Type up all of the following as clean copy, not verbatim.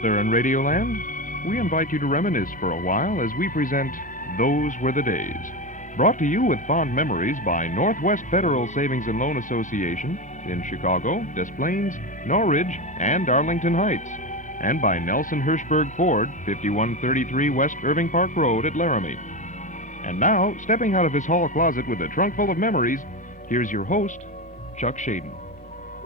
Out there in Radioland, we invite you to reminisce for a while as we present Those Were the Days. Brought to you with fond memories by Northwest Federal Savings and Loan Association in Chicago, Des Plaines, Norridge, and Arlington Heights. And by Nelson Hirschberg Ford, 5133 West Irving Park Road at Laramie. And now, stepping out of his hall closet with a trunk full of memories, here's your host, Chuck Shaden.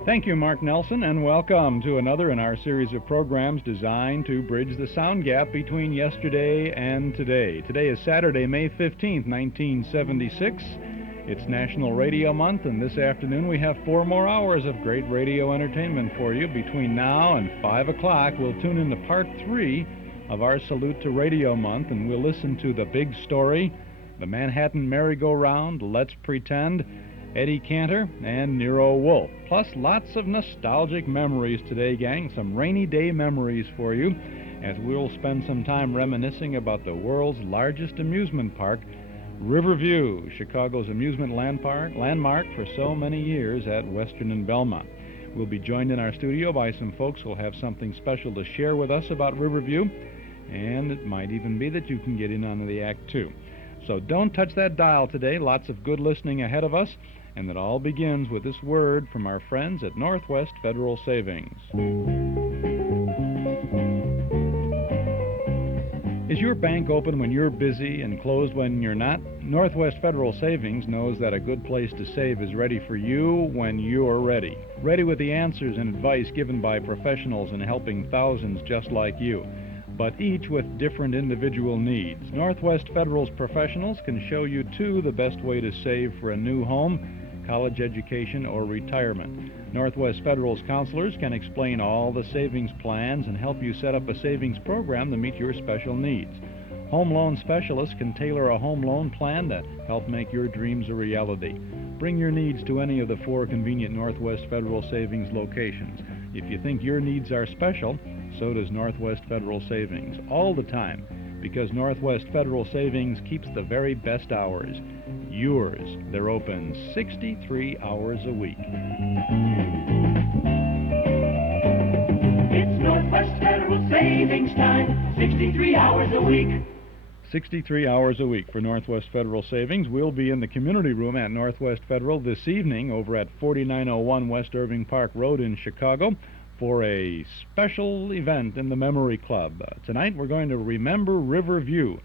Thank you, Mark Nelson, and welcome to another in our series of programs designed to bridge the sound gap between yesterday and today. Today is Saturday, May 15th, 1976. It's National Radio Month, and this afternoon we have 4 more hours of great radio entertainment for you. Between now and 5 o'clock, we'll tune into Part 3 of our Salute to Radio Month, and we'll listen to The Big Story, The Manhattan Merry-Go-Round, Let's Pretend, Eddie Cantor, and NERO WOLFE. Plus, lots of nostalgic memories today, gang. Some rainy day memories for you, as we'll spend some time reminiscing about the world's largest amusement park, Riverview, Chicago's amusement landmark for so many years at Western and Belmont. We'll be joined in our studio by some folks who'll have something special to share with us about Riverview, and it might even be that you can get in on the act, too. So don't touch that dial today. Lots of good listening ahead of us. And it all begins with this word from our friends at Northwest Federal Savings. Is your bank open when you're busy and closed when you're not? Northwest Federal Savings knows that a good place to save is ready for you when you're ready. Ready with the answers and advice given by professionals in helping thousands just like you, but each with different individual needs. Northwest Federal's professionals can show you, too, the best way to save for a new home, college education, or retirement. Northwest Federal's counselors can explain all the savings plans and help you set up a savings program to meet your special needs. Home loan specialists can tailor a home loan plan to help make your dreams a reality. Bring your needs to any of the 4 convenient Northwest Federal Savings locations. If you think your needs are special, so does Northwest Federal Savings, all the time, because Northwest Federal Savings keeps the very best hours. Yours. They're open 63 hours a week. It's Northwest Federal Savings time, 63 hours a week. 63 hours a week for Northwest Federal Savings. We'll be in the community room at Northwest Federal this evening over at 4901 West Irving Park Road in Chicago for a special event in the Memory Club. Tonight we're going to remember Riverview.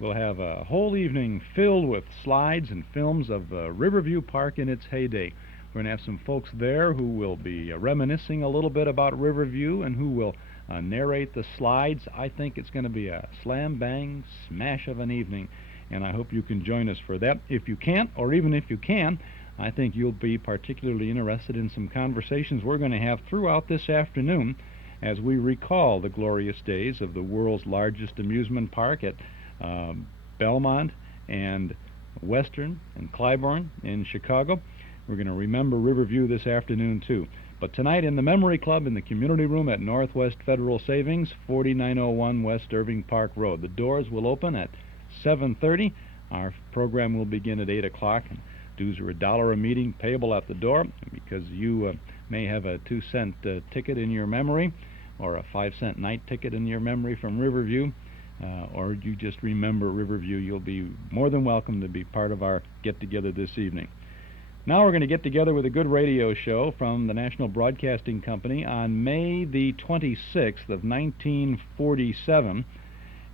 We'll have a whole evening filled with slides and films of Riverview Park in its heyday. We're going to have some folks there who will be reminiscing a little bit about Riverview and who will narrate the slides. I think it's going to be a slam-bang smash of an evening, and I hope you can join us for that. If you can't, or even if you can, I think you'll be particularly interested in some conversations we're going to have throughout this afternoon as we recall the glorious days of the world's largest amusement park at Belmont and Western and Clybourne in Chicago. We're going to remember Riverview this afternoon, too. But tonight in the Memory Club in the community room at Northwest Federal Savings, 4901 West Irving Park Road. The doors will open at 7:30. Our program will begin at 8 o'clock. Dues are $1 a meeting, payable at the door, because you may have a 2-cent ticket in your memory, or a 5-cent night ticket in your memory from Riverview, or you just remember Riverview. You'll be more than welcome to be part of our get-together this evening. Now we're going to get together with a good radio show from the National Broadcasting Company on May the 26th of 1947.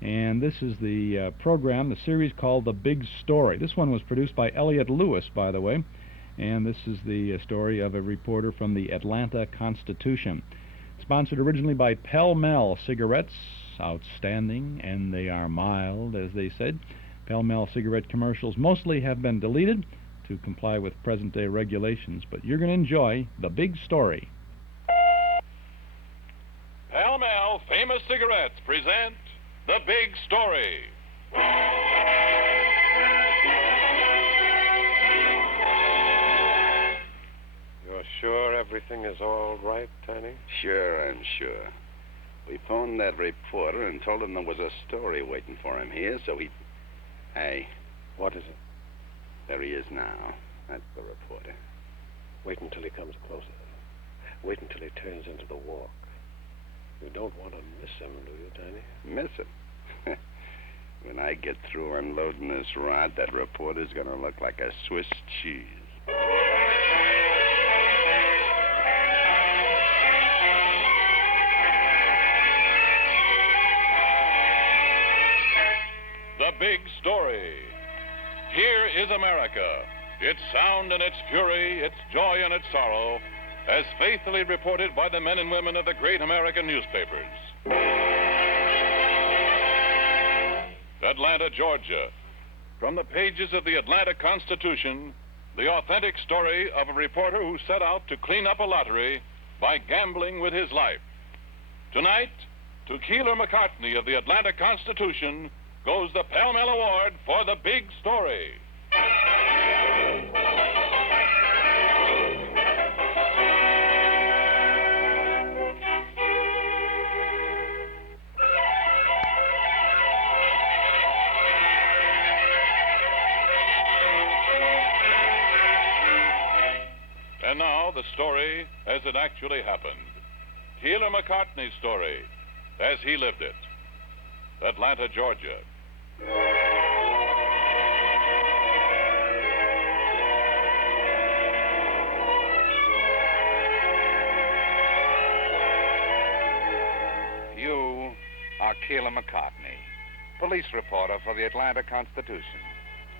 And this is the program, the series called The Big Story. This one was produced by Elliott Lewis, by the way, and this is the story of a reporter from the Atlanta Constitution. Sponsored originally by Pell Mell cigarettes, outstanding, and they are mild, as they said. Pell Mell cigarette commercials mostly have been deleted to comply with present-day regulations, but you're going to enjoy The Big Story. Pell Mell Famous Cigarettes present The Big Story. You're sure everything is all right, Tanny? Sure, I'm sure. We phoned that reporter and told him there was a story waiting for him here, so he... Hey. What is it? There he is now. That's the reporter. Wait until he comes closer. Wait until he turns into the walk. You don't want to miss him, do you, Danny? Miss it? When I get through unloading this rod, that reporter's going to look like a Swiss cheese. The big story. Here is America, its sound and its fury, its joy and its sorrow, as faithfully reported by the men and women of the great American newspapers. Atlanta, Georgia. From the pages of the Atlanta Constitution, the authentic story of a reporter who set out to clean up a lottery by gambling with his life. Tonight, to Keeler McCartney of the Atlanta Constitution goes the Pell Mell Award for the big story. And now, the story as it actually happened. Keeler McCartney's story as he lived it. Atlanta, Georgia. You are Keeler McCartney, police reporter for the Atlanta Constitution.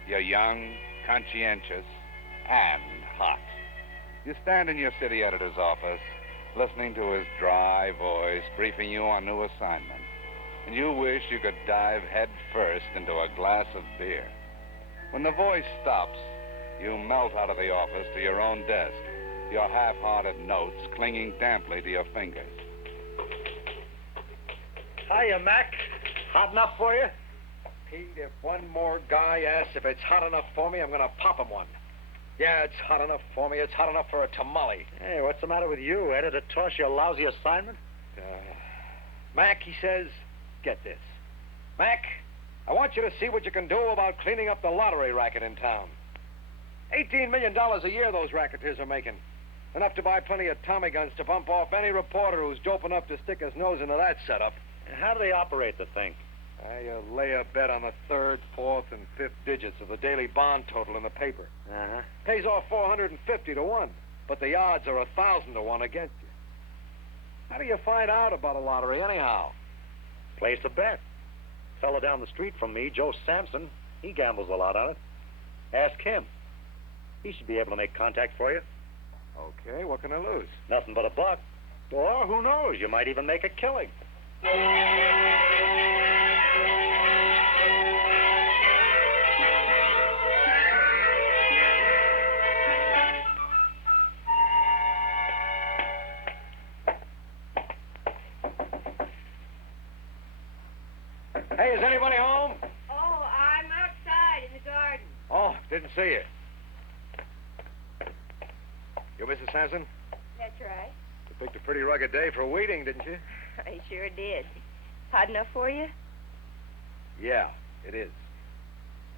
You're young, conscientious, and hot. You stand in your city editor's office, listening to his dry voice, briefing you on new assignments. And you wish you could dive head first into a glass of beer. When the voice stops, you melt out of the office to your own desk, your half-hearted notes clinging damply to your fingers. Hiya, Mac. Hot enough for you? Pete, if one more guy asks if it's hot enough for me, I'm going to pop him one. Yeah, it's hot enough for me. It's hot enough for a tamale. Hey, what's the matter with you? Editor toss you a lousy assignment? Mac, he says, get this. Mac, I want you to see what you can do about cleaning up the lottery racket in town. $18 million a year those racketeers are making. Enough to buy plenty of Tommy guns to bump off any reporter who's dope enough to stick his nose into that setup. How do they operate the thing? I lay a bet on the third, fourth, and fifth digits of the daily bond total in the paper. Uh-huh. Pays off 450 to 1, but the odds are 1,000 to 1 against you. How do you find out about a lottery anyhow? Place a bet. Fellow down the street from me, Joe Sampson, he gambles a lot on it. Ask him. He should be able to make contact for you. Okay, what can I lose? Nothing but a buck. Or, who knows, you might even make a killing. Hey, is anybody home? Oh, I'm outside in the garden. Oh, didn't see you. You Mrs. Sampson? That's right. You picked a pretty rugged day for weeding, didn't you? I sure did. Hot enough for you? Yeah, it is.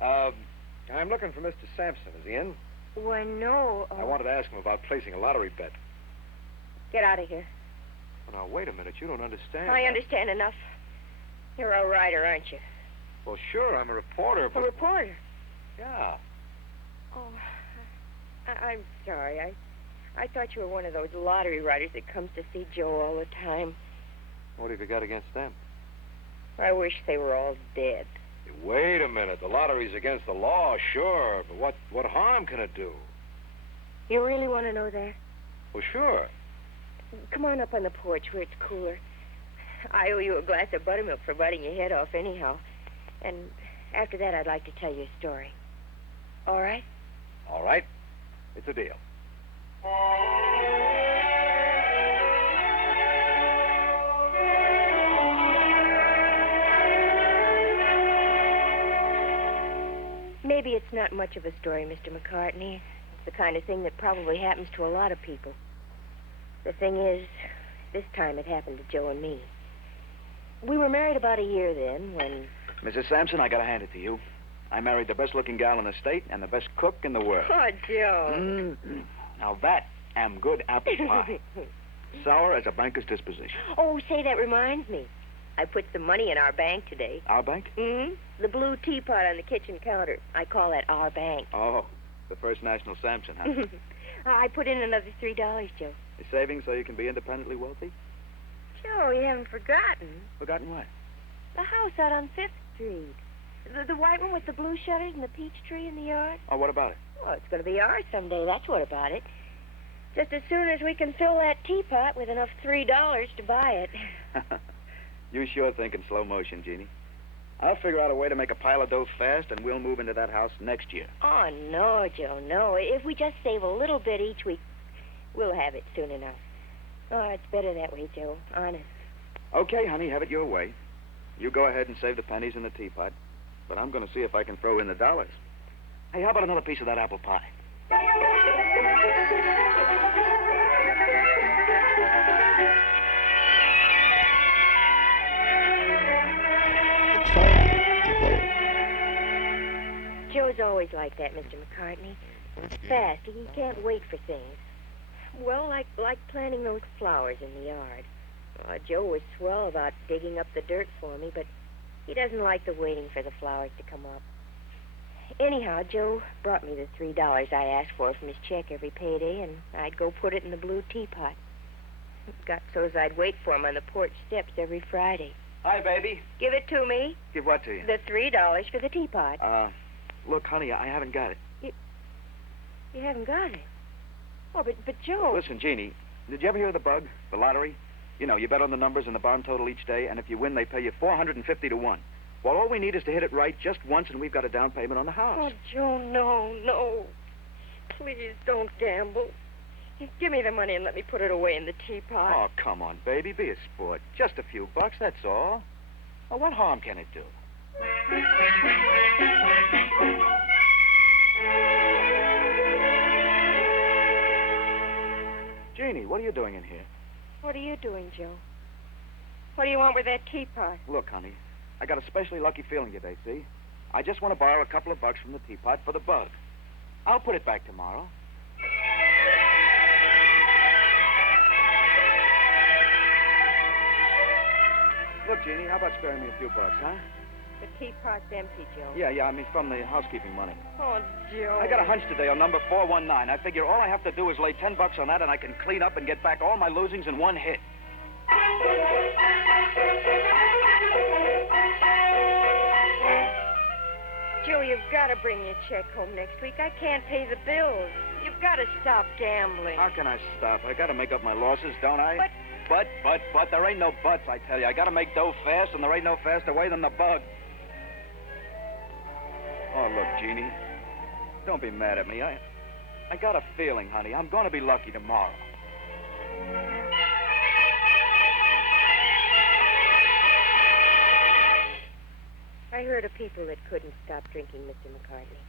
I'm looking for Mr. Sampson. Is he in? Why, no. I wanted to ask him about placing a lottery bet. Get out of here. Oh, now, wait a minute. You don't understand. I understand enough. You're a writer, aren't you? Well, sure, I'm a reporter, but... A reporter? Yeah. Oh, I'm sorry. I thought you were one of those lottery writers that comes to see Joe all the time. What have you got against them? I wish they were all dead. Hey, wait a minute. The lottery's against the law, sure, but what harm can it do? You really want to know that? Well, sure. Come on up on the porch where it's cooler. I owe you a glass of buttermilk for biting your head off anyhow. And after that, I'd like to tell you a story. All right? All right. It's a deal. Maybe it's not much of a story, Mr. McCartney. It's the kind of thing that probably happens to a lot of people. The thing is, this time it happened to Joe and me. We were married about a year then when... Mrs. Sampson, I gotta hand it to you. I married the best-looking gal in the state and the best cook in the world. Oh, Joe. Now that am good apple pie. Sour as a banker's disposition. Oh, say, that reminds me. I put some money in our bank today. Our bank? Mm-hmm. The blue teapot on the kitchen counter. I call that our bank. Oh, the First National Samson, huh? I put in another $3, Joe. You're saving so you can be independently wealthy? Joe, you haven't forgotten. Forgotten what? The house out on 5th Street. The white one with the blue shutters and the peach tree in the yard. Oh, what about it? Well, it's going to be ours someday. That's what about it. Just as soon as we can fill that teapot with enough $3 to buy it. You sure think in slow motion, Jeannie. I'll figure out a way to make a pile of dough fast, and we'll move into that house next year. Oh, no, Joe, no. If we just save a little bit each week, we'll have it soon enough. Oh, it's better that way, Joe. Honest. Okay, honey, have it your way. You go ahead and save the pennies in the teapot, but I'm going to see if I can throw in the dollars. Hey, how about another piece of that apple pie? Joe's always like that, Mr. McCartney. Fast. He can't wait for things. Well, like planting those flowers in the yard. Joe was swell about digging up the dirt for me, but he doesn't like the waiting for the flowers to come up. Anyhow, Joe brought me the $3 I asked for from his check every payday, and I'd go put it in the blue teapot. Got so's I'd wait for him on the porch steps every Friday. Hi, baby. Give it to me. Give what to you? The $3 for the teapot. Look, honey, I haven't got it. You haven't got it? Oh, but Joe... Listen, Jeannie, did you ever hear of the bug, the lottery? You know, you bet on the numbers and the bond total each day, and if you win, they pay you $450 to 1. Well, all we need is to hit it right just once, and we've got a down payment on the house. Oh, Joe, no. Please don't gamble. Give me the money and let me put it away in the teapot. Oh, come on, baby, be a sport. Just a few bucks, that's all. Well, what harm can it do? Jeannie, what are you doing in here? What are you doing, Joe? What do you want with that teapot? Look, honey, I got a especially lucky feeling today, see? I just want to borrow a couple of bucks from the teapot for the bug. I'll put it back tomorrow. Look, Jeannie, how about sparing me a few bucks, huh? The teapot's empty, Joe. Yeah, I mean from the housekeeping money. Oh, Joe. I got a hunch today on number 419. I figure all I have to do is lay $10 on that, and I can clean up and get back all my losings in one hit. Joe, you've got to bring your check home next week. I can't pay the bills. You've got to stop gambling. How can I stop? I got to make up my losses, don't I? But there ain't no buts, I tell you. I got to make dough fast, and there ain't no faster way than the bug. Oh, look, Jeannie, don't be mad at me. I got a feeling, honey. I'm going to be lucky tomorrow. I heard of people that couldn't stop drinking, Mr. McCartney.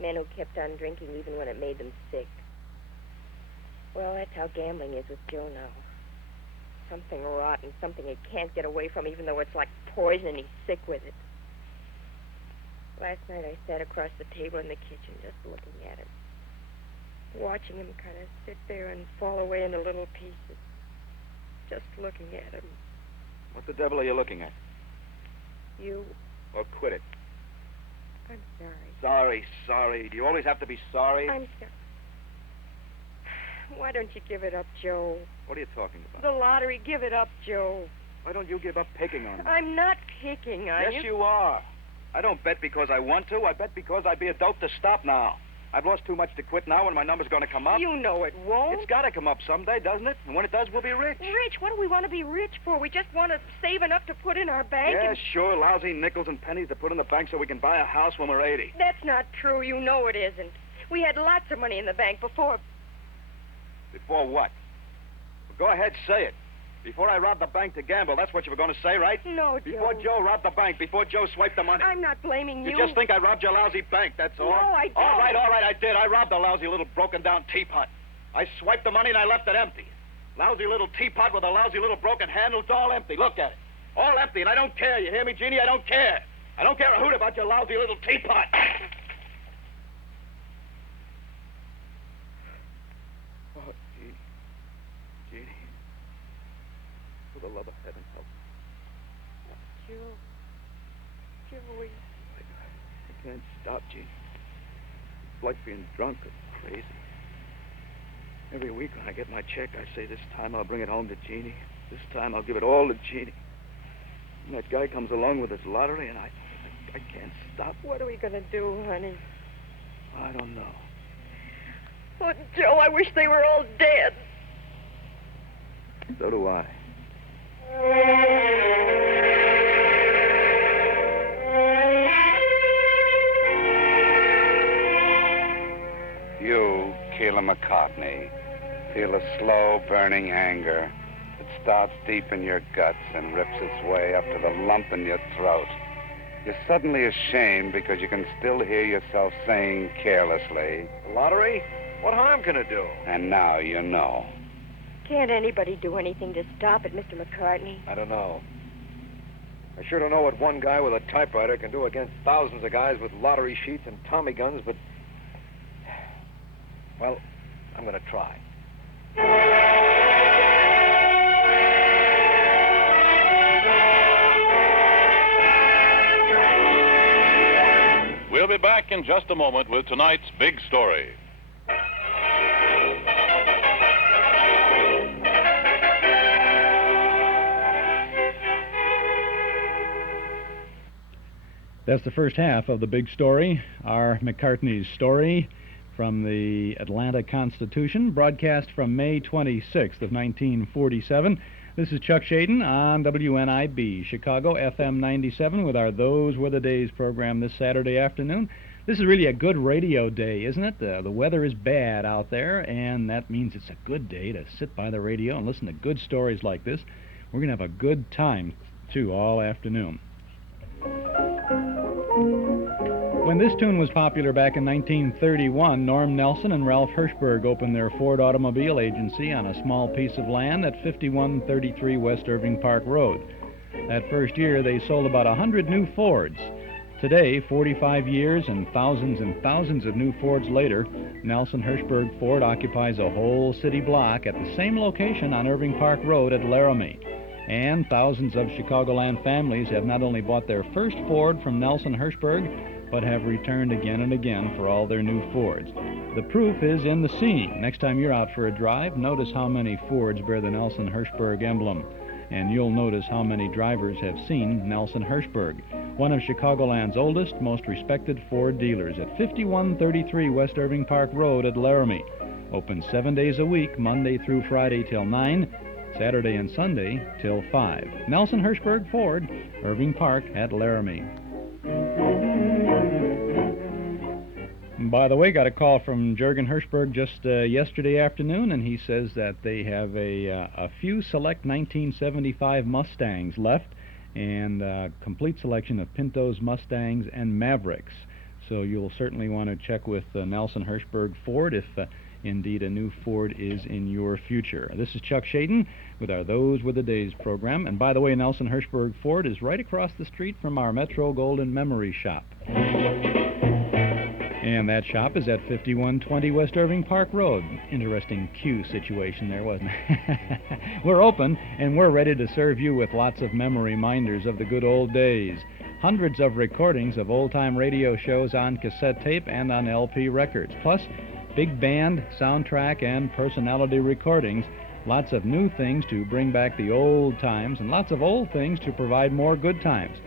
Men who kept on drinking even when it made them sick. Well, that's how gambling is with Joe now. Something rotten, something he can't get away from, even though it's like poison and he's sick with it. Last night I sat across the table in the kitchen just looking at him. Watching him kind of sit there and fall away into little pieces. Just looking at him. What the devil are you looking at? You... Well, quit it. I'm sorry. Sorry. Do you always have to be sorry? I'm sorry. Why don't you give it up, Joe? What are you talking about? The lottery, give it up, Joe. Why don't you give up picking on me? I'm not picking on you. Yes, you are. I don't bet because I want to. I bet because I'd be a dope to stop now. I've lost too much to quit now, and my number's going to come up. You know it won't. It's got to come up someday, doesn't it? And when it does, we'll be rich. Rich? What do we want to be rich for? We just want to save enough to put in our bank. Yeah, sure. Lousy nickels and pennies to put in the bank so we can buy a house when we're 80. That's not true. You know it isn't. We had lots of money in the bank before... Before what? Well, go ahead, say it. Before I robbed the bank to gamble, that's what you were going to say, right? No, Joe. Before Joe robbed the bank, before Joe swiped the money. I'm not blaming you. You just think I robbed your lousy bank, that's all? No, I don't. All right, I did. I robbed the lousy little broken-down teapot. I swiped the money and I left it empty. Lousy little teapot with a lousy little broken handle. It's all empty. Look at it. All empty, and I don't care. You hear me, Jeannie? I don't care. I don't care a hoot about your lousy little teapot. Oh, Jeannie. the love of heaven, help me. Joey. I can't stop, Jeannie. It's like being drunk or crazy. Every week when I get my check, I say, this time I'll bring it home to Jeannie. This time I'll give it all to Jeannie. And that guy comes along with his lottery, and I can't stop. What are we going to do, honey? I don't know. Oh, Joe, I wish they were all dead. So do I. You, Keela McCartney, feel a slow burning anger that starts deep in your guts and rips its way up to the lump in your throat. You're suddenly ashamed because you can still hear yourself saying carelessly, The lottery? What harm can it do? and now you know. Can't anybody do anything to stop it, Mr. McCartney? I don't know. I sure don't know what one guy with a typewriter can do against thousands of guys with lottery sheets and Tommy guns, but... Well, I'm going to try. We'll be back in just a moment with tonight's big story. That's the first half of the big story, our McCartney's story from the Atlanta Constitution, broadcast from May 26th of 1947. This is Chuck Shaden on WNIB, Chicago FM 97 with our Those Were the Days program this Saturday afternoon. This is really a good radio day, isn't it? The weather is bad out there, and that means it's a good day to sit by the radio and listen to good stories like this. We're going to have a good time, too, all afternoon. When this tune was popular back in 1931, Norm Nelson and Ralph Hirschberg opened their Ford Automobile Agency on a small piece of land at 5133 West Irving Park Road. That first year, they sold about 100 new Fords. Today, 45 years and thousands of new Fords later, Nelson Hirschberg Ford occupies a whole city block at the same location on Irving Park Road at Laramie. And thousands of Chicagoland families have not only bought their first Ford from Nelson Hirschberg, but have returned again and again for all their new Fords. The proof is in the seeing. Next time you're out for a drive, notice how many Fords bear the Nelson Hirschberg emblem. And you'll notice how many drivers have seen Nelson Hirschberg, one of Chicagoland's oldest, most respected Ford dealers at 5133 West Irving Park Road at Laramie. Open 7 days a week, Monday through Friday till 9, Saturday and Sunday till 5. Nelson Hirschberg Ford, Irving Park at Laramie. By the way, got a call from Jurgen Hirschberg just yesterday afternoon, and he says that they have a few select 1975 Mustangs left and a complete selection of Pintos, Mustangs, and Mavericks. So you'll certainly want to check with Nelson Hirschberg Ford if indeed a new Ford is in your future. This is Chuck Shaden with our Those Were the Days program. And by the way, Nelson Hirschberg Ford is right across the street from our Metro Golden Memory Shop. And that shop is at 5120 West Irving Park Road. Interesting queue situation there, wasn't it? We're open, and we're ready to serve you with lots of memory minders of the good old days. Hundreds of recordings of old-time radio shows on cassette tape and on LP records. Plus, big band, soundtrack, and personality recordings. Lots of new things to bring back the old times, and lots of old things to provide more good times.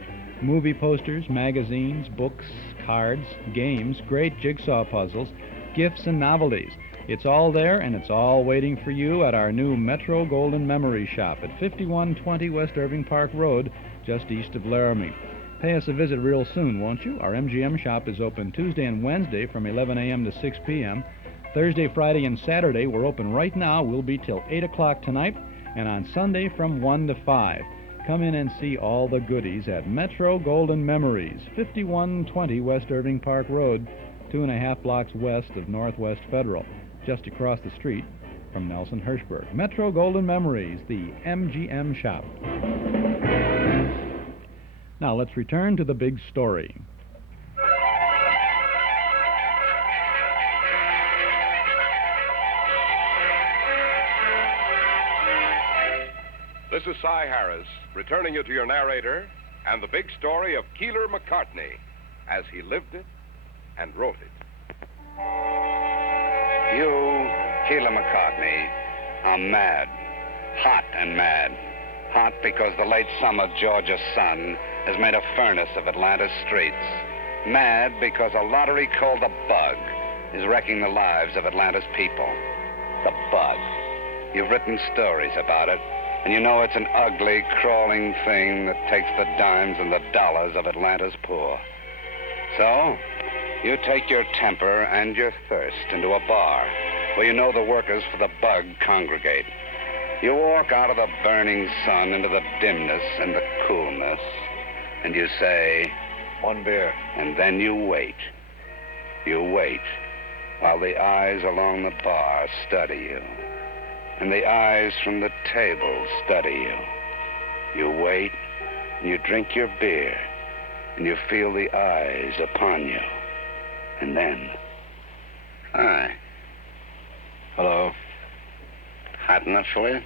Movie posters, magazines, books, cards, games, great jigsaw puzzles, gifts and novelties. It's all there, and it's all waiting for you at our new Metro Golden Memory Shop at 5120 West Irving Park Road, just east of Laramie. Pay us a visit real soon, won't you? Our MGM shop is open Tuesday and Wednesday from 11 a.m. to 6 p.m. Thursday, Friday, and Saturday, we're open right now. We'll be till 8 o'clock tonight, and on Sunday from 1 to 5. Come in and see all the goodies at Metro Golden Memories, 5120 West Irving Park Road, 2.5 blocks west of Northwest Federal, just across the street from Nelson Hirschberg. Metro Golden Memories, the MGM shop. Now let's return to the big story. This is Cy Harris, returning you to your narrator and the big story of Keeler McCartney as he lived it and wrote it. You, Keeler McCartney, are mad. Hot and mad. Hot because the late summer Georgia sun has made a furnace of Atlanta's streets. Mad because a lottery called the Bug is wrecking the lives of Atlanta's people. The Bug. You've written stories about it, and you know it's an ugly, crawling thing that takes the dimes and the dollars of Atlanta's poor. So, you take your temper and your thirst into a bar where you know the workers for the Bug congregate. You walk out of the burning sun into the dimness and the coolness, and you say, "One beer." And then you wait. You wait while the eyes along the bar study you, and the eyes from the table study you. You wait, and you drink your beer, and you feel the eyes upon you. And then, hi. Hello. Hot enough for you?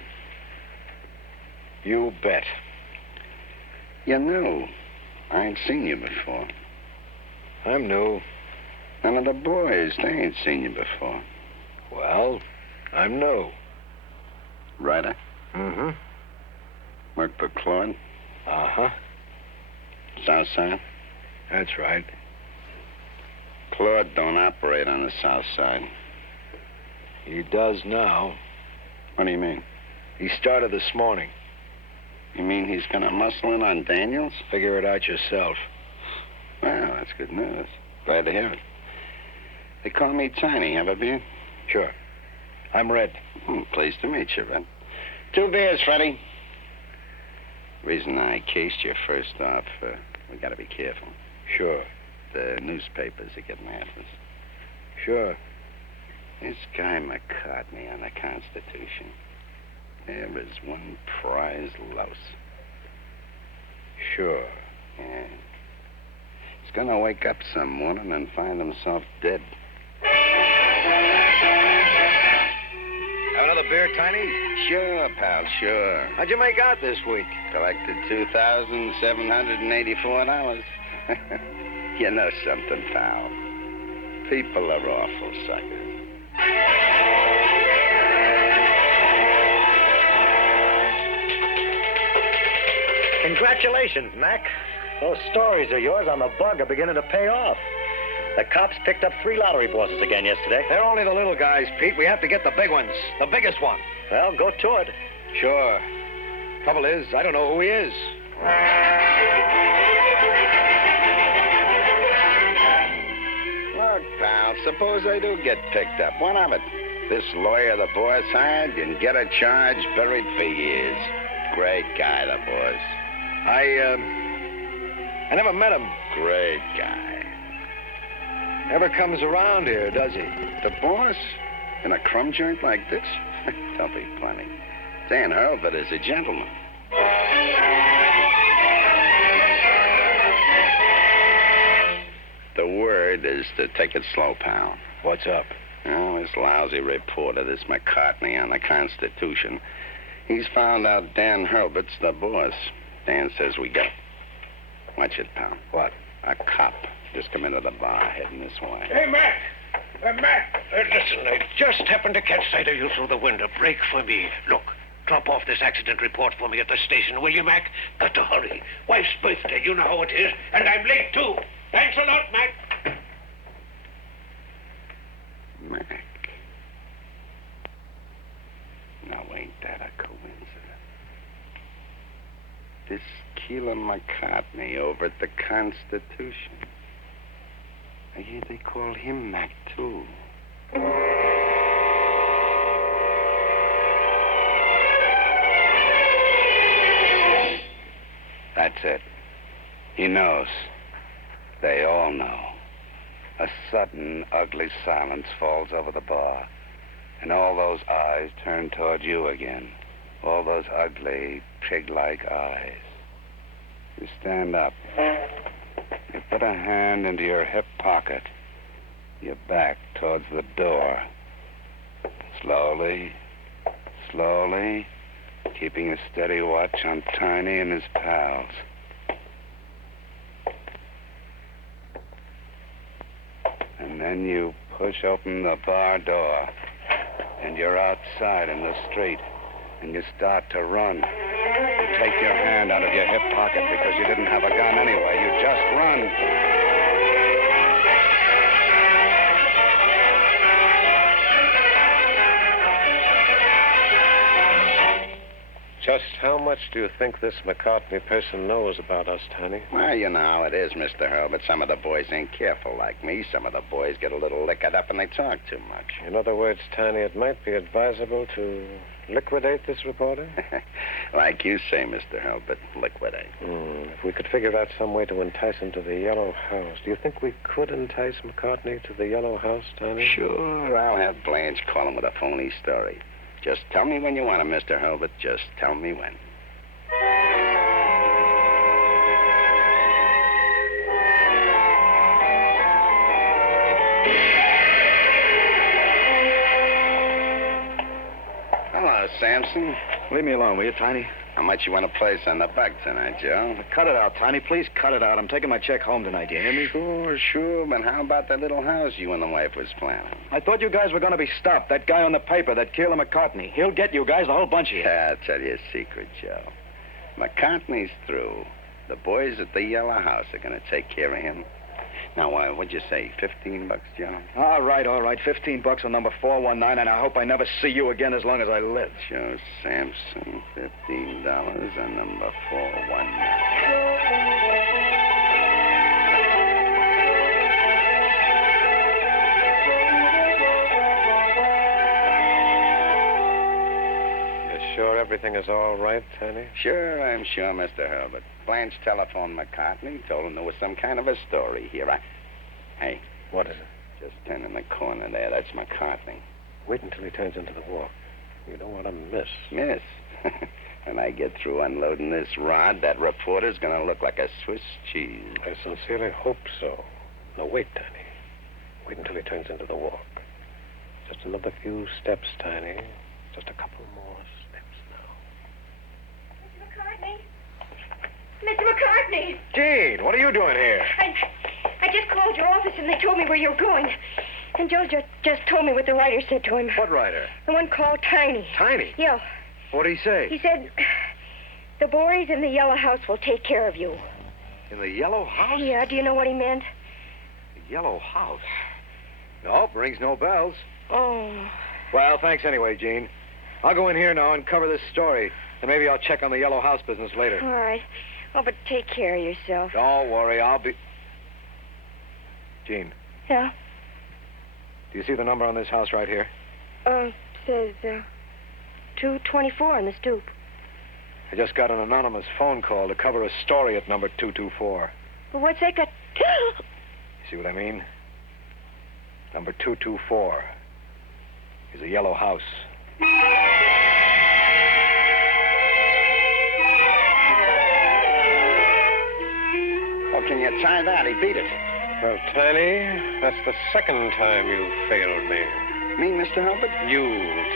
You bet. You're new. I ain't seen you before. I'm new. None of the boys, they ain't seen you before. Well, I'm new. Writer? Mm-hmm. Work for Claude? Uh-huh. South Side? That's right. Claude don't operate on the South Side. He does now. What do you mean? He started this morning. You mean he's gonna muscle in on Daniels? Figure it out yourself. Well, that's good news. Glad to hear it. They call me Tiny. Have a beer? Sure. I'm Red. Pleased to meet you, Red. 2 beers, Freddie. Reason I cased you first off, we gotta be careful. Sure. The newspapers are getting after us. Sure. This guy McCartney on the Constitution. There is one prize louse. Sure. Yeah. He's gonna wake up some morning and find himself dead. Have another beer, Tiny? Sure, pal, sure. How'd you make out this week? Collected $2,784. You know something, pal. People are awful suckers. Congratulations, Mac. Those stories of yours on the Bug are beginning to pay off. The cops picked up 3 lottery bosses again yesterday. They're only the little guys, Pete. We have to get the big ones. The biggest one. Well, go to it. Sure. Trouble is, I don't know who he is. Look, pal, suppose they do get picked up. What of it? This lawyer the boss hired can get a charge buried for years. Great guy, the boss. I never met him. Great guy. Never comes around here, does he? The boss? In a crumb joint like this? Don't be funny. Dan Hurlbut is a gentleman. The word is to take it slow, pal. What's up? Oh, this lousy reporter, this McCartney on the Constitution, he's found out Dan Hurlbut's the boss. Dan says we go. Watch it, pal. What? A cop just come into the bar heading this way. Hey, Mac! Mac! Listen, I just happened to catch sight of you through the window. Break for me. Look, drop off this accident report for me at the station, will you, Mac? Got to hurry. Wife's birthday, you know how it is. And I'm late, too. Thanks a lot, Mac. Mac. Now, ain't that a coincidence? This Keeler McCartney over at the Constitution. I hear they call him Mac, too. That's it. He knows. They all know. A sudden, ugly silence falls over the bar, and all those eyes turn toward you again. All those ugly, pig-like eyes. You stand up. You put a hand into your hip pocket. Your back towards the door. Slowly, slowly, keeping a steady watch on Tiny and his pals. And then you push open the bar door, and you're outside in the street, and you start to run. You take your hand out of your hip pocket because you didn't have a gun anyway. You just run. Just how much do you think this McCartney person knows about us, Tiny? Well, you know how it is, Mr. Hurlbut. Some of the boys ain't careful like me. Some of the boys get a little liquored up and they talk too much. In other words, Tiny, it might be advisable to liquidate this reporter? Like you say, Mr. Hurlbut, liquidate. If we could figure out some way to entice him to the Yellow House. Do you think we could entice McCartney to the Yellow House, Tiny? Sure, I'll have Blanche call him with a phony story. Just tell me when you want him, Mr. Hurlbut. Just tell me when. Hello, Samson. Leave me alone, will you, Tiny? How much you want to place on the bug tonight, Joe? Cut it out, Tiny. Please cut it out. I'm taking my check home tonight, you hear me? Sure, but how about that little house you and the wife was planning? I thought you guys were going to be stopped. That guy on the paper, that Keeler McCartney. He'll get you guys, the whole bunch of you. Yeah, I'll tell you a secret, Joe. McCartney's through. The boys at the Yellow House are going to take care of him. Now, what'd you say, $15, Joe? All right. $15 on number 419, and I hope I never see you again as long as I live. Joe Sampson, $15 on number 419. Sure everything is all right, Tiny? Sure, I'm sure, Mr. Hurlbut. Blanche telephoned McCartney, told him there was some kind of a story here. Hey. What is it? Just turn in the corner there. That's McCartney. Wait until he turns into the walk. You don't want to miss. Miss? When I get through unloading this rod, that reporter's going to look like a Swiss cheese. I sincerely hope so. Now, wait, Tiny. Wait until he turns into the walk. Just another few steps, Tiny. Just a couple more steps now. Mr. McCartney! Gene, what are you doing here? I just called your office and they told me where you were going. And Joe just told me what the writer said to him. What writer? The one called Tiny. Tiny? Yeah. What did he say? He said, the boys in the Yellow House will take care of you. In the Yellow House? Yeah, do you know what he meant? The Yellow House? Nope, rings no bells. Oh. Well, thanks anyway, Gene. I'll go in here now and cover this story. And maybe I'll check on the Yellow House business later. All right. Oh, but take care of yourself. Don't worry, I'll be... Gene. Yeah? Do you see the number on this house right here? Says, 224 on the stoop. I just got an anonymous phone call to cover a story at number 224. Well, what's that got... You see what I mean? Number 224 is a Yellow House. Oh, can you try that? He beat it. Well, Tiny, that's the second time you failed me. Me, Mr. Hurlbut? You,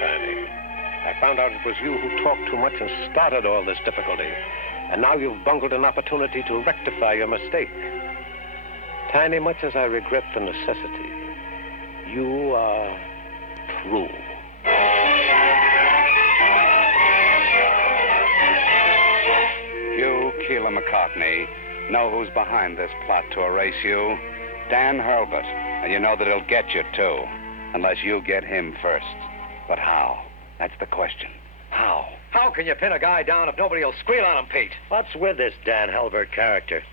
Tiny. I found out it was you who talked too much and started all this difficulty. And now you've bungled an opportunity to rectify your mistake. Tiny, much as I regret the necessity, you are through. You, Keeler McCartney, know who's behind this plot to erase you? Dan Hurlbut. And you know that he'll get you, too. Unless you get him first. But how? That's the question. How? How can you pin a guy down if nobody will squeal on him, Pete? What's with this Dan Hurlbut character?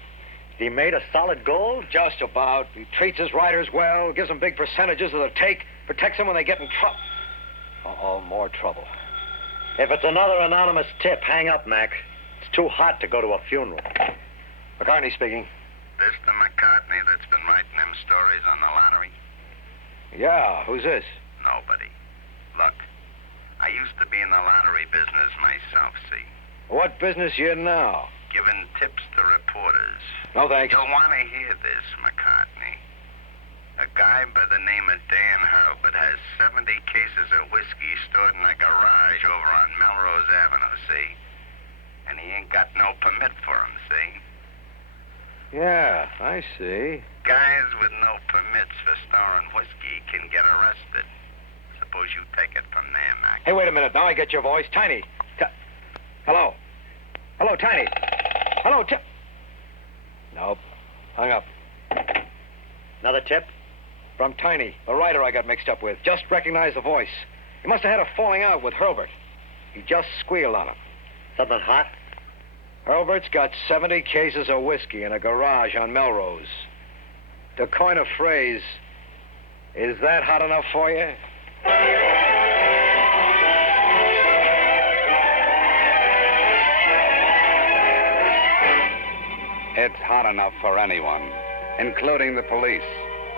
He made a solid gold? Just about. He treats his riders well, gives them big percentages of the take, protects them when they get in trouble. Uh-oh, more trouble. If it's another anonymous tip, hang up, Mac. It's too hot to go to a funeral. McCartney speaking. This the McCartney that's been writing them stories on the lottery? Yeah, who's this? Nobody. Look, I used to be in the lottery business myself, see? What business you in now? Giving tips to reporters. No, thanks. You'll want to hear this, McCartney. A guy by the name of Dan Hurlbut has 70 cases of whiskey stored in a garage over on Melrose Avenue, see? And he ain't got no permit for 'em, see? Yeah, I see. Guys with no permits for storing whiskey can get arrested. Suppose you take it from there, Mac. Hey, wait a minute. Now I get your voice. Tiny. Hello. Hello, Tiny. Hello, Nope. Hung up. Another tip? From Tiny, the writer I got mixed up with. Just recognized the voice. He must have had a falling out with Hurlbut. He just squealed on him. Something hot? Hurlburt's got 70 cases of whiskey in a garage on Melrose. To coin a phrase, is that hot enough for you? It's hot enough for anyone, including the police.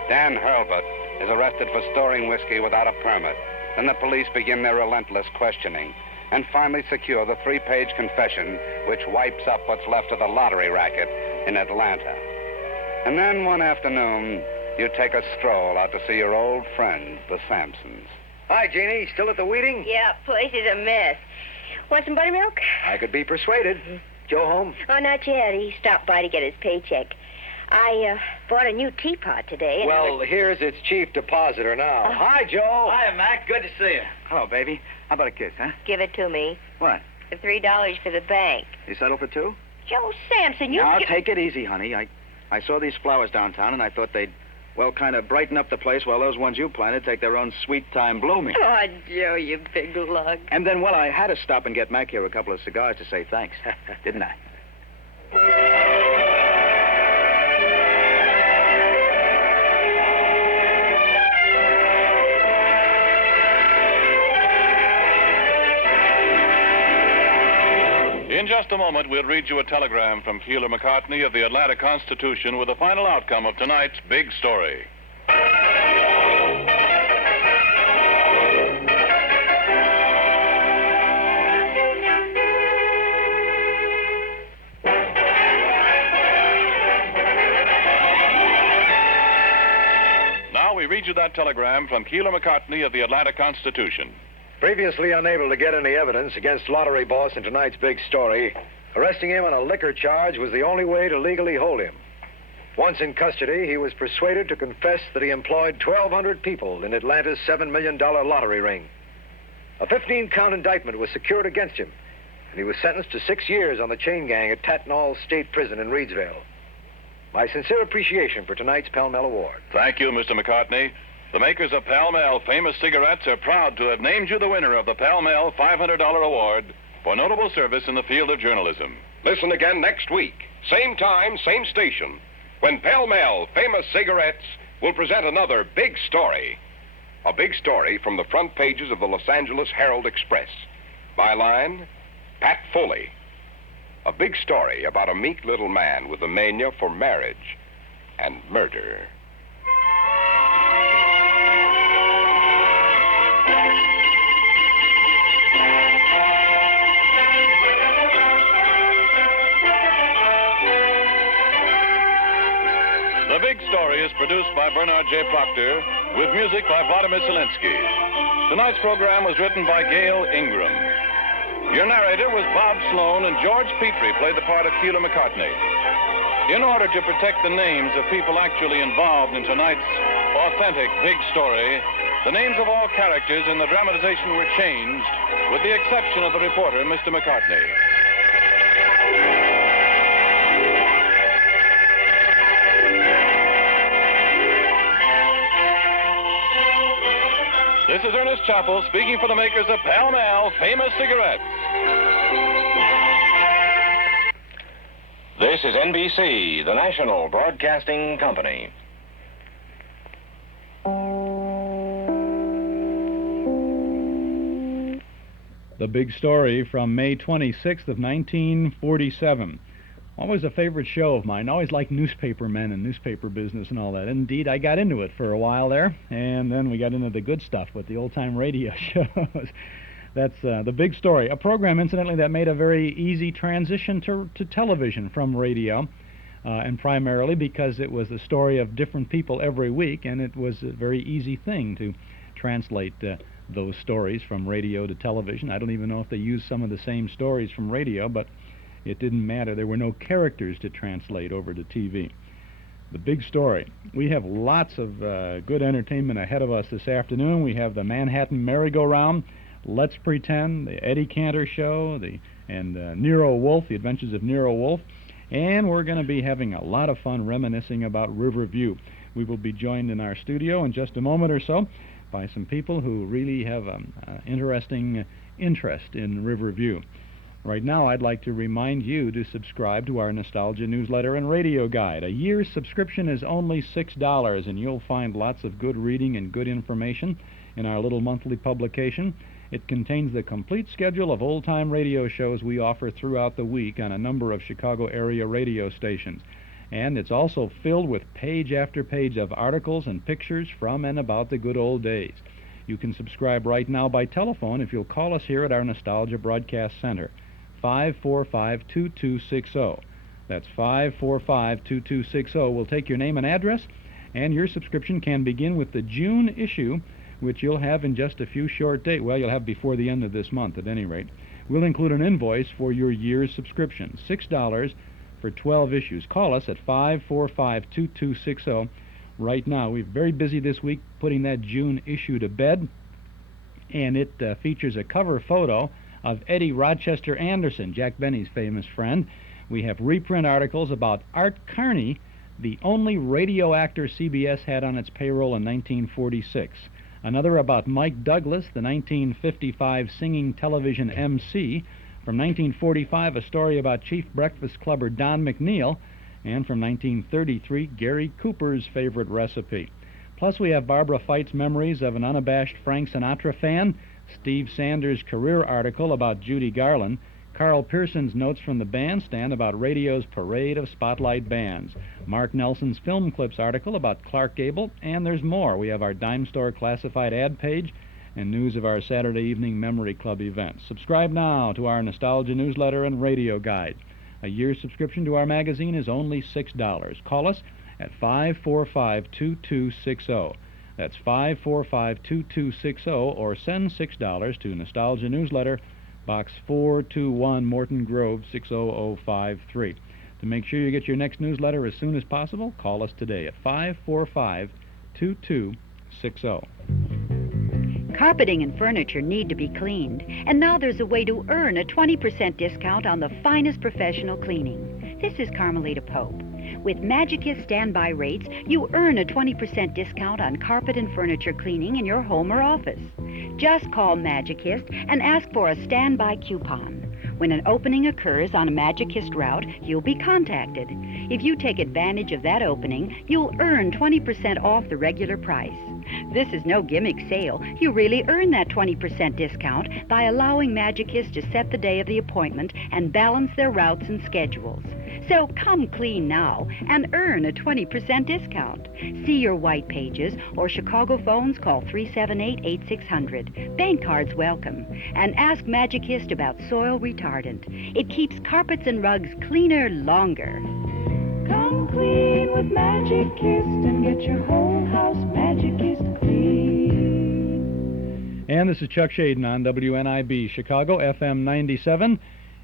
Dan Hurlbut is arrested for storing whiskey without a permit. Then the police begin their relentless questioning and finally secure the 3-page confession which wipes up what's left of the lottery racket in Atlanta. And then one afternoon, you take a stroll out to see your old friends, the Sampsons. Hi, Jeannie. Still at the Weeding? Yeah, place is a mess. Want some buttermilk? I could be persuaded. Joe home? Oh, not yet. He stopped by to get his paycheck. I bought a new teapot today. And Well, here's its chief depositor now. Hi, Joe. Hi, Mac. Good to see you. Hello, baby. How about a kiss, huh? Give it to me. What? The $3 for the bank. You settle for 2? Joe Sampson, you... Now, take it easy, honey. I saw these flowers downtown, and I thought they'd, well, kind of brighten up the place while those ones you planted take their own sweet time blooming. Oh, Joe, you big lug. And then, well, I had to stop and get Mac here a couple of cigars to say thanks, didn't I? In just a moment, we'll read you a telegram from Keeler McCartney of the Atlanta Constitution with the final outcome of tonight's big story. Now we read you that telegram from Keeler McCartney of the Atlanta Constitution. Previously unable to get any evidence against lottery boss in tonight's big story, arresting him on a liquor charge was the only way to legally hold him. Once in custody, he was persuaded to confess that he employed 1,200 people in Atlanta's $7 million lottery ring. A 15-count indictment was secured against him, and he was sentenced to 6 years on the chain gang at Tatnall State Prison in Reedsville. My sincere appreciation for tonight's Pall Mall Award. Thank you, Mr. McCartney. The makers of Pall Mall Famous Cigarettes are proud to have named you the winner of the Pall Mall $500 Award for notable service in the field of journalism. Listen again next week, same time, same station, when Pall Mall Famous Cigarettes will present another big story. A big story from the front pages of the Los Angeles Herald-Express. Byline, Pat Foley. A big story about a meek little man with a mania for marriage and murder. The Big Story is produced by Bernard J. Proctor with music by Vladimir Zelensky. Tonight's program was written by Gail Ingram. Your narrator was Bob Sloan, and George Petrie played the part of Keeler McCartney. In order to protect the names of people actually involved in tonight's authentic Big Story, the names of all characters in the dramatization were changed, with the exception of the reporter, Mr. McCartney. This is Ernest Chappell speaking for the makers of Pall Mall Famous Cigarettes. This is NBC, the national broadcasting company. The Big Story from May 26th of 1947. Always a favorite show of mine. Always liked newspaper men and newspaper business and all that. Indeed, I got into it for a while there, and then we got into the good stuff with the old-time radio shows. That's The Big Story, a program, incidentally, that made a very easy transition to television from radio. and primarily because it was the story of different people every week, and it was a very easy thing to translate those stories from radio to television. I don't even know if they used some of the same stories from radio, but it didn't matter. There were no characters to translate over to TV. The big story. We have lots of good entertainment ahead of us this afternoon. We have the Manhattan Merry-Go-Round, Let's Pretend, the Eddie Cantor Show, and NERO WOLFE, The Adventures of NERO WOLFE, and we're going to be having a lot of fun reminiscing about Riverview. We will be joined in our studio in just a moment or so by some people who really have an interesting interest in Riverview. Right now, I'd like to remind you to subscribe to our Nostalgia newsletter and radio guide. A year's subscription is only $6, and you'll find lots of good reading and good information in our little monthly publication. It contains the complete schedule of old-time radio shows we offer throughout the week on a number of Chicago area radio stations. And it's also filled with page after page of articles and pictures from and about the good old days. You can subscribe right now by telephone if you'll call us here at our Nostalgia Broadcast Center. 545-2260. That's 545-2260. We'll take your name and address, and your subscription can begin with the June issue, which you'll have in just a few short days. Well, you'll have before the end of this month, at any rate. We'll include an invoice for your year's subscription, $6 for 12 issues. Call us at 545-2260 right now. We're very busy this week putting that June issue to bed, and it features a cover photo of Eddie Rochester Anderson, Jack Benny's famous friend. We have reprint articles about Art Carney, the only radio actor CBS had on its payroll in 1946. Another about Mike Douglas, the 1955 singing television MC. From 1945, a story about Chief Breakfast Clubber Don McNeil. And from 1933, Gary Cooper's favorite recipe. Plus, we have Barbara Fite's memories of an unabashed Frank Sinatra fan, Steve Sanders' career article about Judy Garland, Carl Pearson's notes from the bandstand about radio's parade of spotlight bands, Mark Nelson's film clips article about Clark Gable, and there's more. We have our dime store classified ad page and news of our Saturday evening Memory Club events. Subscribe now to our Nostalgia newsletter and radio guide. A year's subscription to our magazine is only $6. Call us at 545-2260. That's 545-2260, or send $6 to Nostalgia Newsletter, Box 421, Morton Grove, 60053. To make sure you get your next newsletter as soon as possible, call us today at 545-2260. Carpeting and furniture need to be cleaned, and now there's a way to earn a 20% discount on the finest professional cleaning. This is Carmelita Pope. With Magicist standby rates, you earn a 20% discount on carpet and furniture cleaning in your home or office. Just call Magicist and ask for a standby coupon. When an opening occurs on a Magicist route, you'll be contacted. If you take advantage of that opening, you'll earn 20% off the regular price. This is no gimmick sale. You really earn that 20% discount by allowing Magicist to set the day of the appointment and balance their routes and schedules. So come clean now and earn a 20% discount. See your white pages or Chicago phones, call 378-8600. Bank cards welcome. And ask Magicist about soil retardant. It keeps carpets and rugs cleaner longer. Come clean with Magicist and get your whole house Magicist clean. And this is Chuck Shaden on WNIB Chicago, FM 97.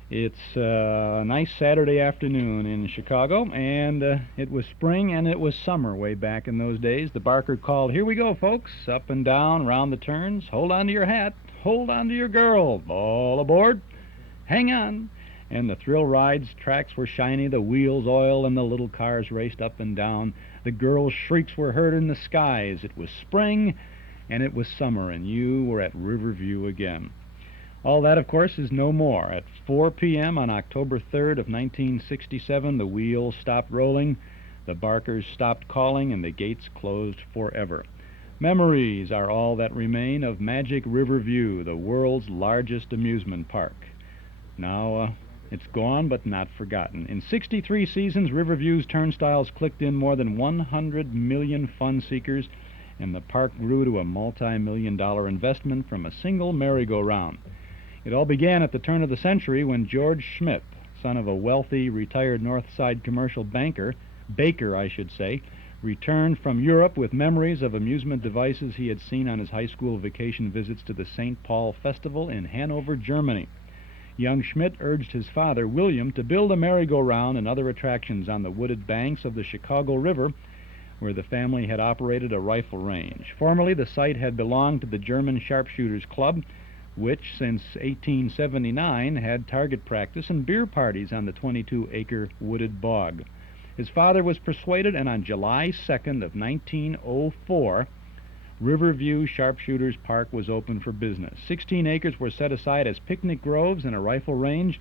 It's a nice Saturday afternoon in Chicago, and it was spring and it was summer way back in those days. The barker called, "Here we go, folks, up and down, round the turns. Hold on to your hat, hold on to your girl, all aboard, hang on." And the thrill rides, tracks were shiny, the wheels oiled, and the little cars raced up and down. The girls' shrieks were heard in the skies. It was spring, and it was summer, and you were at Riverview again. All that, of course, is no more. At 4 p.m. on October 3rd of 1967, the wheels stopped rolling, the barkers stopped calling, and the gates closed forever. Memories are all that remain of Magic Riverview, the world's largest amusement park. Now, it's gone, but not forgotten. In 63 seasons, Riverview's turnstiles clicked in more than 100 million fun seekers, and the park grew to a multi-million-dollar investment from a single merry-go-round. It all began at the turn of the century when George Schmidt son of a wealthy, retired North Side commercial baker, returned from Europe with memories of amusement devices he had seen on his high school vacation visits to the St. Paul Festival in Hanover, Germany. Young Schmidt urged his father, William, to build a merry-go-round and other attractions on the wooded banks of the Chicago River, where the family had operated a rifle range. Formerly, the site had belonged to the German Sharpshooters Club, which, since 1879, had target practice and beer parties on the 22-acre wooded bog. His father was persuaded, and on July 2nd of 1904, Riverview Sharpshooters Park was open for business. 16 acres were set aside as picnic groves and a rifle range,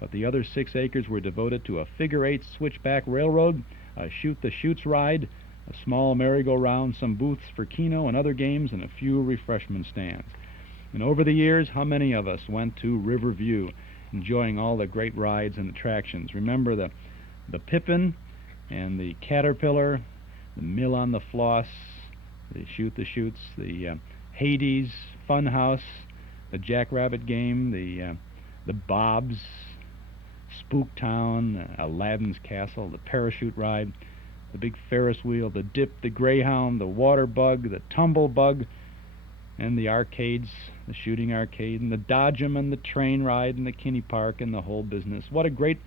but the other 6 acres were devoted to a figure-8 switchback railroad, a shoot-the-chutes ride, a small merry-go-round, some booths for keno and other games, and a few refreshment stands. And over the years, how many of us went to Riverview, enjoying all the great rides and attractions? Remember the Pippin and the Caterpillar, the Mill on the Floss, the Shoot-the-Chutes, the Hades Funhouse, the Jackrabbit game, the Bobs, Spooktown, Aladdin's Castle, the Parachute Ride, the big Ferris wheel, the Dip, the Greyhound, the Water Bug, the Tumble Bug, and the arcades, the shooting arcade, and the Dodgem, and the train ride, and the Kinney Park, and the whole business. What a great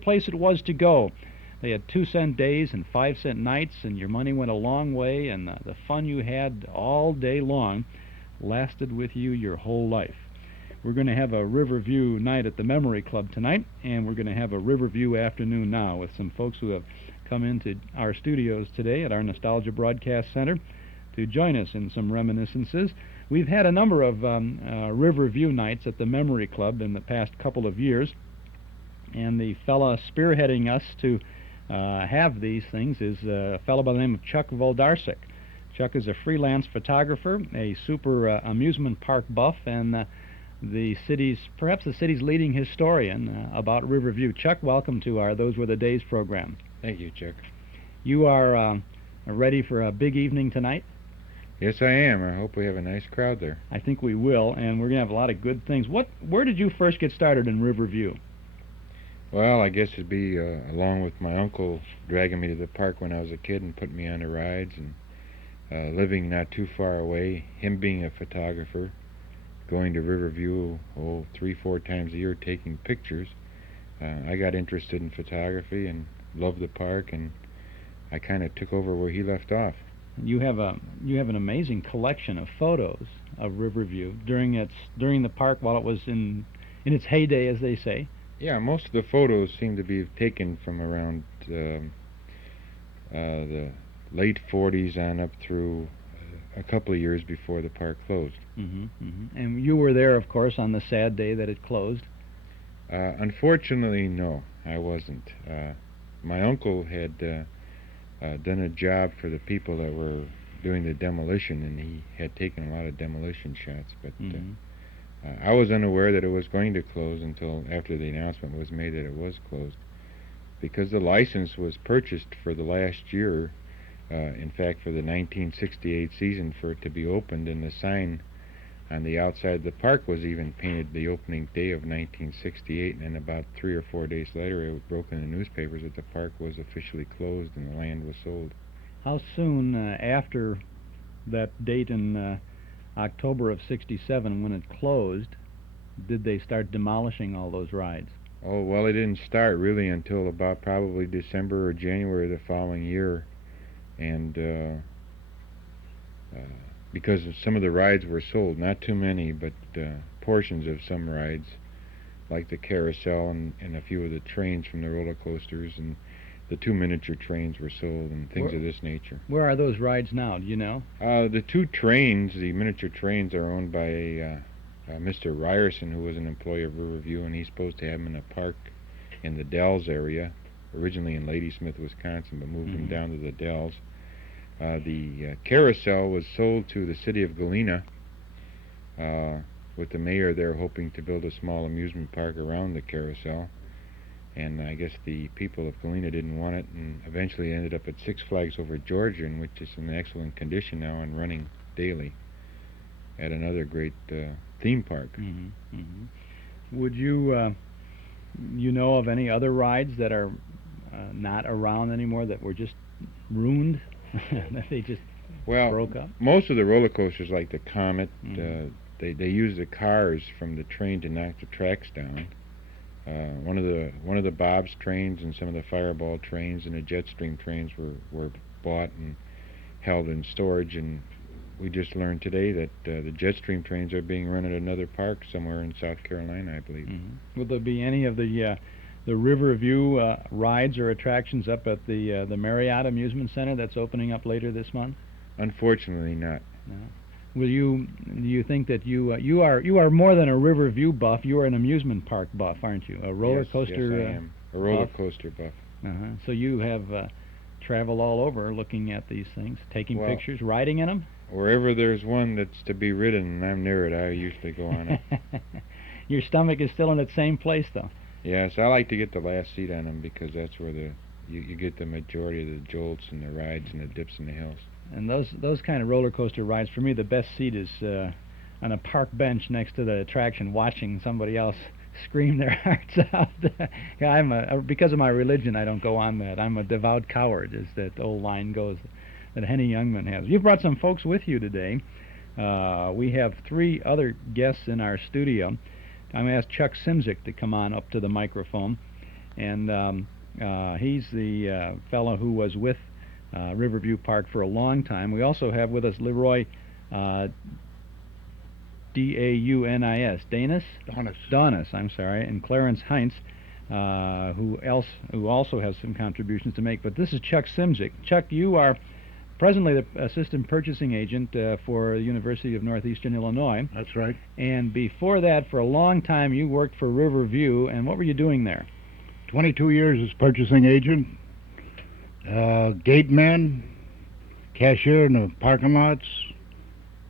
place it was to go. They had 2-cent days and 5-cent nights, and your money went a long way, and the fun you had all day long lasted with you your whole life. We're going to have a Riverview night at the Memory Club tonight, and we're going to have a Riverview afternoon now with some folks who have come into our studios today at our Nostalgia Broadcast Center to join us in some reminiscences. We've had a number of Riverview nights at the Memory Club in the past couple of years, and the fella spearheading us to have these things is a fellow by the name of Chuck Voldarsik. Chuck is a freelance photographer, a super amusement park buff, and perhaps the city's leading historian about Riverview. Chuck, welcome to our Those Were the Days program. Thank you, Chuck. You are ready for a big evening tonight? Yes, I am. I hope we have a nice crowd there. I think we will, and we're going to have a lot of good things. Where did you first get started in Riverview? Well, I guess it'd be along with my uncle dragging me to the park when I was a kid and putting me on the rides, and living not too far away, him being a photographer, going to Riverview 3-4 times a year taking pictures. I got interested in photography and loved the park, and I kind of took over where he left off. You have an amazing collection of photos of Riverview during the park while it was in its heyday, as they say. Yeah, most of the photos seem to be taken from around the late 40s on up through a couple of years before the park closed. And you were there, of course, on the sad day that it closed. Unfortunately, no, I wasn't. My uncle had done a job for the people that were doing the demolition, and he had taken a lot of demolition shots, but I was unaware that it was going to close until after the announcement was made that it was closed, because the license was purchased for the last year, in fact for the 1968 season, for it to be opened, and the sign on the outside of the park was even painted the opening day of 1968, and then about 3 or 4 days later it broke in the newspapers that the park was officially closed and the land was sold. How soon after that date in October of 67, when it closed, did they start demolishing all those rides? Oh, well, it didn't start really until about probably December or January the following year, and because some of the rides were sold, not too many, but portions of some rides, like the carousel and a few of the trains from the roller coasters, and the 2 miniature trains were sold, and things of this nature. Where are those rides now, do you know? The 2 trains, the miniature trains, are owned by Mr. Ryerson, who was an employee of Riverview, and he's supposed to have them in a park in the Dells area, originally in Ladysmith, Wisconsin, but moved them down to the Dells. The carousel was sold to the city of Galena, with the mayor there hoping to build a small amusement park around the carousel. And I guess the people of Galena didn't want it, and eventually ended up at Six Flags Over Georgia, which is in excellent condition now and running daily at another great theme park. Would you you know of any other rides that are not around anymore that were just ruined? That they just broke up? Most of the roller coasters, like the Comet, they use the cars from the train to knock the tracks down. One of the Bob's trains and some of the Fireball trains and the Jetstream trains were bought and held in storage, and we just learned today that the Jetstream trains are being run at another park somewhere in South Carolina, I believe. Will there be any of the Riverview rides or attractions up at the Marriott Amusement Center that's opening up later this month? Unfortunately, not. No. Do you think that you are more than a Riverview buff? You are an amusement park buff, aren't you? A roller coaster. Yes, I am. A roller coaster buff. So you have traveled all over looking at these things, taking pictures, riding in them. Wherever there's one that's to be ridden and I'm near it, I usually go on it. Your stomach is still in its same place, though. Yes, I like to get the last seat on them because that's where you get the majority of the jolts and the rides and the dips and the hills. And those kind of roller coaster rides, for me, the best seat is on a park bench next to the attraction, watching somebody else scream their hearts out. Because of my religion, I don't go on that. I'm a devout coward, as that old line goes that Henny Youngman has. You've brought some folks with you today. We have 3 other guests in our studio. I'm going to ask Chuck Simzik to come on up to the microphone. And he's the fellow who was with Riverview Park for a long time. We also have with us Leroy D-A-U-N-I-S, Donis, I'm sorry, and Clarence Heinz, who also has some contributions to make. But this is Chuck Simzik. Chuck, you are presently the assistant purchasing agent for the University of Northeastern Illinois. That's right. And before that, for a long time, you worked for Riverview. And what were you doing there? 22 years as purchasing agent, gate man, cashier in the parking lots,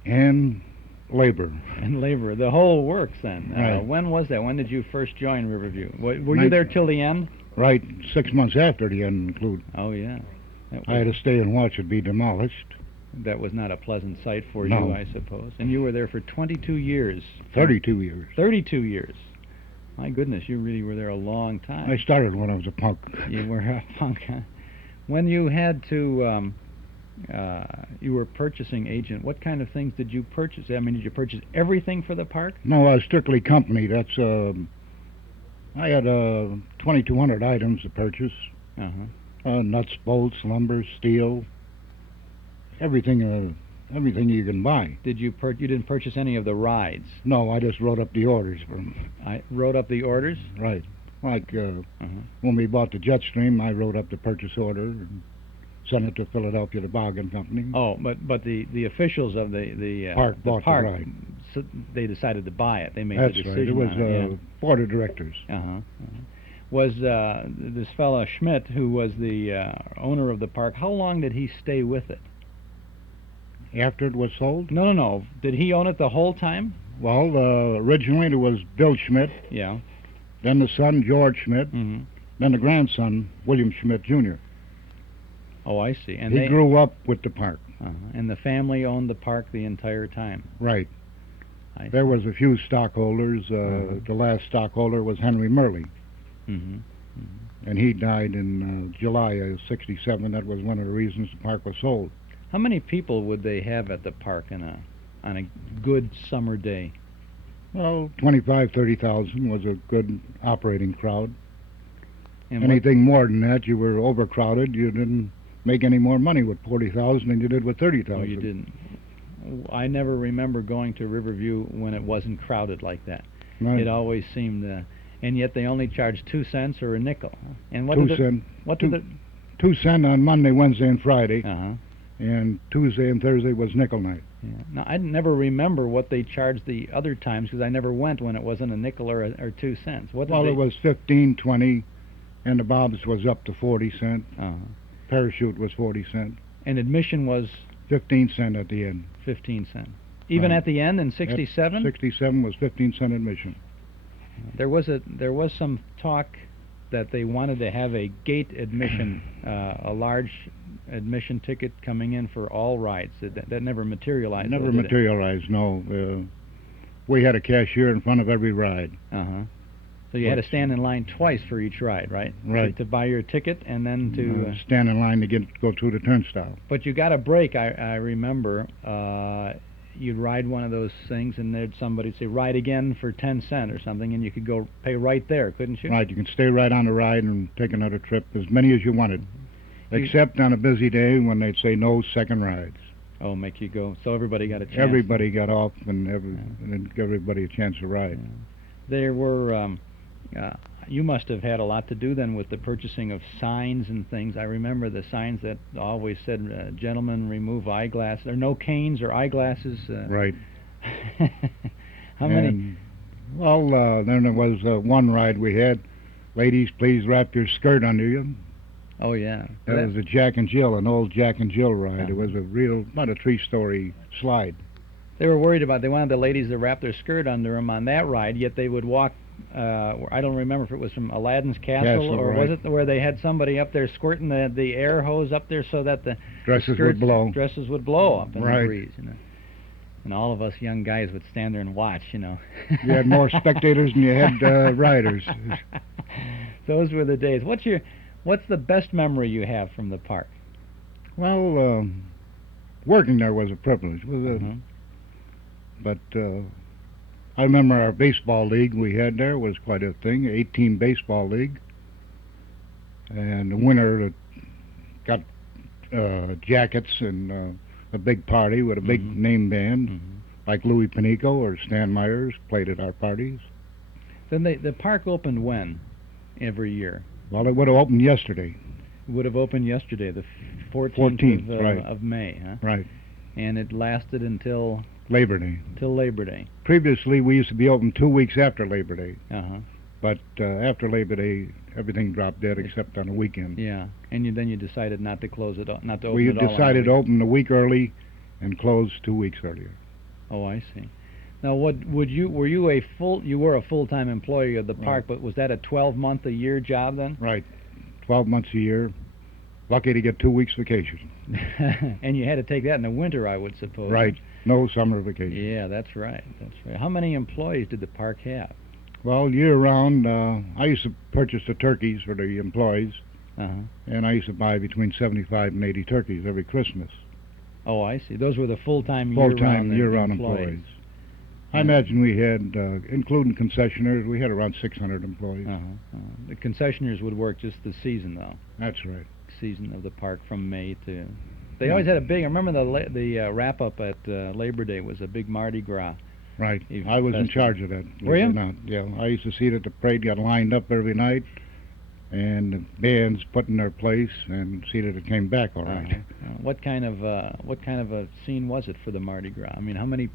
and labor. And labor, the whole works then. Right. When was that? When did you first join Riverview? Were you there till the end? Right, 6 months after the end included. Oh, yeah. I had to stay and watch it be demolished. That was not a pleasant sight for No. you, I suppose. And you were there for 22 years. 32 years. 32 years. My goodness, you really were there a long time. I started when I was a punk. You were a punk, huh? When you had to, you were a purchasing agent, what kind of things did you purchase? I mean, did you purchase everything for the park? No, I was strictly company. That's, I had 2,200 items to purchase. Nuts, bolts, lumber, steel, everything you can buy. Did you didn't purchase any of the rides? No, I just wrote up the orders for them. I wrote up the orders? Right. Like when we bought the Jetstream, I wrote up the purchase order and sent it to Philadelphia, the bargain company. Oh, but the officials of the park the bought park, the ride. So they decided to buy it. They made That's the decision. right. It was on it, board of directors. Was this fellow Schmidt, who was the owner of the park, how long did he stay with it? After it was sold? No. Did he own it the whole time? Well, originally there was Bill Schmidt. Yeah. Then the son, George Schmidt. Then the grandson, William Schmidt Jr. Oh, I see. And he grew up with the park. And the family owned the park the entire time. Right. There was a few stockholders. The last stockholder was Henry Murley. And he died in July of '67. That was one of the reasons the park was sold. How many people would they have at the park on a good summer day? Well, 30,000 was a good operating crowd. And anything more than that, you were overcrowded. You didn't make any more money with 40,000 than you did with 30,000. Oh, you didn't. I never remember going to Riverview when it wasn't crowded like that. Right. It always seemed, and yet they only charged 2 cents or a nickel. And what 2 did cents. What did it? 2 cents on Monday, Wednesday, and Friday. And Tuesday and Thursday was nickel night. Yeah. Now, I never remember what they charged the other times because I never went when it wasn't a nickel or 2 cents. What did Well, they... it was 15, 20, and the Bob's was up to 40 cents. Parachute was 40 cents. And admission was? 15 cents at the end. 15 cents. Even at the end in 67? 67 was 15 cent admission. There was some talk that they wanted to have a gate admission, a large admission ticket coming in for all rides. That never materialized. Never materialized, no. We had a cashier in front of every ride. So you had to stand in line twice for each ride, right? Right. To buy your ticket and then to... stand in line to go through the turnstile. But you got a break, I remember. You'd ride one of those things, and there'd somebody say, ride again for 10 cents or something, and you could go pay right there, couldn't you? Right, you can stay right on the ride and take another trip, as many as you wanted. Except on a busy day when they'd say no second rides. Oh, make you go. So everybody got a chance. Everybody got off, and then give everybody a chance to ride. There were... you must have had a lot to do then with the purchasing of signs and things. I remember the signs that always said, gentlemen, remove eyeglasses, or no canes or eyeglasses. Right. How many? Well, then there was one ride we had, ladies, please wrap your skirt under you. Oh, yeah. That was a Jack and Jill, an old Jack and Jill ride. It was a real, not a three-story slide. They were worried about, they wanted the ladies to wrap their skirt under them on that ride, yet they would walk, I don't remember if it was from Aladdin's Castle, or right. was it where they had somebody up there squirting the air hose up there so that the dresses would blow. Dresses would blow up in right. the breeze, you know. And all of us young guys would stand there and watch, you know. You had more spectators than you had riders. Those were the days. What's the best memory you have from the park? Well, working there was a privilege. But I remember our baseball league we had there was quite a thing, 18 baseball league. And the winner got jackets and a big party with a big name band, like Louis Panico or Stan Myers played at our parties. Then the park opened when every year? Well, it would have opened yesterday. It would have opened yesterday, the 14th right. of May, huh? Right. And it lasted until... Labor Day. Till Labor Day. Previously, we used to be open 2 weeks after Labor Day. Uh-huh. But after Labor Day, everything dropped dead except on the weekend. Yeah, and then you decided not to close it, not to open it all. We decided to open a week early and close 2 weeks earlier. Oh, I see. Now, were you a full-time employee of the park, but was that a 12-month-a-year job then? Right, 12 months a year. Lucky to get 2 weeks vacation. And you had to take that in the winter, I would suppose. Right, no summer vacation. Yeah, that's right. How many employees did the park have? Well, year-round, I used to purchase the turkeys for the employees, and I used to buy between 75 and 80 turkeys every Christmas. Oh, I see. Those were the full-time year-round employees. I imagine we had, including concessionaires, we had around 600 employees. The concessionaires would work just the season, though. That's right. Season of the park from May to... They always had a big... I remember the wrap-up at Labor Day was a big Mardi Gras. Right. I was in charge of that. Were you? Yeah. I used to see that the parade got lined up every night, and the bands put in their place, and see that it came back all right. What kind of a scene was it for the Mardi Gras? I mean, how many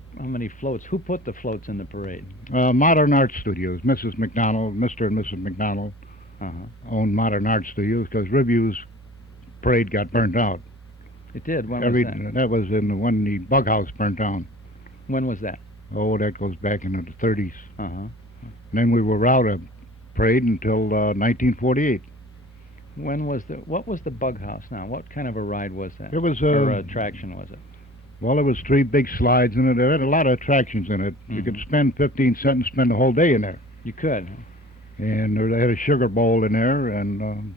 floats? Who put the floats in the parade? Modern Art Studios. Mrs. McDonald, Mr. and Mrs. McDonald owned Modern Art Studios because Riverview's parade got burnt out. It did? When was that? That was when the bug house burnt down. When was that? Oh, that goes back into the 30s. And then we were out of parade until 1948. What was the bug house now? What kind of a ride was that? It was or attraction was it? Well, there was 3 big slides in it. There had a lot of attractions in it. You could spend 15 cents and spend the whole day in there. You could. And they had a sugar bowl in there, and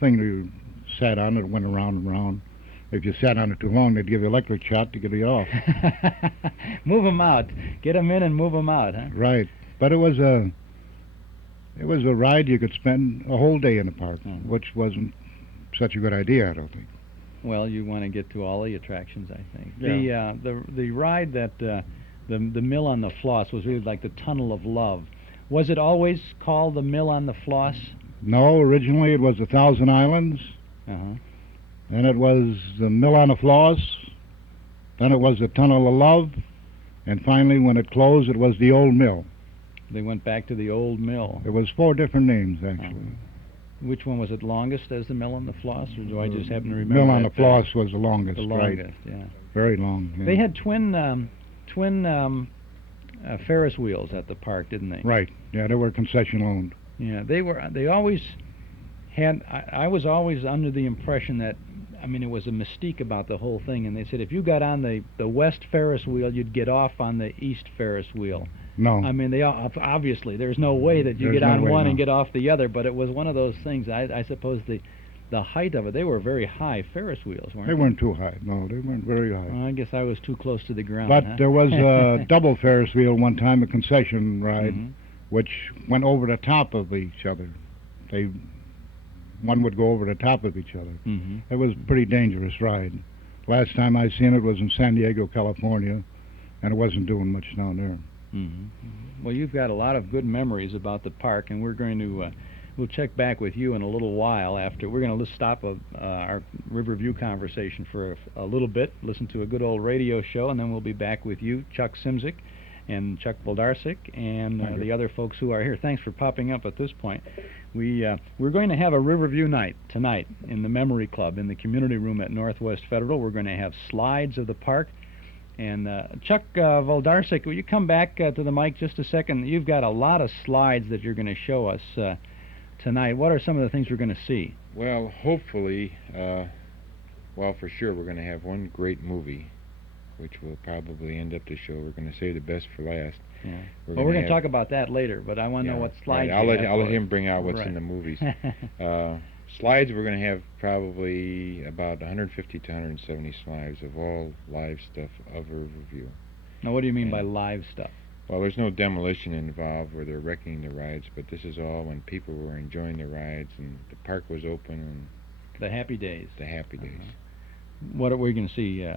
thing you sat on it went around and around. If you sat on it too long, they'd give you an electric shot to get you off. Move them out. Get them in and move them out, huh? Right. But it was a ride you could spend a whole day in the park, which wasn't such a good idea, I don't think. Well, you want to get to all the attractions, I think. Yeah. The ride that the Mill on the Floss was really like the Tunnel of Love. Was it always called the Mill on the Floss? No, originally it was the Thousand Islands. Then it was the Mill on the Floss. Then it was the Tunnel of Love. And finally, when it closed, it was the Old Mill. They went back to the Old Mill. There was 4 different names, actually. Which one was it longest as the Mill on the Floss, or do I just happen to remember? Mill on the Floss was the longest, the longest, right? Yeah. Very long. Yeah. They had twin Ferris wheels at the park, didn't they? Right. Yeah, they were concession owned. Yeah, they always had. I was always under the impression that, I mean, it was a mystique about the whole thing, and they said if you got on the west Ferris wheel, you'd get off on the east Ferris wheel. No. I mean, they obviously there's no way that you There's get no on way, one no. and get off the other. But it was one of those things. I suppose the height of it, they were very high Ferris wheels, weren't they? They weren't too high. No, they weren't very high. Well, I guess I was too close to the ground. But huh? there was a double Ferris wheel one time, a concession ride, Mhm. which went over the top of each other. One would go over the top of each other. Mhm. It was a pretty dangerous ride. Last time I seen it was in San Diego, California, and it wasn't doing much down there. Mhm. Well, you've got a lot of good memories about the park, and we're going to we'll check back with you in a little while. After we're going to stop our Riverview conversation for a little bit, listen to a good old radio show, and then we'll be back with you, Chuck Simzik, and Chuck Voldarczyk, and the other folks who are here. Thanks for popping up at this point. We're going to have a Riverview night tonight in the Memory Club in the community room at Northwest Federal. We're going to have slides of the park. And Chuck Voldarczyk, will you come back to the mic just a second? You've got a lot of slides that you're going to show us tonight. What are some of the things we're going to see? Well, hopefully, well, for sure, we're going to have one great movie, which will probably end up the show. We're going to save the best for last. Yeah. We're gonna going to talk about that later, but I want to know what slides Right. you have I'll let for him us. bring out what's Right. in the movies. Slides, we're going to have probably about 150 to 170 slides of all live stuff of Riverview. Now, what do you mean by live stuff? Well, there's no demolition involved where they're wrecking the rides, but this is all when people were enjoying the rides and the park was open and The happy days. the happy days. What are we going to see?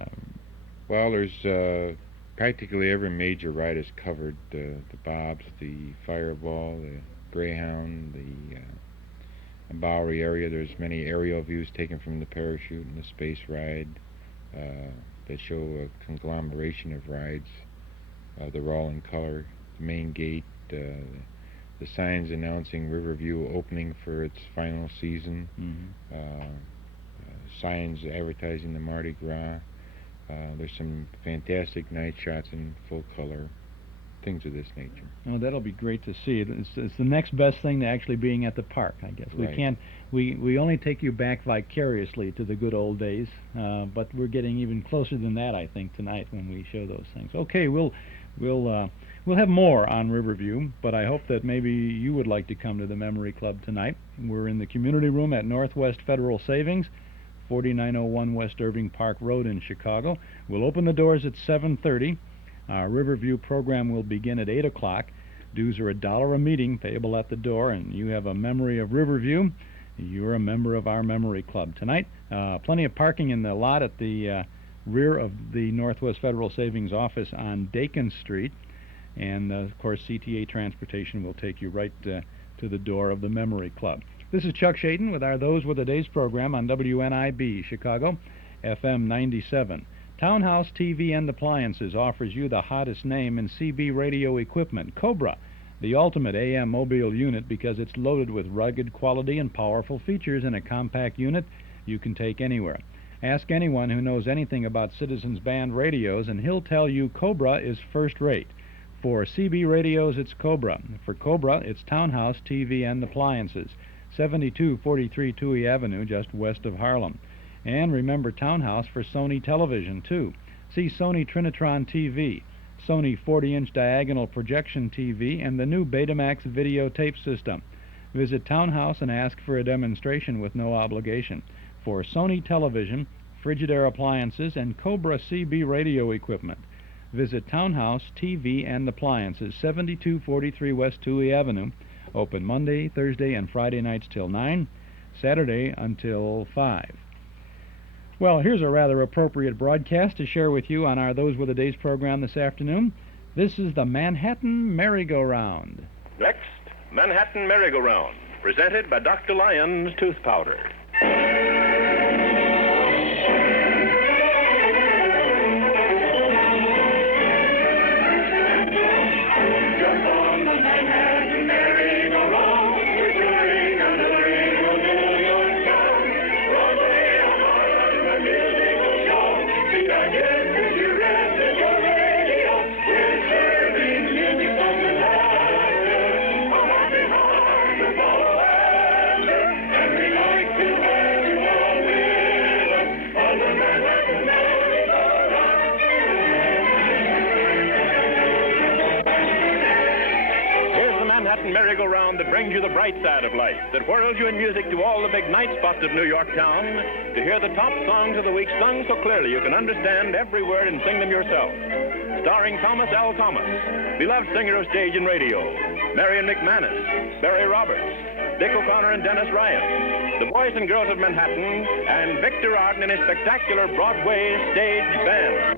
Well, there's practically every major ride is covered. The Bobs, the Fireball, the Greyhound, the Bowery area. There's many aerial views taken from the parachute and the space ride that show a conglomeration of rides. They're all in color. The main gate, the signs announcing Riverview opening for its final season. Signs advertising the Mardi Gras. There's some fantastic night shots in full color, things of this nature. Oh, that'll be great to see. It's the next best thing to actually being at the park, I guess. We Right. can't. We only take you back vicariously to the good old days, but we're getting even closer than that, I think, tonight when we show those things. Okay, we'll have more on Riverview, but I hope that maybe you would like to come to the Memory Club tonight. We're in the community room at Northwest Federal Savings, 4901 West Irving Park Road in Chicago. We'll open the doors at 7:30. Our Riverview program will begin at 8 o'clock. Dues are $1 a meeting, payable at the door, and you have a memory of Riverview. You're a member of our Memory Club tonight. Plenty of parking in the lot at the rear of the Northwest Federal Savings office on Dakin Street. And, of course, CTA Transportation will take you right to the door of the Memory Club. This is Chuck Shaden with our Those Were the Days program on WNIB Chicago, FM 97. Townhouse TV and Appliances offers you the hottest name in CB radio equipment, Cobra, the ultimate AM mobile unit because it's loaded with rugged quality and powerful features in a compact unit you can take anywhere. Ask anyone who knows anything about Citizens Band radios and he'll tell you Cobra is first rate. For CB radios, it's Cobra. For Cobra, it's Townhouse TV and Appliances, 7243 Touhy Avenue, just west of Harlem. And remember Townhouse for Sony television, too. See Sony Trinitron TV, Sony 40-inch diagonal projection TV, and the new Betamax videotape system. Visit Townhouse and ask for a demonstration with no obligation. For Sony television, Frigidaire appliances, and Cobra CB radio equipment. Visit Townhouse TV and Appliances, 7243 West Touhy Avenue. Open Monday, Thursday, and Friday nights till 9, Saturday until 5. Well, here's a rather appropriate broadcast to share with you on our Those Were the Days program this afternoon. This is the Manhattan Merry-Go-Round. Next, Manhattan Merry-Go-Round, presented by Dr. Lyon's Tooth Powder. And we like to have program that brings you the bright side of life, that whirls you in music to all the big night spots of New York town, to hear the top songs of the week sung so clearly you can understand every word and sing them yourself. Starring Thomas L. Thomas, beloved singer of stage and radio, Marion McManus, Barry Roberts, Dick O'Connor and Dennis Ryan, the Boys and Girls of Manhattan, and Victor Arden in his spectacular Broadway stage band.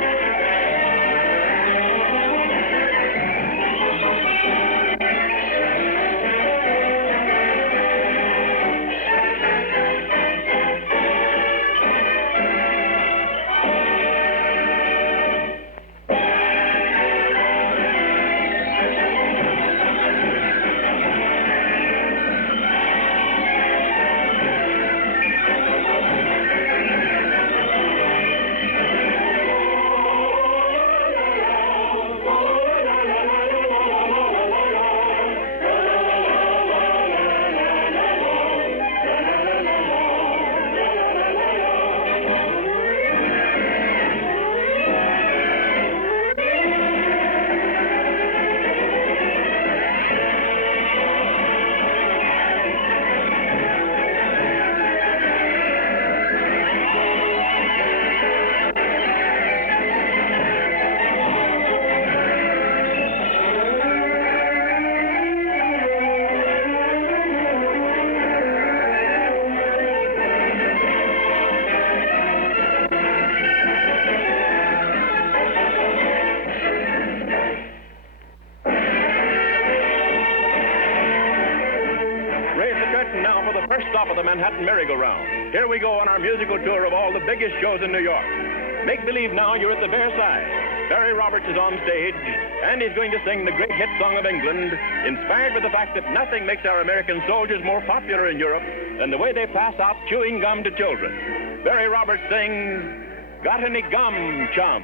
Stop of the Manhattan merry-go-round. Here we go on our musical tour of all the biggest shows in New York. Make believe now you're at the Versailles. Barry Roberts is on stage, and he's going to sing the great hit song of England, inspired by the fact that nothing makes our American soldiers more popular in Europe than the way they pass out chewing gum to children. Barry Roberts sings, "Got Any Gum, Chum?"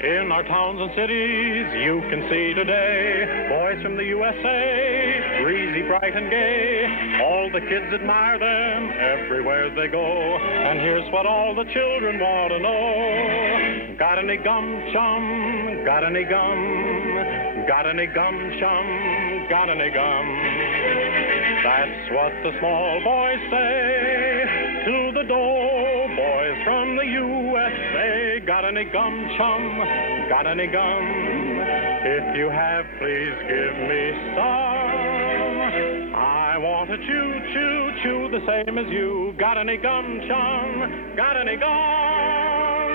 In our towns and cities, you can see today boys from the USA, breezy, bright, and gay. All the kids admire them everywhere they go. And here's what all the children want to know. Got any gum, chum? Got any gum? Got any gum, chum? Got any gum? That's what the small boys say to the doughboys from the USA. Got any gum, chum? Got any gum? If you have, please give me some. I want to chew, chew, chew the same as you. Got any gum, chum? Got any gum?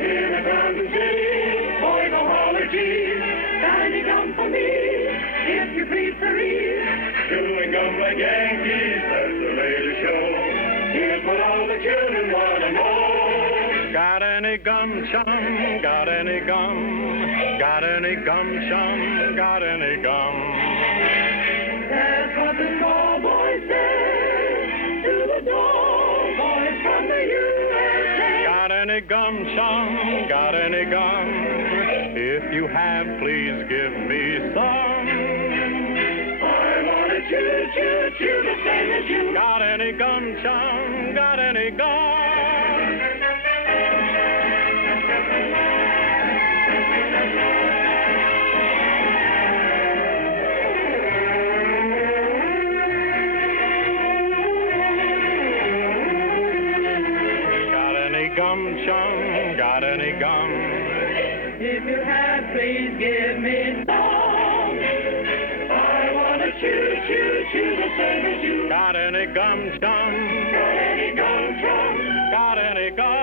In a Kansas City, boys will holler, gee. Got any gum for me? If you please, hurry. Chewing gum like Yankees, that's the latest show. Here's what all the children want to know. Got any gum, chum? Got any gum? Got any gum, chum? Got any gum? That's what the small boys say to the doughboys from the USA. Got any gum, chum? Got any gum? If you have, please give me some. I want to chew, chew, chew the same as you. Got any gum, chum? Got any gum? Gum, chum, got any gum? If you have, please give me some. I want to chew, chew, chew the same as you. Got any gum, chum? Got any gum, chum? Got any gum?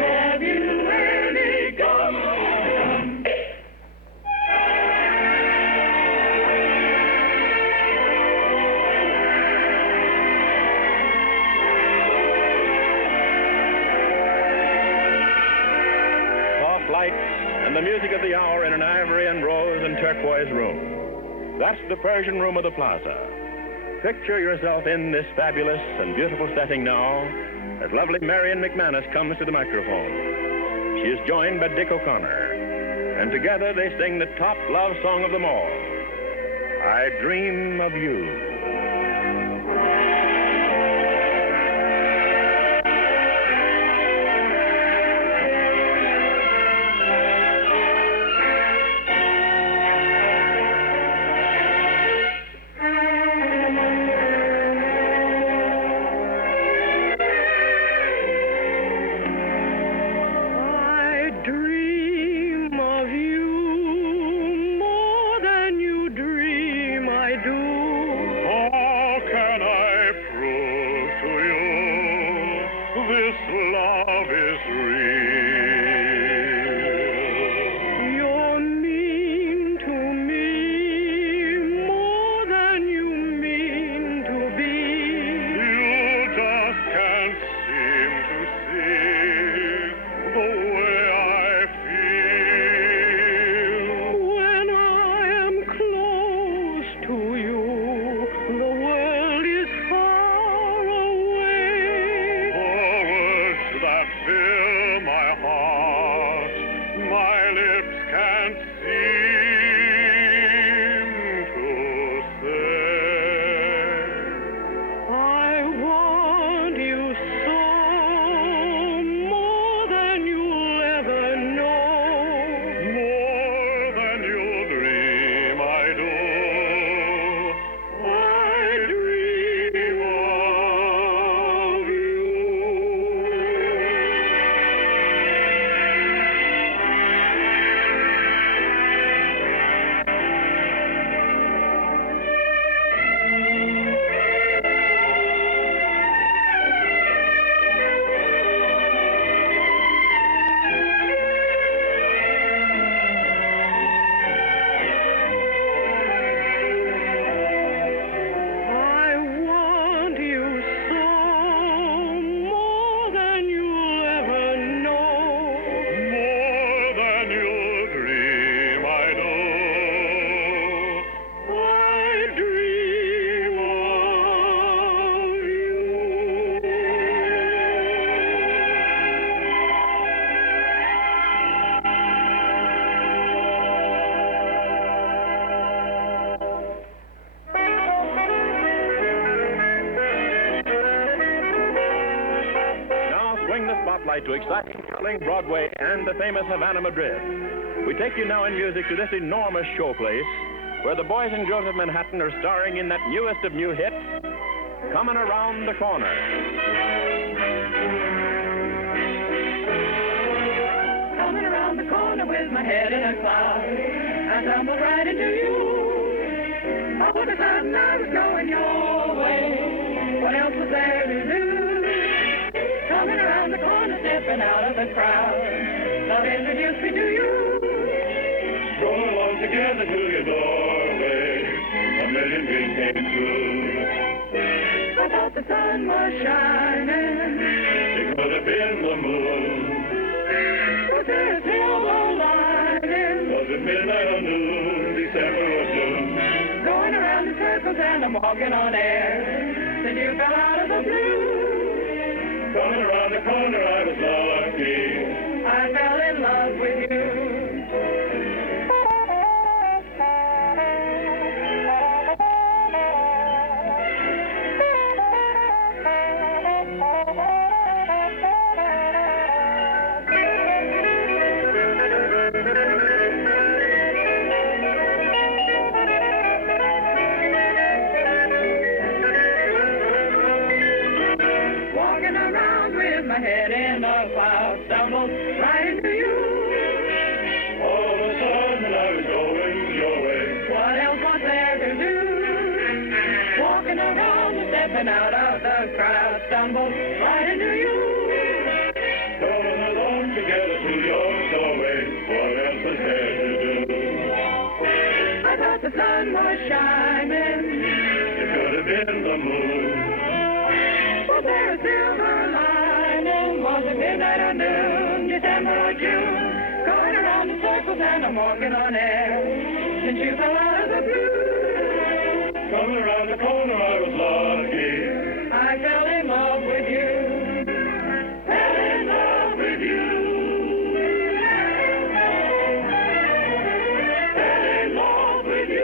Have you any gum? And the music of the hour in an ivory and rose and turquoise room. That's the Persian room of the plaza. Picture yourself in this fabulous and beautiful setting now as lovely Marion McManus comes to the microphone. She is joined by Dick O'Connor, and together they sing the top love song of them all, I Dream of You. lips can't seem to say. I want you so, more than you'll ever know, more than you'll dream I do. I dream of you. I want you so, more than you'll ever know, more than you'll dream I do. I dream of Now swing the spotlight to exciting Broadway and the famous Havana, Madrid. We take you now in music to this enormous showplace where the boys and girls of Manhattan are starring in that newest of new hits, Coming Around the Corner. Coming around the corner with my head in a cloud, I tumbled right into you. All of a sudden I was going your way. What else was there to do? Coming around the corner, stepping out of the crowd, love introduced me to you. Roll along together to your doorway, a million dreams came true. I thought the sun was shining. It could have been the moon. Was there a silver lining? Was it midnight or noon, December or June? Going around in circles and I'm walking on air. Then you fell out of the blue. Coming around the corner, I was lucky. I fell in love with you. Walking around with my head in a cloud, stumbled right into you. All of a sudden, I was going your way. What else was there to do? Walking around and stepping out of the crowd, stumbled right into you. Going along together to your doorway. What else was there to do? I thought the sun was shining. It could have been the moon. Was there a silver lining? Was it midnight or noon, December or June? Going around in circles and I'm walking on air. Since you fell out of the blue. Coming around the corner, I was lucky. I fell in love with you. Fell in love with you. Fell in love with you.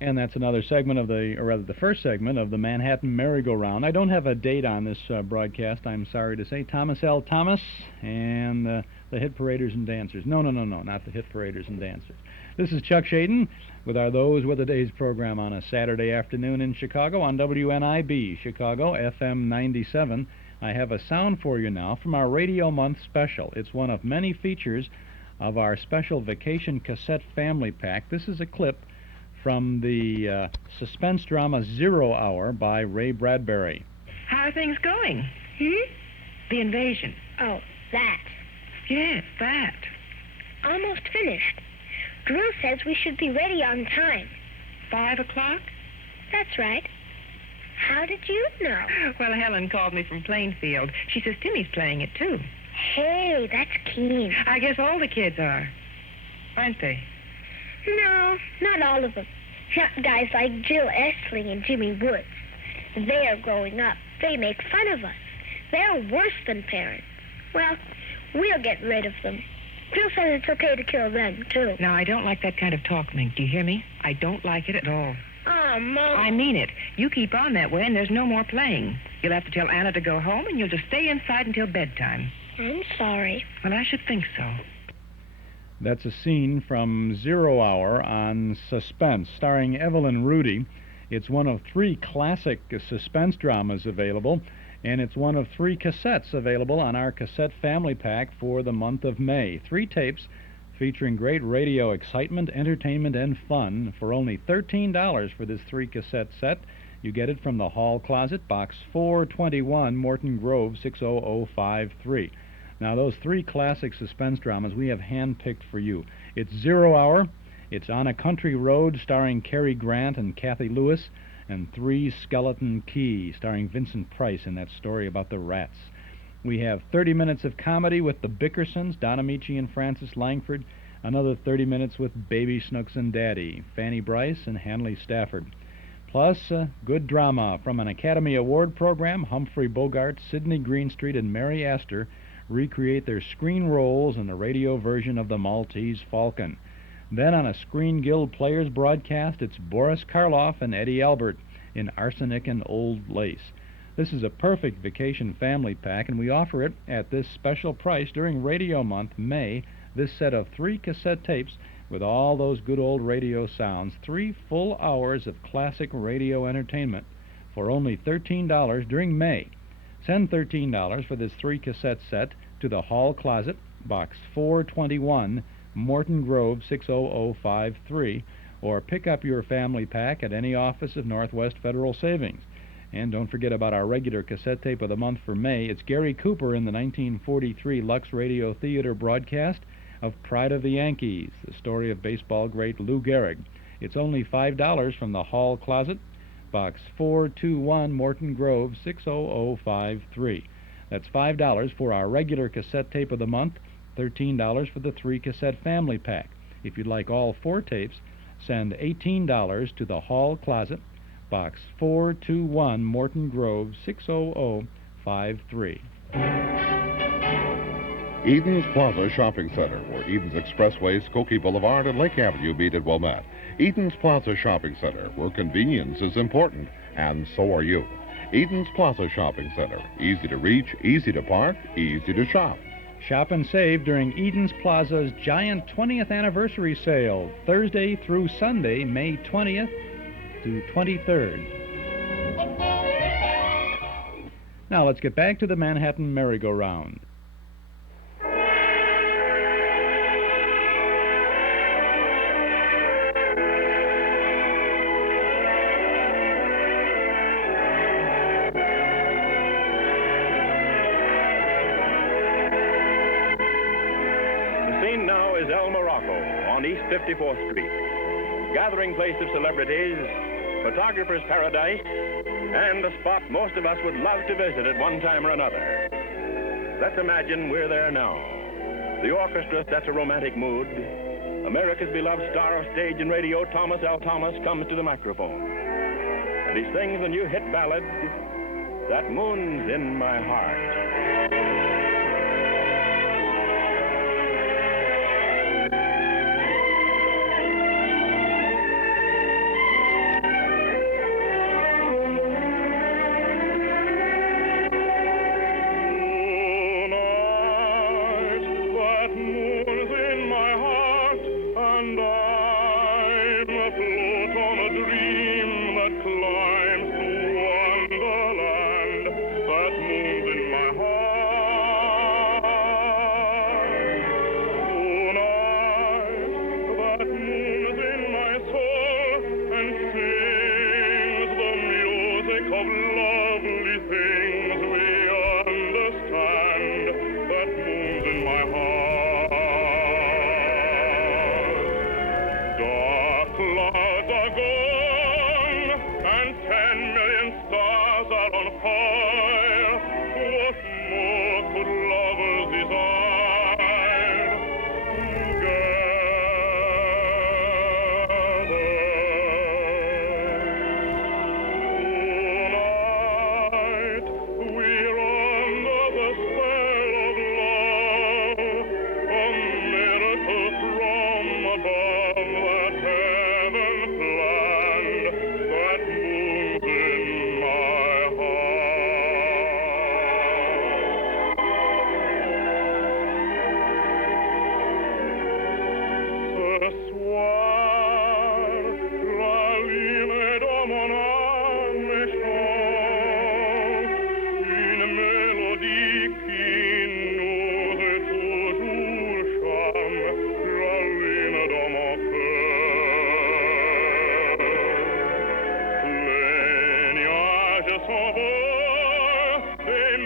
And that's another segment of the first segment of the Manhattan Merry-Go-Round. I don't have a date on this broadcast, I'm sorry to say. Thomas L. Thomas and the Hit Paraders and Dancers. No, not the Hit Paraders and Dancers. This is Chuck Shaden with our Those Were the Days program on a Saturday afternoon in Chicago on WNIB, Chicago, FM 97. I have a sound for you now from our Radio Month special. It's one of many features of our special vacation cassette family pack. This is a clip from the suspense drama 0 Hour by Ray Bradbury. How are things going? The invasion. Oh, that. Yes, that. Almost finished. Drill says we should be ready on time. 5 o'clock? That's right. How did you know? Well, Helen called me from Plainfield. She says Timmy's playing it, too. Hey, that's keen. I guess all the kids are. Aren't they? No, not all of them. Not guys like Jill Essling and Jimmy Woods. They're growing up. They make fun of us. They're worse than parents. Well, we'll get rid of them. Phil says it's okay to kill them, too. Now, I don't like that kind of talk, Mink. Do you hear me? I don't like it at all. Oh, Mom. I mean it. You keep on that way, and there's no more playing. You'll have to tell Anna to go home, and you'll just stay inside until bedtime. I'm sorry. Well, I should think so. That's a scene from 0 Hour on Suspense, starring Evelyn Rudy. It's one of 3 classic suspense dramas available, and it's one of 3 cassettes available on our cassette family pack for the month of May. 3 tapes featuring great radio excitement, entertainment, and fun for only $13 for this 3-cassette set. You get it from the Hall Closet, Box 421, Morton Grove, 60053. Now, those 3 classic suspense dramas we have handpicked for you. It's 0 Hour, it's On a Country Road, starring Cary Grant and Kathy Lewis, and 3 Skeleton Key, starring Vincent Price in that story about the rats. We have 30 minutes of comedy with the Bickersons, Don Amici and Francis Langford, another 30 minutes with Baby Snooks and Daddy, Fanny Bryce and Hanley Stafford. Plus, good drama from an Academy Award program. Humphrey Bogart, Sidney Greenstreet, and Mary Astor recreate their screen roles in the radio version of The Maltese Falcon. Then on a Screen Guild Players broadcast, it's Boris Karloff and Eddie Albert in Arsenic and Old Lace. This is a perfect vacation family pack, and we offer it at this special price during Radio Month, May. This set of 3 cassette tapes with all those good old radio sounds, 3 full hours of classic radio entertainment for only $13 during May. Send $13 for this 3-cassette set to the Hall Closet, Box 421, Morton Grove, 60053, or pick up your family pack at any office of Northwest Federal Savings. And don't forget about our regular cassette tape of the month for May. It's Gary Cooper in the 1943 Lux Radio Theater broadcast of Pride of the Yankees, the story of baseball great Lou Gehrig. It's only $5 from the Hall Closet, Box 421, Morton Grove, 60053. That's $5 for our regular cassette tape of the month, $13 for the 3-cassette family pack. If you'd like all 4 tapes, send $18 to the Hall Closet, Box 421, Morton Grove, 60053. Eden's Plaza Shopping Center, where Eden's Expressway, Skokie Boulevard, and Lake Avenue meet at Wilmette. Eden's Plaza Shopping Center, where convenience is important, and so are you. Eden's Plaza Shopping Center, easy to reach, easy to park, easy to shop. Shop and save during Eden's Plaza's giant 20th anniversary sale, Thursday through Sunday, May 20th to 23rd. Now let's get back to the Manhattan merry-go-round. East 54th Street, gathering place of celebrities, photographer's paradise, and a spot most of us would love to visit at one time or another. Let's imagine we're there now. The orchestra sets a romantic mood. America's beloved star of stage and radio, Thomas L. Thomas, comes to the microphone. And he sings the new hit ballad, That Moon's in My Heart.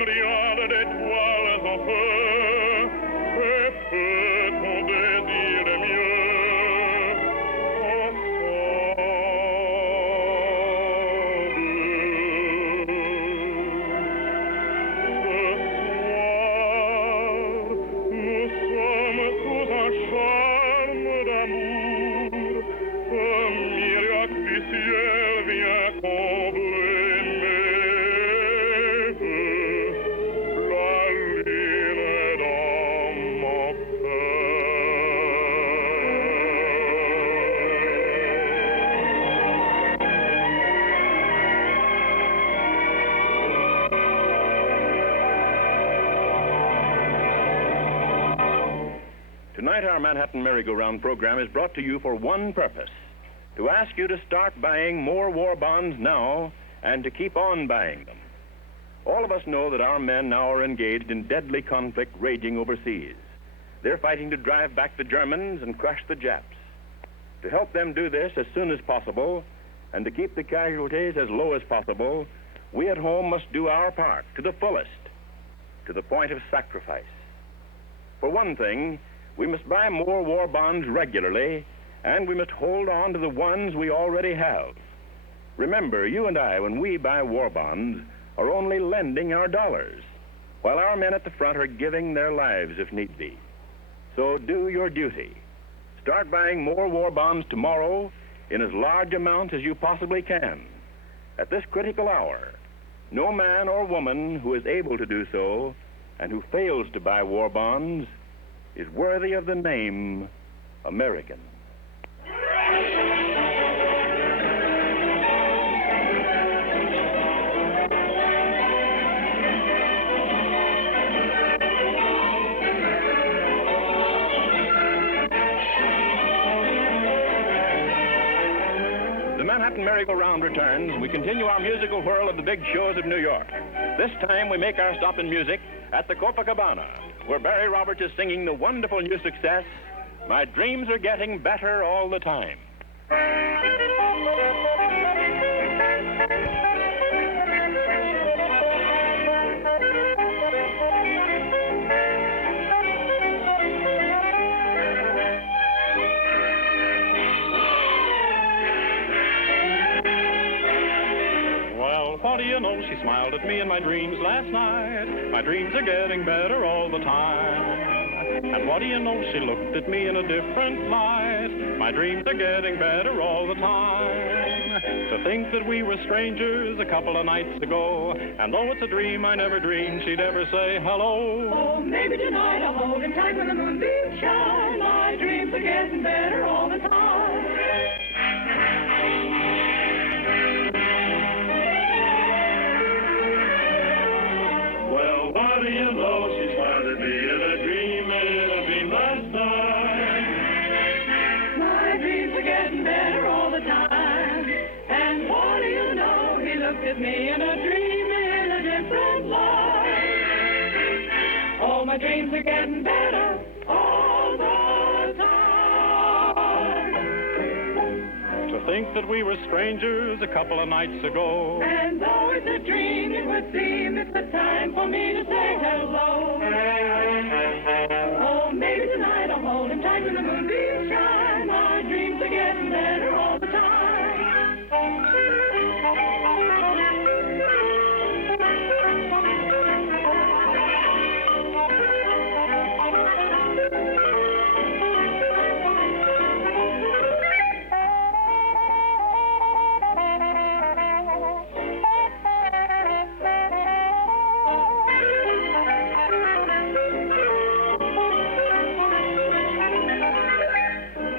rien d'étoiles en feu, et peut-on désirer mieux? Nous sommes sous un charme d'amour, un miracle du ciel vient combler mes vœux, la lune est dans mon Tonight, our Manhattan Merry-Go-Round program is brought to you for one purpose: to ask you to start buying more war bonds now and to keep on buying them. All of us know that our men now are engaged in deadly conflict raging overseas. They're fighting to drive back the Germans and crush the Japs. To help them do this as soon as possible and to keep the casualties as low as possible, we at home must do our part to the fullest, to the point of sacrifice. For one thing, we must buy more war bonds regularly, and we must hold on to the ones we already have. Remember, you and I, when we buy war bonds, are only lending our dollars, while our men at the front are giving their lives if need be. So do your duty. Start buying more war bonds tomorrow in as large amounts as you possibly can. At this critical hour, no man or woman who is able to do so and who fails to buy war bonds is worthy of the name American. The Manhattan Merry-Go-Round returns, and we continue our musical whirl of the big shows of New York. This time we make our stop in music at the Copacabana, where Barry Roberts is singing the wonderful new success, My Dreams Are Getting Better All the Time. Well, what do you know? She smiled at me in my dreams last night. My dreams are getting better all the time. And what do you know? She looked at me in a different light. My dreams are getting better all the time. To think that we were strangers a couple of nights ago, and though it's a dream, I never dreamed she'd ever say hello. Oh, maybe tonight I'll hold him tight when the moonbeams shine. My dreams are getting better all the time. Well, what do you know? She smiled at me in a dream last night. My dreams are getting better all the time. And what do you know? He looked at me in a dream in a different light. Oh, my dreams are getting better all the time. To think that we were strangers a couple of nights ago. And though it's a dream, it would seem it's the time for me to say hello. Oh, maybe tonight I'll hold him tight when the moonbeams shine. My dreams are getting better all the time.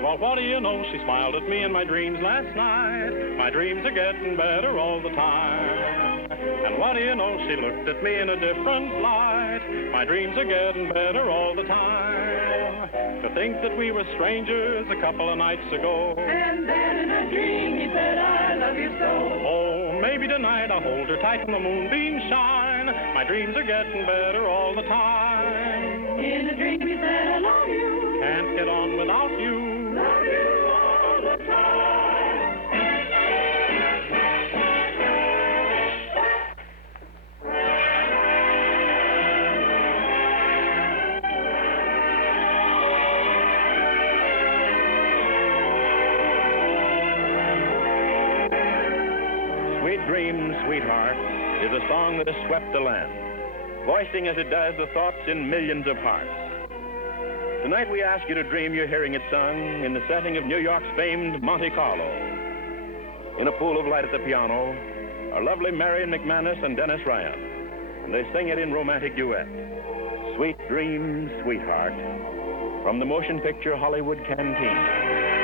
Well, what do you know? She smiled at me in my dreams last night. My dreams are getting better all the time. And what do you know? She looked at me in a different light. My dreams are getting better all the time. To think that we were strangers a couple of nights ago. And then in a dream he said, I love you so. Oh, maybe tonight I'll hold her tight when the moonbeams shine. My dreams are getting better all the time. In a dream he said, I love you. Can't get on without you. Love you all the time. Dreams, Sweetheart is a song that has swept the land, voicing as it does the thoughts in millions of hearts. Tonight we ask you to dream you're hearing it sung in the setting of New York's famed Monte Carlo. In a pool of light at the piano are lovely Marion McManus and Dennis Ryan, and they sing it in romantic duet. Sweet Dreams, Sweetheart, from the motion picture Hollywood Canteen.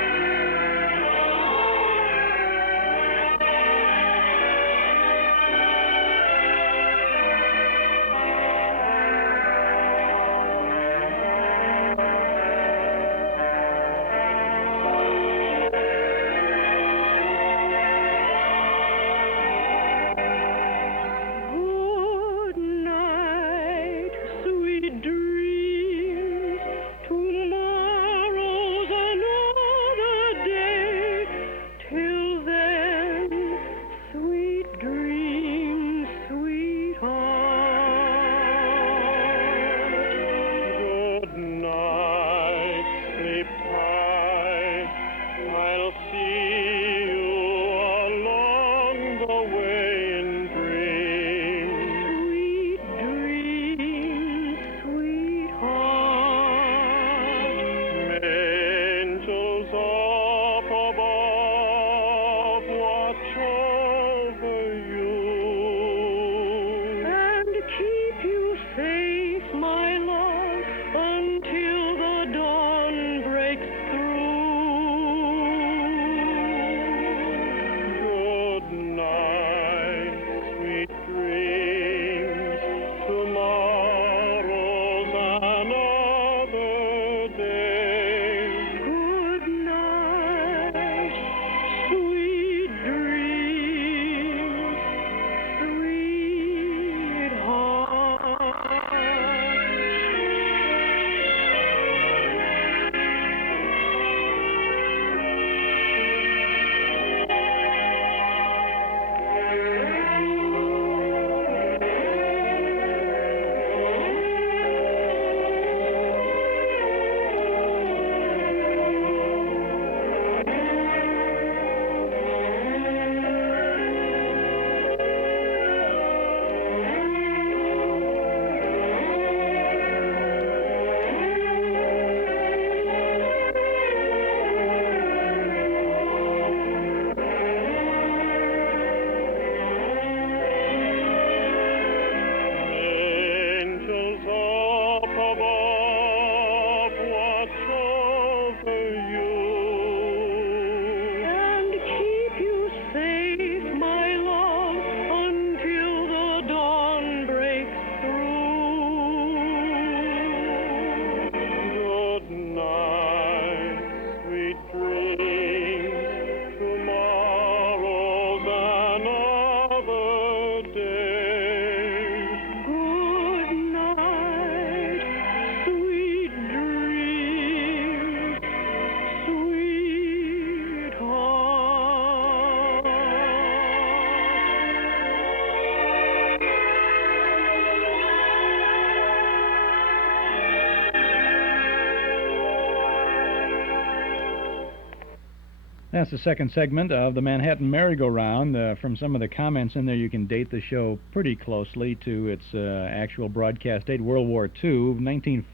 That's the second segment of the Manhattan Merry-Go-Round. From some of the comments in there, you can date the show pretty closely to its actual broadcast date, World War II,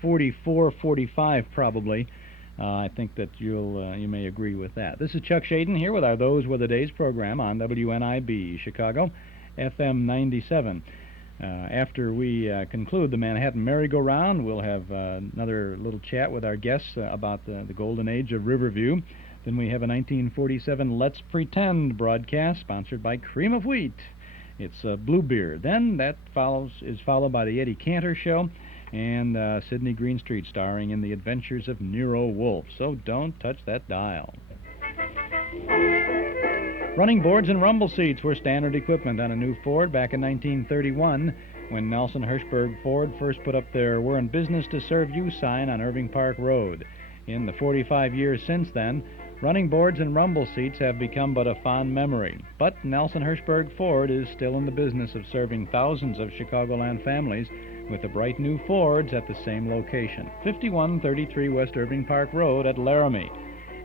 1944-45 probably. I think that you may agree with that. This is Chuck Shaden here with our Those Were the Days program on WNIB Chicago, FM 97. After we conclude the Manhattan Merry-Go-Round, we'll have another little chat with our guests about the golden age of Riverview. Then we have a 1947 Let's Pretend broadcast sponsored by Cream of Wheat. It's Bluebeard. Then that is followed by the Eddie Cantor Show and Sidney Greenstreet starring in The Adventures of NERO WOLFE. So don't touch that dial. Running boards and rumble seats were standard equipment on a new Ford back in 1931 when Nelson Hirschberg Ford first put up their "We're in business to serve you" sign on Irving Park Road. In the 45 years since then, running boards and rumble seats have become but a fond memory. But Nelson Hirschberg Ford is still in the business of serving thousands of Chicagoland families with the bright new Fords at the same location, 5133 West Irving Park Road at Laramie.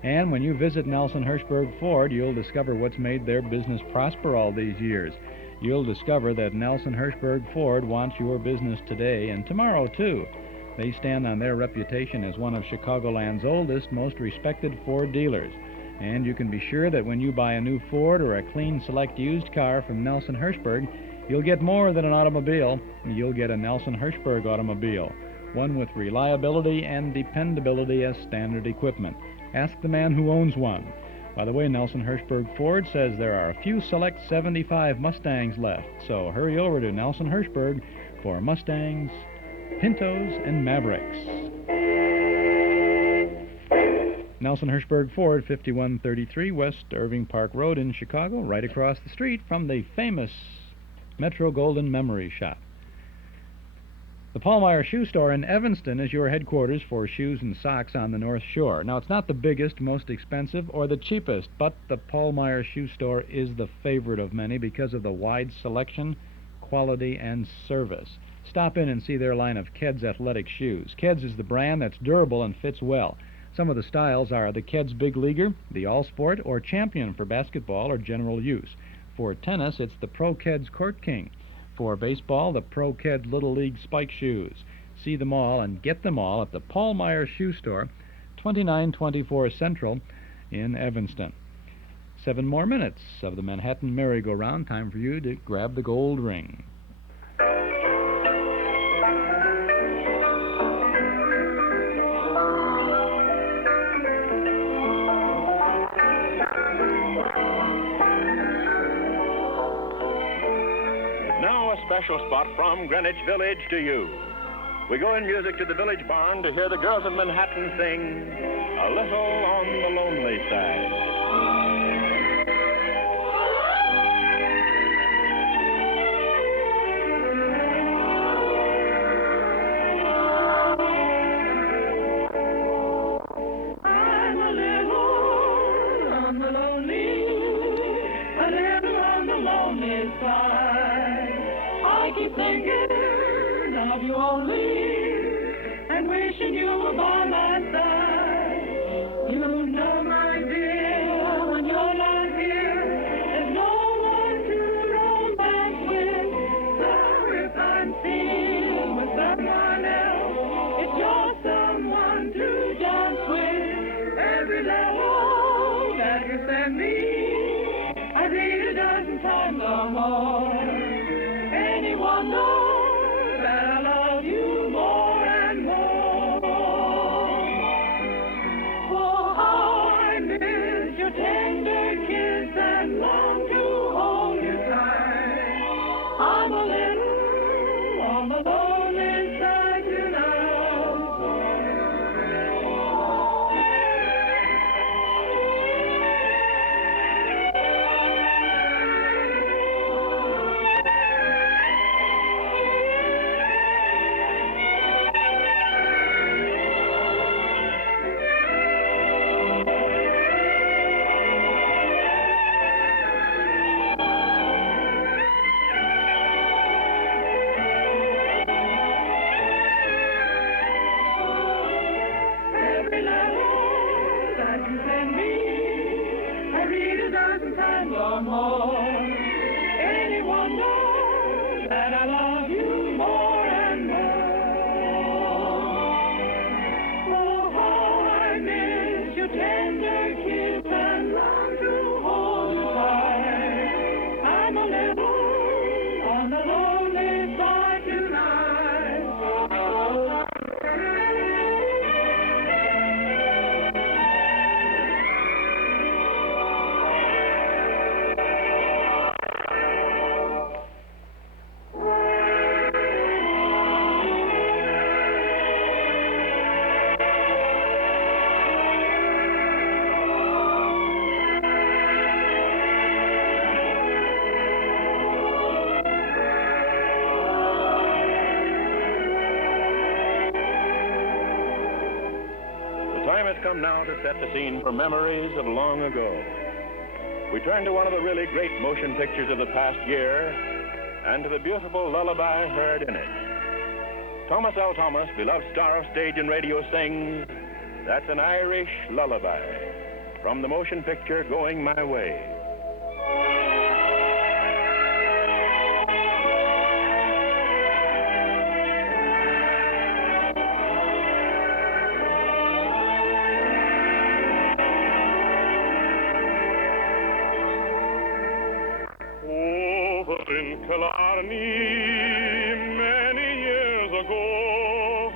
And when you visit Nelson Hirschberg Ford, you'll discover what's made their business prosper all these years. You'll discover that Nelson Hirschberg Ford wants your business today and tomorrow, too. They stand on their reputation as one of Chicagoland's oldest, most respected Ford dealers. And you can be sure that when you buy a new Ford or a clean select used car from Nelson Hirschberg, you'll get more than an automobile. You'll get a Nelson Hirschberg automobile, one with reliability and dependability as standard equipment. Ask the man who owns one. By the way, Nelson Hirschberg Ford says there are a few select 75 Mustangs left, so hurry over to Nelson Hirschberg for Mustangs, Pintos, and Mavericks. Nelson Hirschberg Ford, 5133 West Irving Park Road in Chicago, right across the street from the famous Metro Golden Memory Shop. The Paul Shoe Store in Evanston is your headquarters for shoes and socks on the North Shore. Now, it's not the biggest, most expensive, or the cheapest, but the Paul Shoe Store is the favorite of many because of the wide selection, quality, and service. Stop in and see their line of Keds athletic shoes. Keds is the brand that's durable and fits well. Some of the styles are the Keds Big Leaguer, the All Sport, or Champion for basketball or general use. For tennis, it's the Pro Keds Court King. For baseball, the Pro Keds Little League Spike Shoes. See them all and get them all at the Paul Shoe Store, 2924 Central in Evanston. 7 more minutes of the Manhattan merry-go-round. Time for you to grab the gold ring. Special spot from Greenwich Village to you. We go in music to the Village Barn to hear the girls of Manhattan sing A Little on the Lonely Side. I'm a little on the lonely side. I keep thinking of you only and wishing you were by my side. You know, my dear, when you're not here, there's no one to romance with. So if I'm seen with someone else, it's your someone to dance with. Every letter that you send me, I read a dozen times or more. Anyone knows that I love you more and more. Oh, how I miss your tender kiss and long to hold you tight. I'm a little on the lonely side tonight. Come now to set the scene for memories of long ago. We turn to one of the really great motion pictures of the past year and to the beautiful lullaby heard in it. Thomas L. Thomas, beloved star of stage and radio, sings That's an Irish Lullaby. from the motion picture Going My Way. Over in Killarney, many years ago,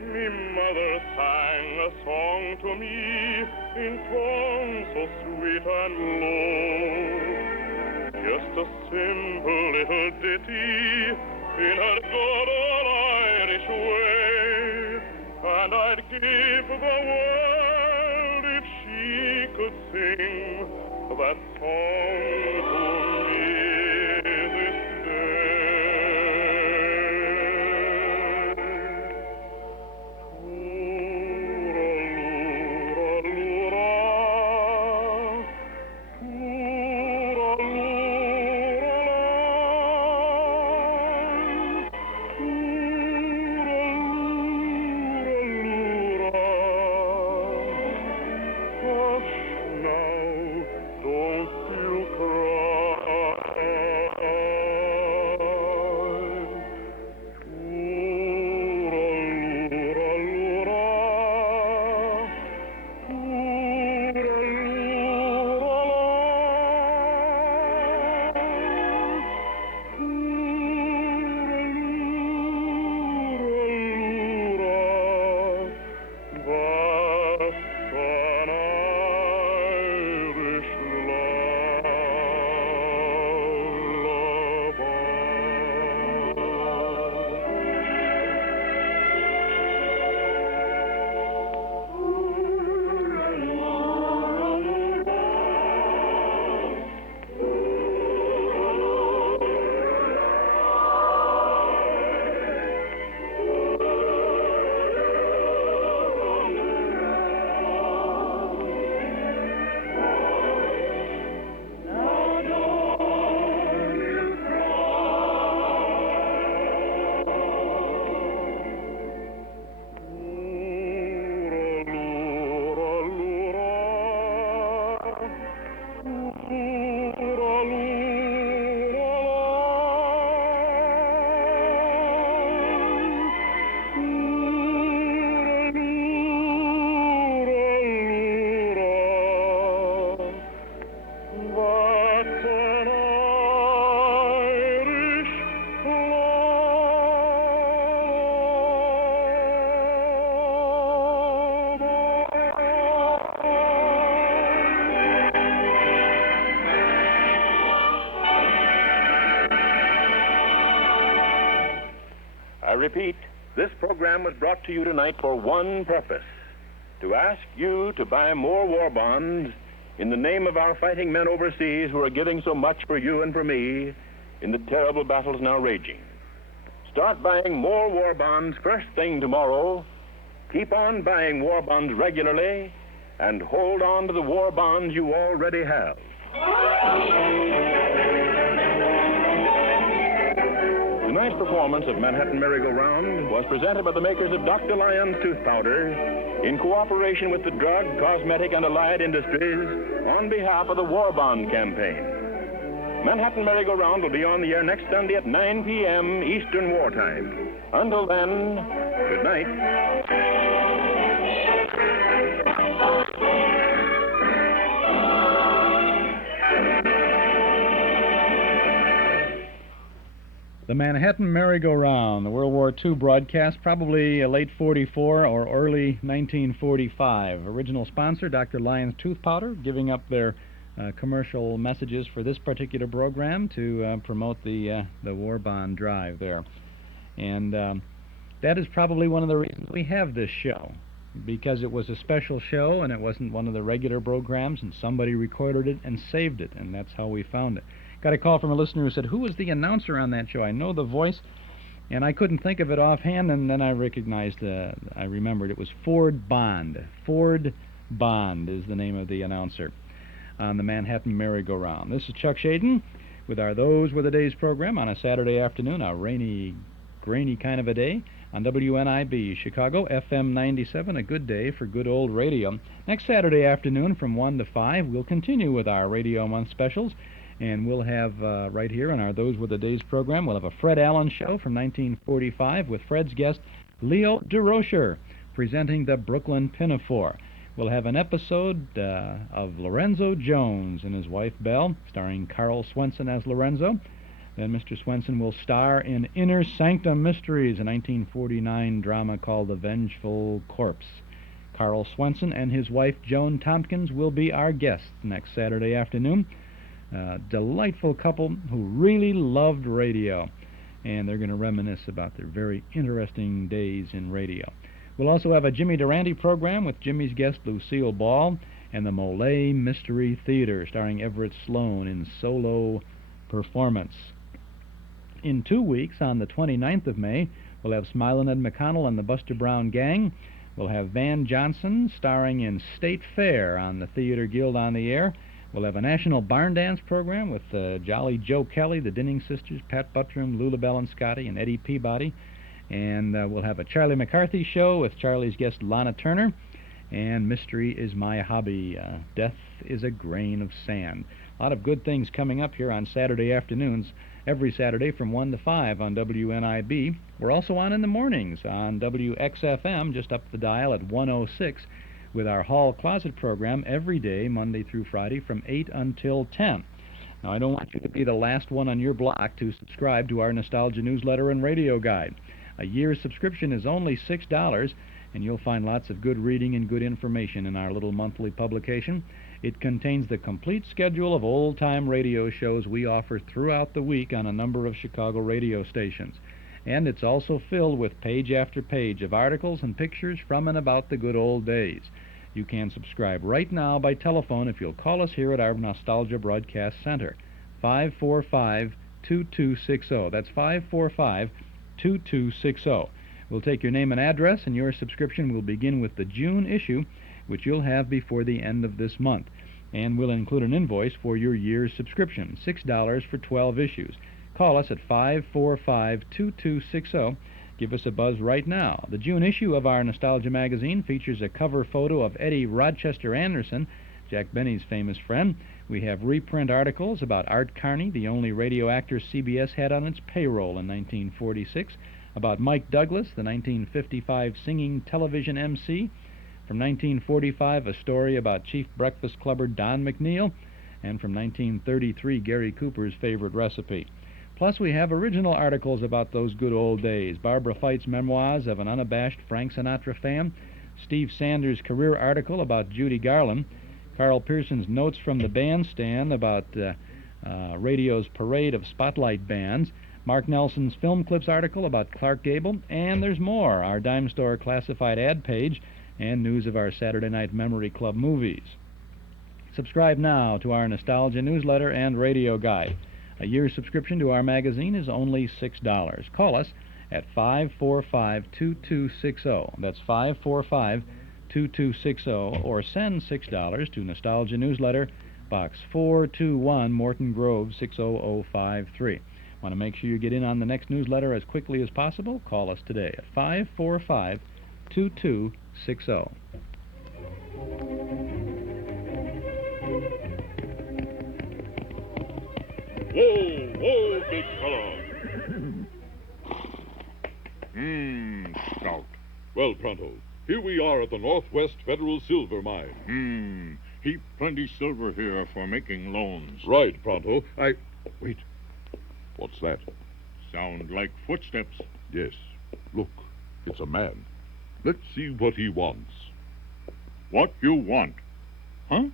me mother sang a song to me in tones so sweet and low. Just a simple little ditty in her good old Irish way, and I'd give the world if she could sing that song to me this day. I repeat, this program was brought to you tonight for one purpose: to ask you to buy more war bonds in the name of our fighting men overseas who are giving so much for you and for me in the terrible battles now raging. Start buying more war bonds first thing tomorrow. Keep on buying war bonds regularly, and hold on to the war bonds you already have. Tonight's performance of Manhattan Merry-Go-Round was presented by the makers of Dr. Lyon's Tooth Powder in cooperation with the drug, cosmetic, and allied industries on behalf of the War Bond Campaign. Manhattan Merry-Go-Round will be on the air next Sunday at 9 p.m. Eastern Wartime. Until then, good night. The Manhattan Merry-Go-Round, the World War II broadcast, probably late 44 or early 1945. Original sponsor, Dr. Lyon's Tooth Powder, giving up their commercial messages for this particular program to promote the war bond drive there. And that is probably one of the reasons we have this show, because it was a special show and it wasn't one of the regular programs, and somebody recorded it and saved it, and that's how we found it. Got a call from a listener who said, "Who was the announcer on that show? I know the voice," and I couldn't think of it offhand, and then I recognized, I remembered it was Ford Bond. Ford Bond is the name of the announcer on the Manhattan Merry-Go-Round. This is Chuck Shaden with our Those Were the Days program on a Saturday afternoon, a rainy, grainy kind of a day on WNIB Chicago, FM 97, a good day for good old radio. Next Saturday afternoon from 1 to 5, we'll continue with our Radio Month specials, and we'll have right here in our Those Were the Days program, we'll have a Fred Allen show from 1945 with Fred's guest Leo DeRocher presenting the Brooklyn Pinafore. We'll have an episode of Lorenzo Jones and his wife Belle, starring Carl Swenson as Lorenzo. Then Mr. Swenson will star in Inner Sanctum Mysteries, a 1949 drama called The Vengeful Corpse. Carl Swenson and his wife Joan Tompkins will be our guests next Saturday afternoon. Delightful couple who really loved radio, and they're going to reminisce about their very interesting days in radio. We'll also have a Jimmy Durante program with Jimmy's guest Lucille Ball and the Molay Mystery Theater, starring Everett Sloan in solo performance. In 2 weeks, on the 29th of May, we'll have Smilin' Ed McConnell and the Buster Brown Gang. We'll have Van Johnson starring in State Fair on the Theater Guild on the Air. We'll have a National Barn Dance program with Jolly Joe Kelly, the Dinning Sisters, Pat Buttram, Lula Bell and Scotty, and Eddie Peabody. And we'll have a Charlie McCarthy show with Charlie's guest Lana Turner. And Mystery is My Hobby. Death is a Grain of Sand. A lot of good things coming up here on Saturday afternoons, every Saturday from 1 to 5 on WNIB. We're also on in the mornings on WXFM, just up the dial at 106, with our Hall Closet program every day, Monday through Friday, from 8 until 10. Now, I don't want you to be the last one on your block to subscribe to our Nostalgia newsletter and radio guide. A year's subscription is only $6, and you'll find lots of good reading and good information in our little monthly publication. It contains the complete schedule of old-time radio shows we offer throughout the week on a number of Chicago radio stations. And it's also filled with page after page of articles and pictures from and about the good old days. You can subscribe right now by telephone if you'll call us here at our Nostalgia Broadcast Center. 545-2260. That's 545-2260. We'll take your name and address, and your subscription will begin with the June issue, which you'll have before the end of this month. And we'll include an invoice for your year's subscription, $6 for 12 issues. Call us at 545-2260. Give us a buzz right now. The June issue of our Nostalgia magazine features a cover photo of Eddie Rochester Anderson, Jack Benny's famous friend. We have reprint articles about Art Carney, the only radio actor CBS had on its payroll in 1946, about Mike Douglas, the 1955 singing television MC. From 1945, a story about Chief Breakfast Clubber Don McNeil, and from 1933, Gary Cooper's favorite recipe. Plus, we have original articles about those good old days. Barbara Fite's memoirs of an unabashed Frank Sinatra fan, Steve Sanders' career article about Judy Garland, Carl Pearson's notes from the bandstand about radio's parade of spotlight bands, Mark Nelson's film clips article about Clark Gable, and there's more, our dime store classified ad page, and news of our Saturday Night Memory Club movies. Subscribe now to our Nostalgia newsletter and radio guide. A year's subscription to our magazine is only $6. Call us at 545-2260. That's 545-2260, or send $6 to Nostalgia Newsletter, Box 421, Morton Grove, 60053. Want to make sure you get in on the next newsletter as quickly as possible? Call us today at 545-2260. Whoa, whoa, big fellow. Stout. Well, Pronto, here we are at the Northwest Federal Silver Mine. Heap plenty silver here for making loans. Right, Pronto. Wait. What's that? Sound like footsteps. Yes. Look, it's a man. Let's see what he wants. What you want? Huh?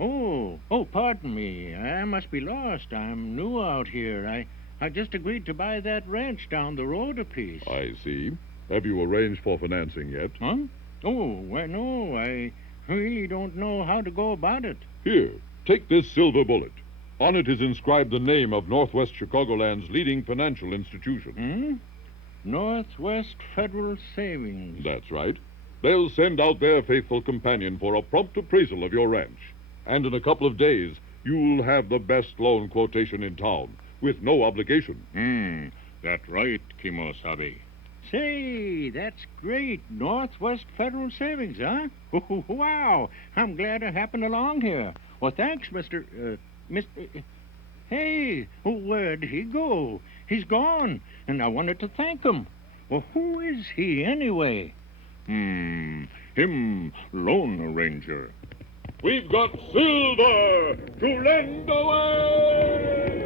Oh, pardon me. I must be lost. I'm new out here. I just agreed to buy that ranch down the road a piece. I see. Have you arranged for financing yet? Huh? Oh, well, no. I really don't know how to go about it. Here, take this silver bullet. On it is inscribed the name of Northwest Chicagoland's leading financial institution. Northwest Federal Savings. That's right. They'll send out their faithful companion for a prompt appraisal of your ranch. And in a couple of days, you'll have the best loan quotation in town, with no obligation. That's right, Kimosabe. Say, that's great. Northwest Federal Savings, huh? Wow. I'm glad I happened along here. Well, thanks, Mr. Hey, where'd he go? He's gone, and I wanted to thank him. Well, who is he, anyway? Him, Lone Ranger. We've got silver to lend away!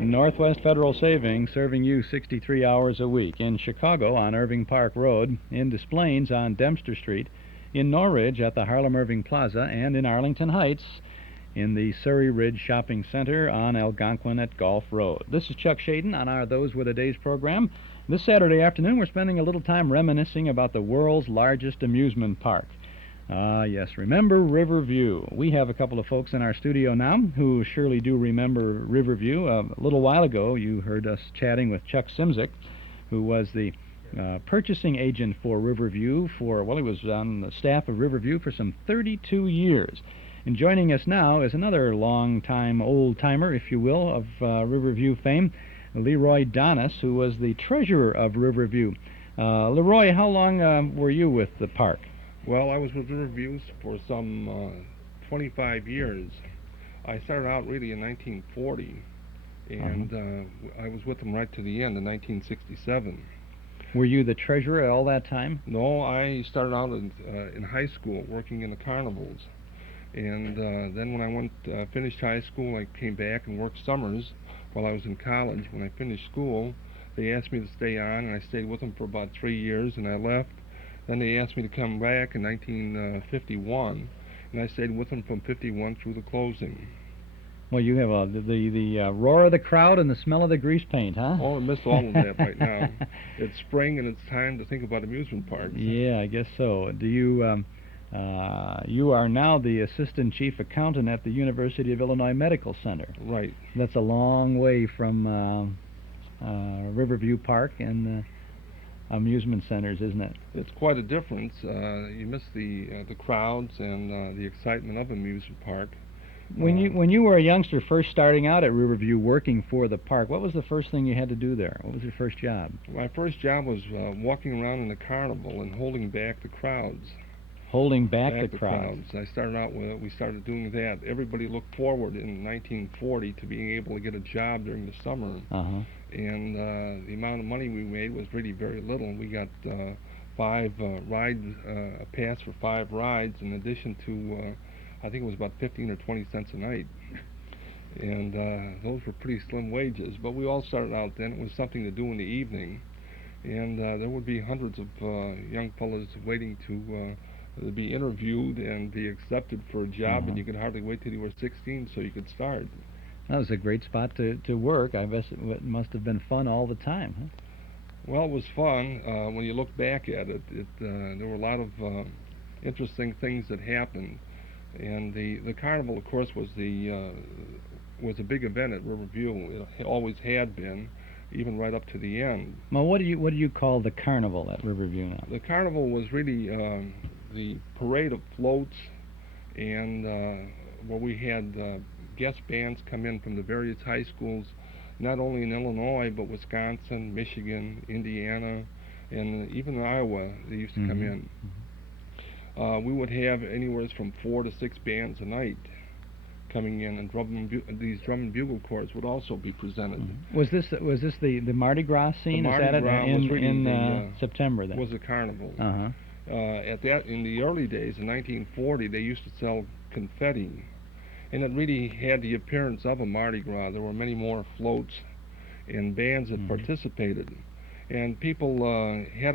Northwest Federal Savings serving you 63 hours a week in Chicago on Irving Park Road, in Des Plaines on Dempster Street, in Norridge at the Harlem Irving Plaza, and in Arlington Heights in the Surrey Ridge Shopping Center on Algonquin at Gulf Road. This is Chuck Shaden on our Those Were the Days program. This Saturday afternoon we're spending a little time reminiscing about the world's largest amusement park. Yes, remember Riverview. We have a couple of folks in our studio now who surely do remember Riverview. A little while ago, you heard us chatting with Chuck Simzik, who was the purchasing agent for Riverview for, well, he was on the staff of Riverview for some 32 years. And joining us now is another long-time old-timer, if you will, of Riverview fame, Leroy Donis, who was the treasurer of Riverview. Leroy, how long were you with the park? Well, I was with Riverview for some 25 years. I started out really in 1940, and I was with them right to the end in 1967. Were you the treasurer all that time? No, I started out in high school working in the carnivals. And then when I finished high school, I came back and worked summers while I was in college. When I finished school, they asked me to stay on, and I stayed with them for about 3 years, and I left. Then they asked me to come back in 1951, and I stayed with them from 51 through the closing. Well, you have the roar of the crowd and the smell of the grease paint, huh? Oh, I miss all of that right now. It's spring, and it's time to think about amusement parks. Yeah, I guess so. Do you... you are now the assistant chief accountant at the University of Illinois Medical Center. Right. That's a long way from Riverview Park and amusement centers, isn't it? It's quite a difference. You miss the crowds and the excitement of amusement park. When you were a youngster first starting out at Riverview working for the park, what was the first thing you had to do there? What was your first job? My first job was walking around in the carnival and holding back the crowds. Holding back the crowds. I started out with, we started doing that. Everybody looked forward in 1940 to being able to get a job during the summer. And the amount of money we made was really very little. We got a pass for 5 rides in addition to, I think it was about 15 or 20 cents a night. And those were pretty slim wages. But we all started out then. It was something to do in the evening. And there would be hundreds of young fellas waiting to be interviewed and be accepted for a job, and you could hardly wait till you were 16 so you could start. That was a great spot to work. I guess it must have been fun all the time, huh? Well, it was fun. When you look back at it, there were a lot of interesting things that happened. And the carnival, of course, was a big event at Riverview. It always had been, even right up to the end. Well, what do you call the carnival at Riverview now? The carnival was really the parade of floats, and where we had guest bands come in from the various high schools, not only in Illinois, but Wisconsin, Michigan, Indiana, and even Iowa, they used to come in. We would have anywhere from 4 to 6 bands a night coming in, and these drum and bugle corps would also be presented. Was this the Mardi Gras scene? The Mardi Gras was really in September then? Was a carnival. In the early days, in 1940, they used to sell confetti, and it really had the appearance of a Mardi Gras. There were many more floats and bands that participated, and people had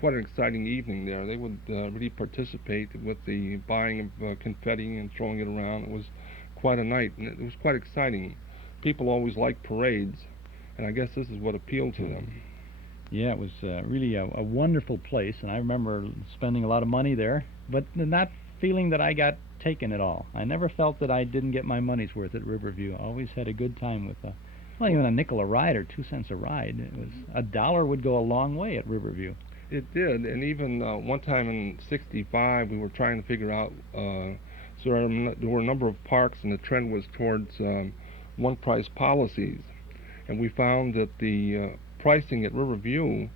quite an exciting evening there. They would really participate with the buying of confetti and throwing it around. It was quite a night, and it was quite exciting. People always liked parades, and I guess this is what appealed to them. Yeah, it was really a wonderful place, and I remember spending a lot of money there, but not feeling that I got taken at all. I never felt that I didn't get my money's worth at Riverview. I always had a good time with well, even a nickel a ride or 2 cents a ride. It was $1 would go a long way at Riverview. It did, and even one time in '65, we were trying to figure out, so there were a number of parks, and the trend was towards one-price policies. And we found that the pricing at Riverview,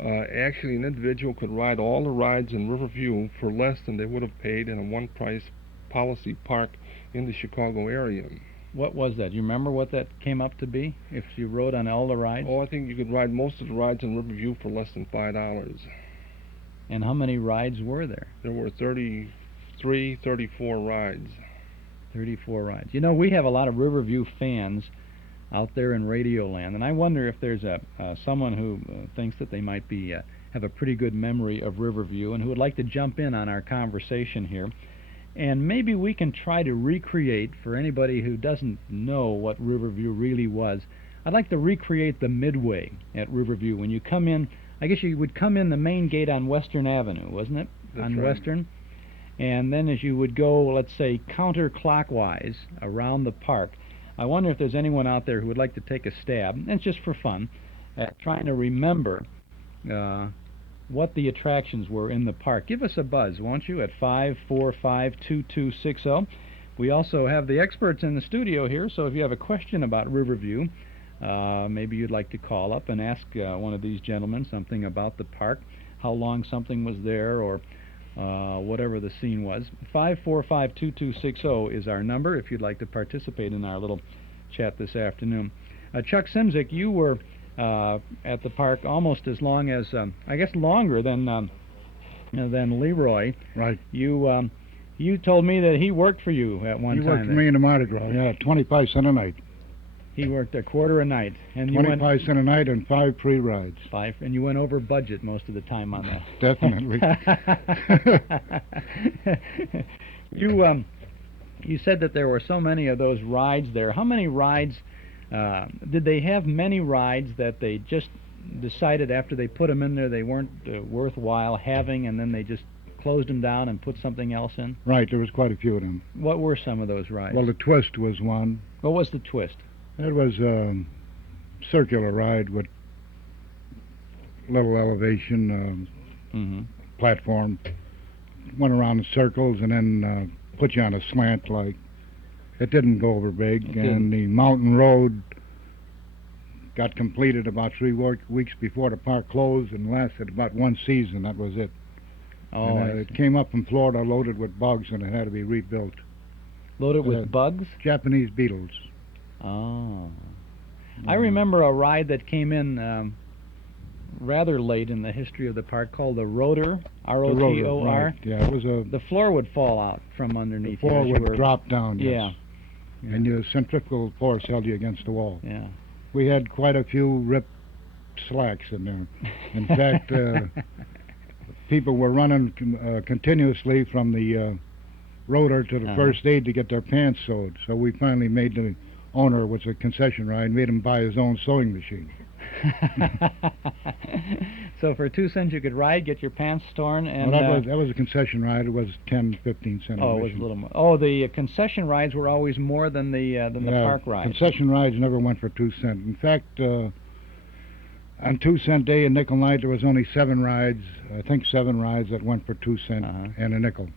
actually an individual could ride all the rides in Riverview for less than they would have paid in a one-price policy park in the Chicago area. What was that? Do you remember what that came up to be if you rode on all the rides? Oh, I think you could ride most of the rides in Riverview for less than $5. And how many rides were there? There were 34 rides. 34 rides. You know, we have a lot of Riverview fans out there in Radioland, and I wonder if there's someone who thinks that they might be have a pretty good memory of Riverview and who would like to jump in on our conversation here. And maybe we can try to recreate, for anybody who doesn't know what Riverview really was, I'd like to recreate the Midway at Riverview. When you come in, I guess you would come in the main gate on Western Avenue, wasn't it? That's on right. Western. And then as you would go, let's say, counterclockwise around the park, I wonder if there's anyone out there who would like to take a stab, and it's just for fun, at trying to remember what the attractions were in the park. Give us a buzz, won't you, at 545-2260. We also have the experts in the studio here, so if you have a question about Riverview, maybe you'd like to call up and ask one of these gentlemen something about the park, how long something was there, or whatever the scene was. 545-2260 is our number if you'd like to participate in our little chat this afternoon. Chuck Simzik, you were at the park almost as long as, I guess longer than Leroy. Right. You told me that he worked for you at one time. He worked for me in the Mardi Gras, yeah, 25 cents a night. He worked a quarter a night. And 25 cents a night and 5 free rides. 5, and you went over budget most of the time on that. Definitely. You said that there were so many of those rides there. How many rides, did they have many rides that they just decided after they put them in there they weren't worthwhile having, and then they just closed them down and put something else in? Right, there was quite a few of them. What were some of those rides? Well, the Twist was one. What was the Twist? It was a circular ride with little elevation platform. Went around in circles and then put you on a slant like. It didn't go over big. And the Mountain Road got completed about 3 weeks before the park closed and lasted about 1 season. That was it. Oh, and, it came up from Florida loaded with bugs and it had to be rebuilt. Loaded with bugs? Japanese beetles. Oh. I remember a ride that came in rather late in the history of the park called the Rotor, R-O-T-O-R. Right. Yeah, it was a... The floor would fall out from underneath the floor you. would drop down, yes. Yeah. And your centrifugal force held you against the wall. Yeah. We had quite a few ripped slacks in there. In fact, people were running continuously from the Rotor to the first aid to get their pants sewed. So we finally made the owner, was a concession ride, made him buy his own sewing machine. So for 2 cents you could ride, get your pants torn, and well, that was a concession ride. It was 10, 15 cents. Oh, it was a little more. Oh, the concession rides were always more than the park rides. Concession rides never went for 2 cents. In fact, on 2 cent day and nickel night there was only 7 rides. I think 7 rides that went for 2 cents and a nickel.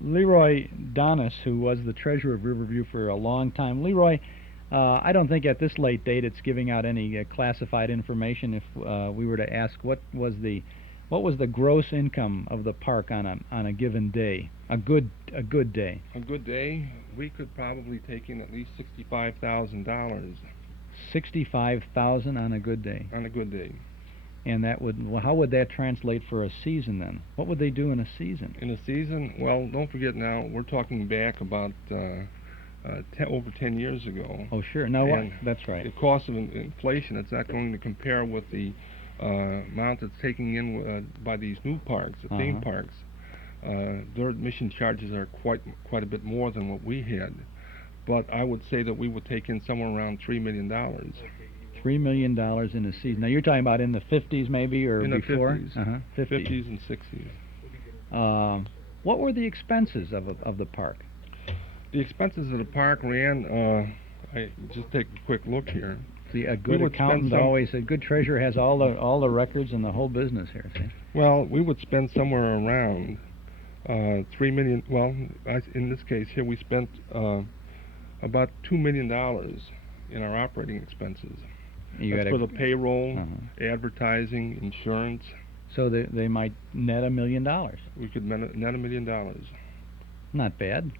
Leroy Donis, who was the treasurer of Riverview for a long time. Leroy, I don't think at this late date it's giving out any classified information. If we were to ask what was the gross income of the park on a given day, a good day. A good day, we could probably take in at least $65,000. $65,000 on a good day. On a good day. And that would, well, how would that translate for a season then? What would they do in a season? In a season, well, don't forget now, we're talking back about over 10 years ago. Oh, sure. No, what? That's right. The cost of inflation, it's not going to compare with the amount that's taking in by these new parks, the theme parks. Their admission charges are quite a bit more than what we had. But I would say that we would take in somewhere around $3 million. $3 million in a season. Now you're talking about in the 50s maybe, or in before? In the 50s. 50s and 60s. What were the expenses of the park? The expenses of the park ran, I just take a quick look here. See, a good accountant always, a good treasurer has all the records and the whole business here, see? Well, we would spend somewhere around $3 million, well, in this case here we spent About $2 million in our operating expenses. That's for the payroll, advertising, insurance. So they might net $1 million. We could net $1 million. Not bad.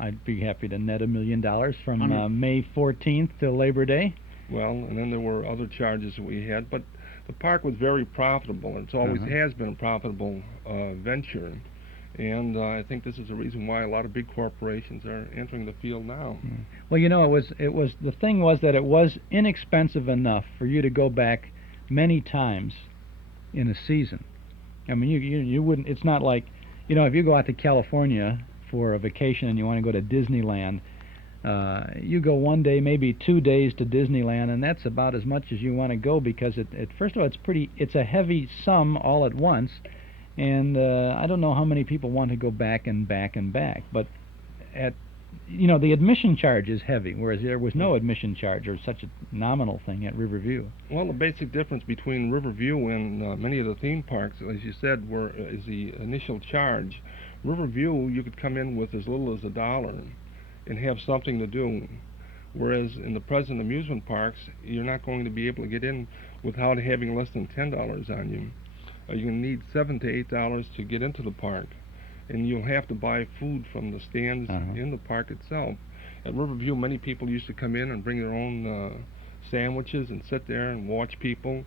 I'd be happy to net $1 million from May 14th till Labor Day. Well, and then there were other charges that we had, but the park was very profitable. It always has been a profitable venture, and I think this is the reason why a lot of big corporations are entering the field now. Well, you know, it was the thing was that it was inexpensive enough for you to go back many times in a season. I mean, you wouldn't. It's not like, you know, if you go out to California for a vacation and you want to go to Disneyland, you go one day, maybe 2 days to Disneyland, and that's about as much as you want to go, because first of all, it's a heavy sum all at once, and I don't know how many people want to go back and back and back. But the admission charge is heavy, whereas there was no admission charge, or such a nominal thing at Riverview. Well, the basic difference between Riverview and many of the theme parks, as you said, is the initial charge. Riverview, you could come in with as little as $1 and have something to do, whereas in the present amusement parks, you're not going to be able to get in without having less than $10 on you. You're going to need $7 to $8 to get into the park, and you'll have to buy food from the stands in the park itself. At Riverview, many people used to come in and bring their own sandwiches and sit there and watch people.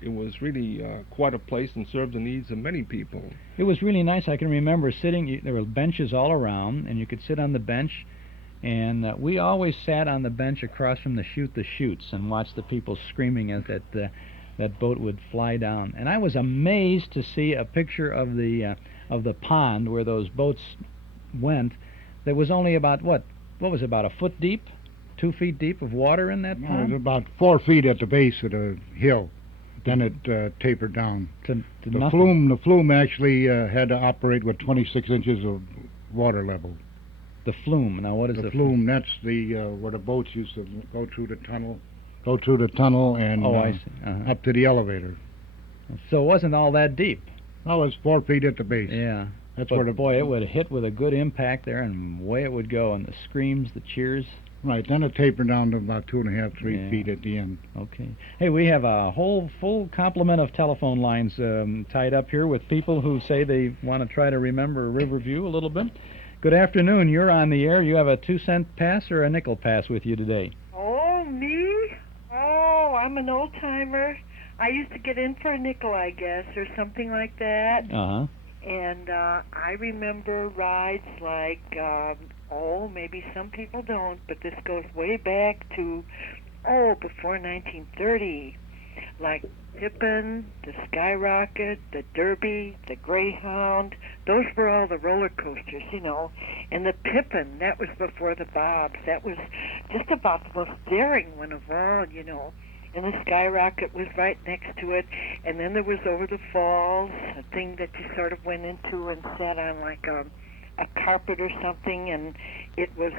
It was really quite a place and served the needs of many people. It was really nice. I can remember sitting, there were benches all around, and you could sit on the bench, and we always sat on the bench across from the chutes and watched the people screaming as that boat would fly down. And I was amazed to see a picture of the pond where those boats went that was only about, what was it, about a foot deep, 2 feet deep of water in that pond? It was about 4 feet at the base of the hill. Then it tapered down. To the flume actually had to operate with 26 inches of water level. The flume. Now, what is the flume? That's where the boats used to go through the tunnel, and I see. Up to the elevator. So it wasn't all that deep. No, it was 4 feet at the base. Yeah. That's but where boy, it would hit with a good impact there, and away it would go, and the screams, the cheers. Right, then it tapered down to about 2.5, 3 feet at the end. Okay. Hey, we have a whole full complement of telephone lines tied up here with people who say they want to try to remember Riverview a little bit. Good afternoon. You're on the air. You have a 2-cent pass or a nickel pass with you today? Oh, me? Oh, I'm an old-timer. I used to get in for a nickel, I guess, or something like that. Uh-huh. And I remember rides like, maybe some people don't, but this goes way back to, before 1930. Like Pippin, the Skyrocket, the Derby, the Greyhound. Those were all the roller coasters, you know. And the Pippin, that was before the Bobs. That was just about the most daring one of all, you know. And the Skyrocket was right next to it. And then there was Over the Falls, a thing that you sort of went into and sat on like a carpet or something, and it was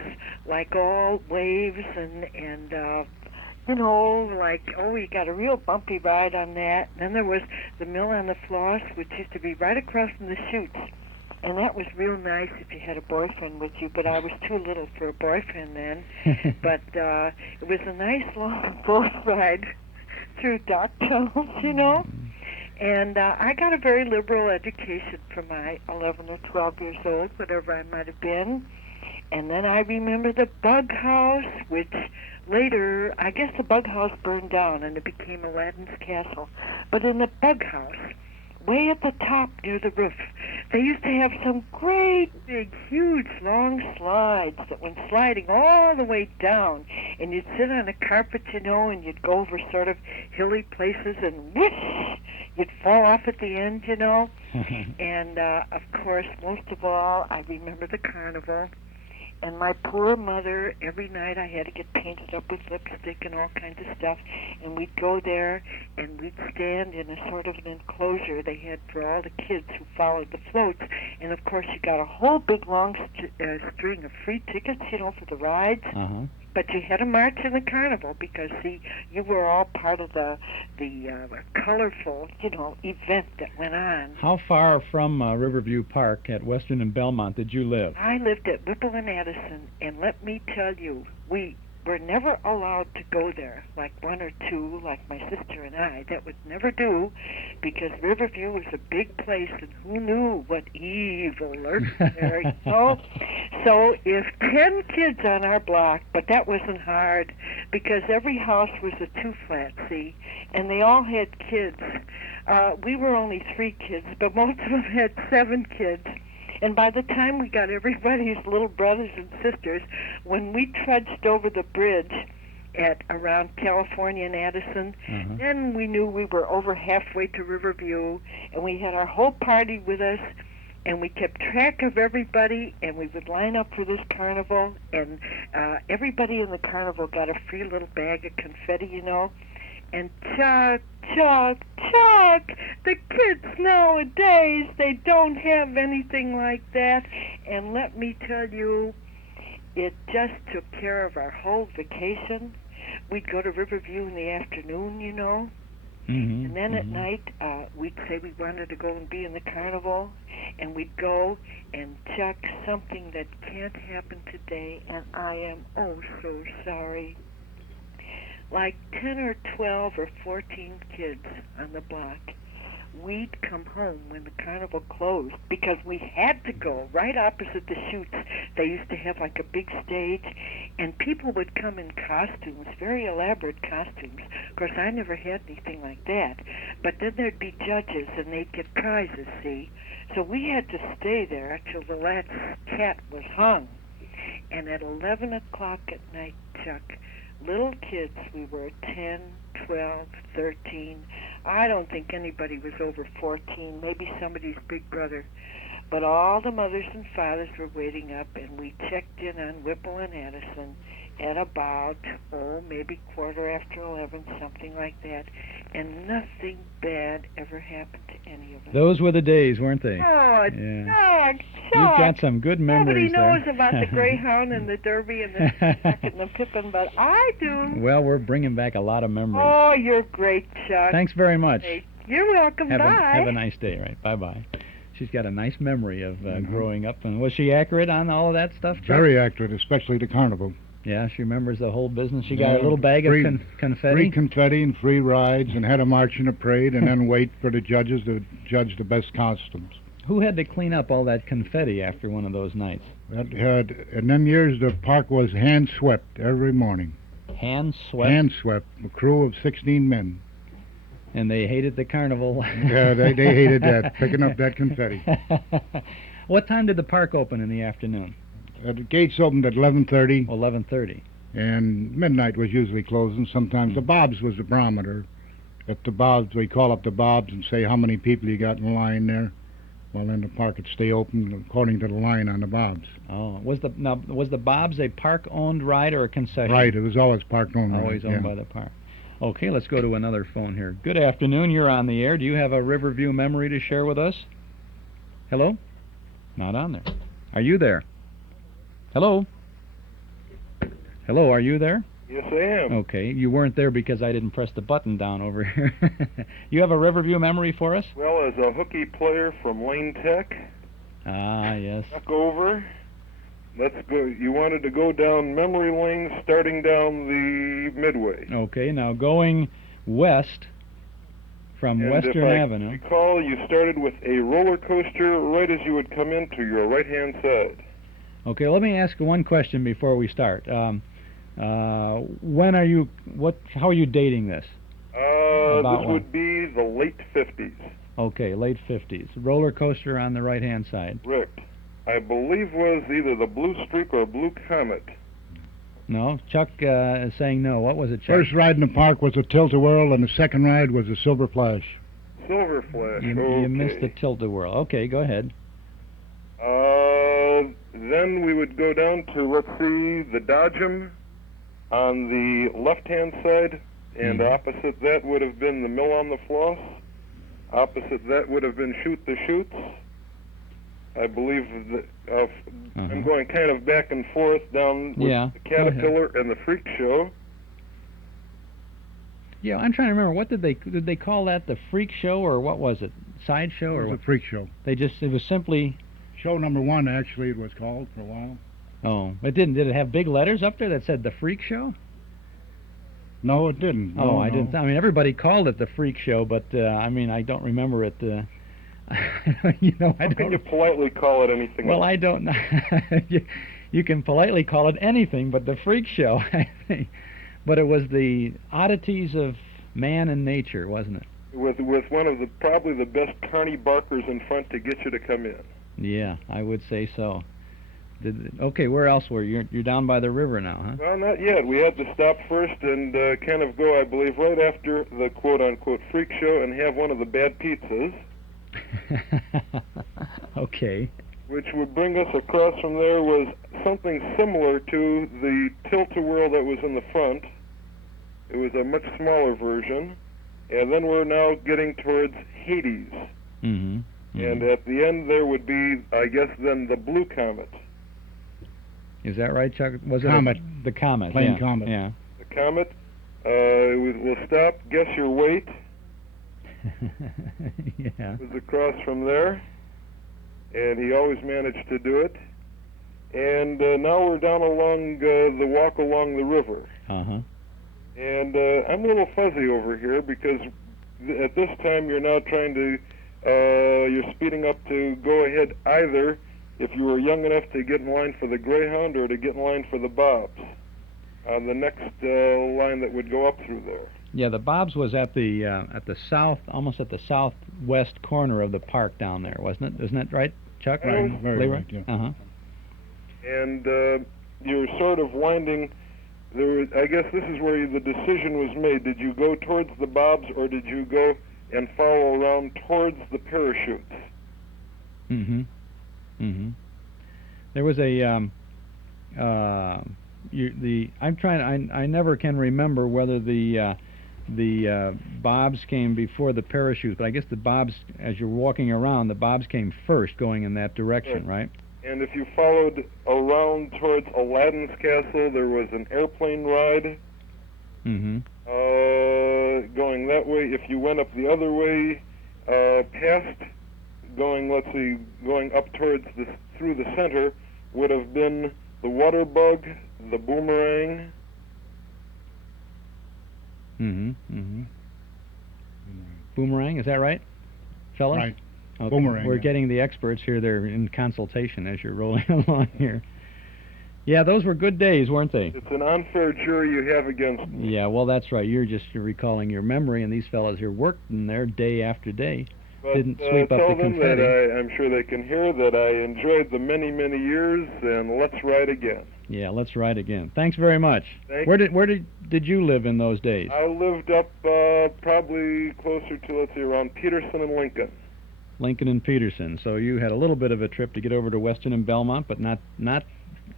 like all waves and you got a real bumpy ride on that. Then there was the Mill on the Floss, which used to be right across from the chutes. And that was real nice if you had a boyfriend with you, but I was too little for a boyfriend then. But it was a nice long boat ride through dark tunnels, you know. And I got a very liberal education from my 11 or 12 years old, whatever I might have been. And then I remember the Bug House, which later, I guess the Bug House burned down and it became Aladdin's Castle. But in the Bug House, way at the top near the roof, they used to have some great big huge long slides that went sliding all the way down, and you'd sit on a carpet, you know, and you'd go over sort of hilly places, and whoosh, you'd fall off at the end, you know. And of course, most of all, I remember the carnival. And my poor mother, every night I had to get painted up with lipstick and all kinds of stuff. And we'd go there and we'd stand in a sort of an enclosure they had for all the kids who followed the floats. And of course you got a whole big long string of free tickets, you know, for the rides. But you had a march in the carnival because, see, you were all part of the colorful, event that went on. How far from Riverview Park at Western and Belmont did you live? I lived at Whipple and Addison, and let me tell you, we were never allowed to go there, like one or two, like my sister and I. That would never do, because Riverview was a big place, and who knew what evil lurked there, So if 10 kids on our block, but that wasn't hard, because every house was a two-flat, see, and they all had kids. We were only 3 kids, but most of them had 7 kids. And by the time we got everybody's little brothers and sisters, when we trudged over the bridge at around California and Addison, then we knew we were over halfway to Riverview, and we had our whole party with us, and we kept track of everybody, and we would line up for this carnival, and everybody in the carnival got a free little bag of confetti, And Chuck, the kids nowadays, they don't have anything like that. And let me tell you, it just took care of our whole vacation. We'd go to Riverview in the afternoon, and then at night, we'd say we wanted to go and be in the carnival, and we'd go, and Chuck, something that can't happen today, and I am oh so sorry. Like 10 or 12 or 14 kids on the block, we'd come home when the carnival closed because we had to go right opposite the chutes. They used to have like a big stage, and people would come in costumes, very elaborate costumes. Of course, I never had anything like that. But then there'd be judges, and they'd get prizes, see? So we had to stay there till the last cat was hung. And at 11 o'clock at night, Chuck, little kids, we were 10, 12, 13. I don't think anybody was over 14, maybe somebody's big brother. But all the mothers and fathers were waiting up, and we checked in on Whipple and Addison at about, maybe 11:15, something like that. And nothing bad ever happened to any of us. Those were the days, weren't they? Oh, yeah. Chuck. You've got some good memories Nobody knows there. about the Greyhound and the Derby and the Packet and the Pippin, but I do. Well, we're bringing back a lot of memories. Oh, you're great, Chuck. Thanks very much. You're welcome. Have Bye. a nice day, right? Bye-bye. She's got a nice memory of growing up. And was she accurate on all of that stuff, Chuck? Very accurate, especially the carnival. Yeah, she remembers the whole business. She got a little bag of confetti? Free confetti and free rides, and had a march and a parade, and then wait for the judges to judge the best costumes. Who had to clean up all that confetti after one of those nights? In them years, the park was hand-swept every morning. Hand-swept? Hand-swept. A crew of 16 men. And they hated the carnival. Yeah, they hated that, picking up that confetti. What time did the park open in the afternoon? The gates opened at 11:30. 11:30. And midnight was usually closing. Sometimes the Bob's was the barometer. At the Bob's, we call up the Bob's and say how many people you got in line there. Well, then the park would stay open according to the line on the Bob's. Oh, was the Bob's a park-owned ride or a concession? Right, it was always park-owned. Always owned by the park. Okay, let's go to another phone here. Good afternoon, you're on the air. Do you have a Riverview memory to share with us? Hello? Not on there. Are you there? Hello? Hello, are you there? Yes, I am. Okay, you weren't there because I didn't press the button down over here. You have a Riverview memory for us? Well, as a hooky player from Lane Tech. Ah, yes. Snuck over. Let's go. You wanted to go down memory lane starting down the Midway. Okay, now going west from Western Avenue. If I recall, you started with a roller coaster right as you would come into your right-hand side. Okay, let me ask one question before we start. When are you? How are you dating this? This would be the late 50s. Okay, late 50s. Roller coaster on the right-hand side. Correct. I believe was either the Blue Streak or Blue Comet. No, Chuck is saying no. What was it, Chuck? First ride in the park was a Tilt-A-Whirl, and the second ride was a Silver Flash. Silver Flash. You missed the Tilt-A-Whirl. Okay, go ahead. Then we would go down to, let's see, the Dodgem on the left-hand side, and opposite that would have been the Mill on the Floss. Opposite that would have been Shoot the Chutes. I believe that I'm going kind of back and forth down with the Caterpillar and the Freak Show. Yeah, I'm trying to remember. What did they call that? The Freak Show, or what was it? Sideshow, or It was what? a freak show. It was simply show number 1. Actually, it was called for a while. Oh, it didn't. Did it have big letters up there that said the Freak Show? No, it didn't. Oh, No, I no. didn't. I mean, everybody called it the Freak Show, but I mean, I don't remember it. You know, I How don't. can you politely call it anything Well, else? I don't know. You can politely call it anything but the Freak Show, I think. But it was the oddities of man and nature, wasn't it? With one of probably the best carny barkers in front to get you to come in. Yeah, I would say so. Okay, where else were you? You're down by the river now, huh? Well, not yet. We had to stop first and kind of go, I believe, right after the quote-unquote Freak Show and have one of the bad pizzas. Okay. Which would bring us across from there was something similar to the tilt-a-whirl that was in the front. It was a much smaller version. And then we're now getting towards Hades. Mm-hmm. And at the end there would be, I guess, then the Blue Comet. Is that right, Chuck? Was Comet. it the Comet? Plain yeah. Comet. Yeah. The Comet. We'll stop. Guess your weight. Yeah. Was across from there, and he always managed to do it. And now we're down along the walk along the river. Uh-huh. And I'm a little fuzzy over here because at this time you're now trying to, you're speeding up to go ahead either if you were young enough to get in line for the Greyhound or to get in line for the Bobs on the next line that would go up through there. Yeah, the Bob's was at the south, almost at the southwest corner of the park down there, wasn't it? Isn't that right, Chuck? Right, very Leroy? right, yeah. Uh-huh. And you're sort of winding. I guess this is where the decision was made. Did you go towards the Bobs or did you go and follow around towards the parachutes? Mm-hmm. Mm-hmm. There was a I never can remember whether the Bobs came before the parachutes, but I guess the Bobs, as you're walking around, the Bobs came first, going in that direction, right? And if you followed around towards Aladdin's castle, there was an airplane ride. Mm-hmm. Going that way. If you went up the other way, past going, let's see, going up towards through the center would have been the water bug, the boomerang. Mm-hmm. Mm-hmm. Boomerang, is that right, fellas? Right. Okay. Boomerang. We're yeah. getting the experts here. They're in consultation as you're rolling along here. Yeah, those were good days, weren't they? It's an unfair jury you have against me. Yeah, well, that's right. You're just recalling your memory, and these fellas here worked in there day after day. But, Didn't sweep up tell the them confetti. that I'm sure they can hear that I enjoyed the many, many years, and let's ride again. Yeah, let's ride again. Thanks very much. Thank Where did you live in those days? I lived up probably closer to, let's see, around Peterson and Lincoln. Lincoln and Peterson. So you had a little bit of a trip to get over to Weston and Belmont, but not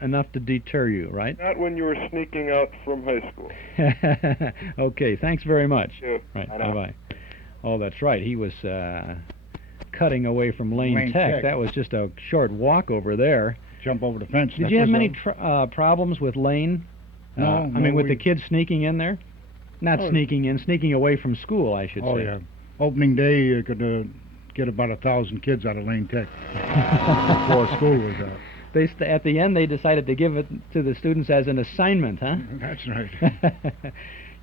enough to deter you, right? Not when you were sneaking out from high school. Okay, thanks very much. Yeah, Right, I know. bye-bye. Oh, that's right. He was cutting away from Lane Tech. That was just a short walk over there. Jump over the fence. Did you have many problems with Lane? No, I no, mean, with we- the kids sneaking in there? Not sneaking in, sneaking away from school, I should Oh say. yeah. Opening day, you could get about 1,000 kids out of Lane Tech before school was out. At the end, they decided to give it to the students as an assignment, huh? That's right.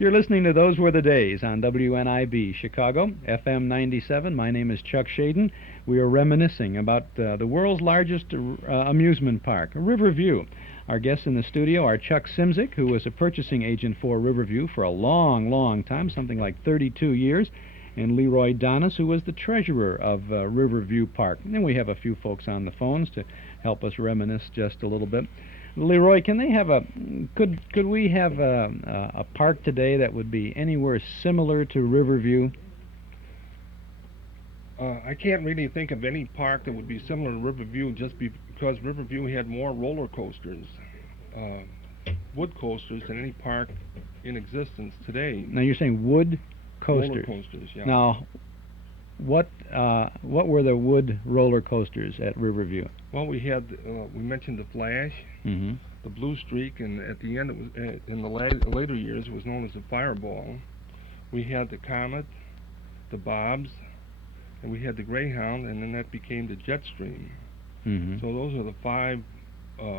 You're listening to Those Were the Days on WNIB Chicago, FM 97. My name is Chuck Shaden. We are reminiscing about the world's largest amusement park, Riverview. Our guests in the studio are Chuck Simzik, who was a purchasing agent for Riverview for a long, long time, something like 32 years, and Leroy Donis, who was the treasurer of Riverview Park. And then we have a few folks on the phones to help us reminisce just a little bit. Leroy, can they have could we have a park today that would be anywhere similar to Riverview? I can't really think of any park that would be similar to Riverview just because Riverview had more roller coasters, wood coasters, than any park in existence today. Now you're saying wood coasters. Roller coasters, yeah. Now, What were the wood roller coasters at Riverview? Well, we had we mentioned the Flash, Mm-hmm. the Blue Streak, and at the end, it was in the later years, it was known as the Fireball. We had the Comet, the Bobs, and we had the Greyhound, and then that became the Jetstream. Mm-hmm. So those are the 5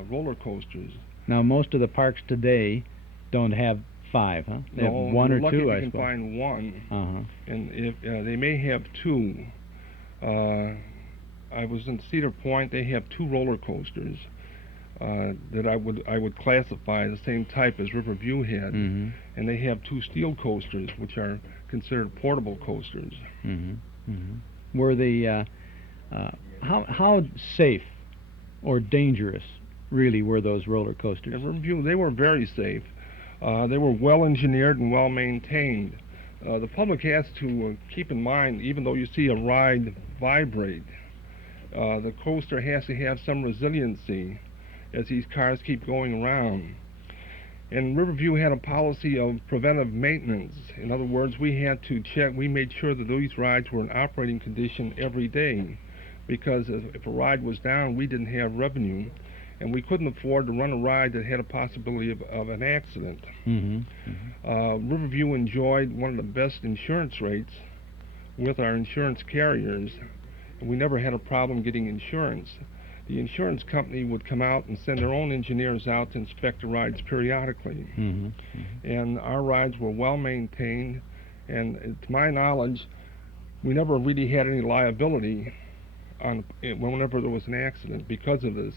roller coasters. Now, most of the parks today don't have 5, huh? They have 1 or 2, lucky I if you suppose. can find 1. Uh-huh. And if they may have 2. I was in Cedar Point. They have 2 roller coasters that I would classify the same type as Riverview had, Mm-hmm. and they have 2 steel coasters, which are considered portable coasters. Mm-hmm. Mm-hmm. Were the how safe or dangerous really were those roller coasters? At Riverview, they were very safe. They were well engineered and well maintained. The public has to keep in mind, even though you see a ride vibrate, the coaster has to have some resiliency as these cars keep going around. And Riverview had a policy of preventive maintenance. In other words, we had to check, we made sure that these rides were in operating condition every day, because if a ride was down, we didn't have revenue, and we couldn't afford to run a ride that had a possibility of an accident. Mm-hmm. Mm-hmm. Riverview enjoyed one of the best insurance rates with our insurance carriers, and we never had a problem getting insurance. The insurance company would come out and send their own engineers out to inspect the rides periodically. Mm-hmm. And our rides were well maintained, and to my knowledge, we never really had any liability whenever there was an accident because of this.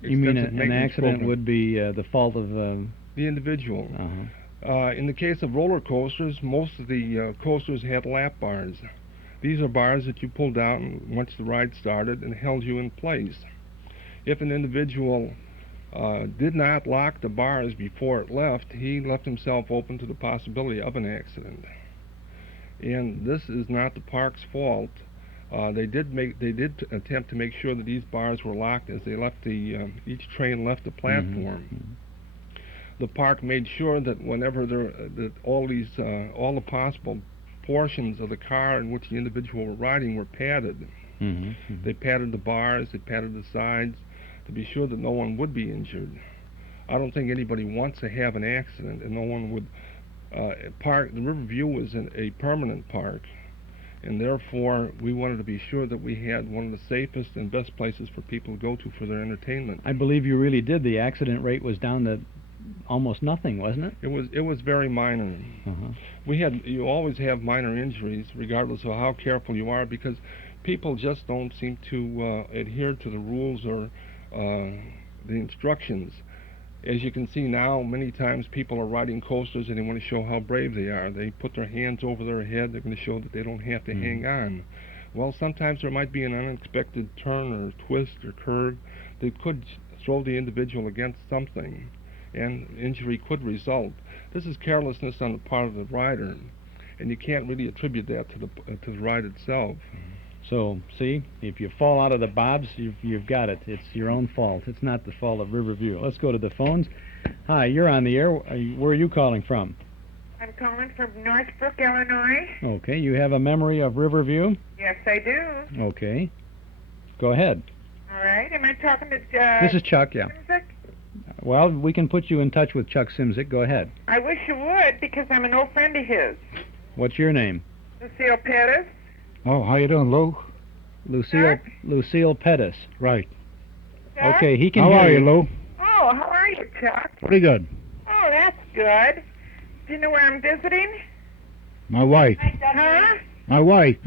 You mean extensive an maintenance accident program. would be the fault of the individual. Uh-huh. In the case of roller coasters, most of the coasters had lap bars. These are bars that you pulled out once the ride started and held you in place. If an individual did not lock the bars before it left, he left himself open to the possibility of an accident. And this is not the park's fault. They did attempt to make sure that these bars were locked as they left each train left the platform. Mm-hmm. The park made sure that whenever all the possible portions of the car in which the individual were riding were padded. Mm-hmm. Mm-hmm. They padded the bars, they padded the sides to be sure that no one would be injured. I don't think anybody wants to have an accident, and no one would. The Riverview was a permanent park, and therefore we wanted to be sure that we had one of the safest and best places for people to go to for their entertainment. I believe you really did. The accident rate was down to almost nothing, wasn't it? It was very minor. Uh-huh. You always have minor injuries regardless of how careful you are, because people just don't seem to adhere to the rules or the instructions. As you can see now, many times people are riding coasters and they want to show how brave they are. They put their hands over their head. They're going to show that they don't have to hang on. Well, sometimes there might be an unexpected turn or twist or curve that could throw the individual against something, and injury could result. This is carelessness on the part of the rider, and you can't really attribute that to the ride itself. So, see, if you fall out of the bobs, you've got it. It's your own fault. It's not the fault of Riverview. Let's go to the phones. Hi, you're on the air. Where are you calling from? I'm calling from Northbrook, Illinois. Okay, you have a memory of Riverview? Yes, I do. Okay. Go ahead. All right. Am I talking to This is Chuck, yeah. Simzik? Well, we can put you in touch with Chuck Simzik. Go ahead. I wish you would, because I'm an old friend of his. What's your name? Lucille Pettis. Oh, how you doing, Lou? Lucille Pettis. Right. Chuck? Okay, he can How hear are you, Lou? Oh, how are you, Chuck? Pretty good. Oh, that's good. Do you know where I'm visiting? My wife. Huh? My wife.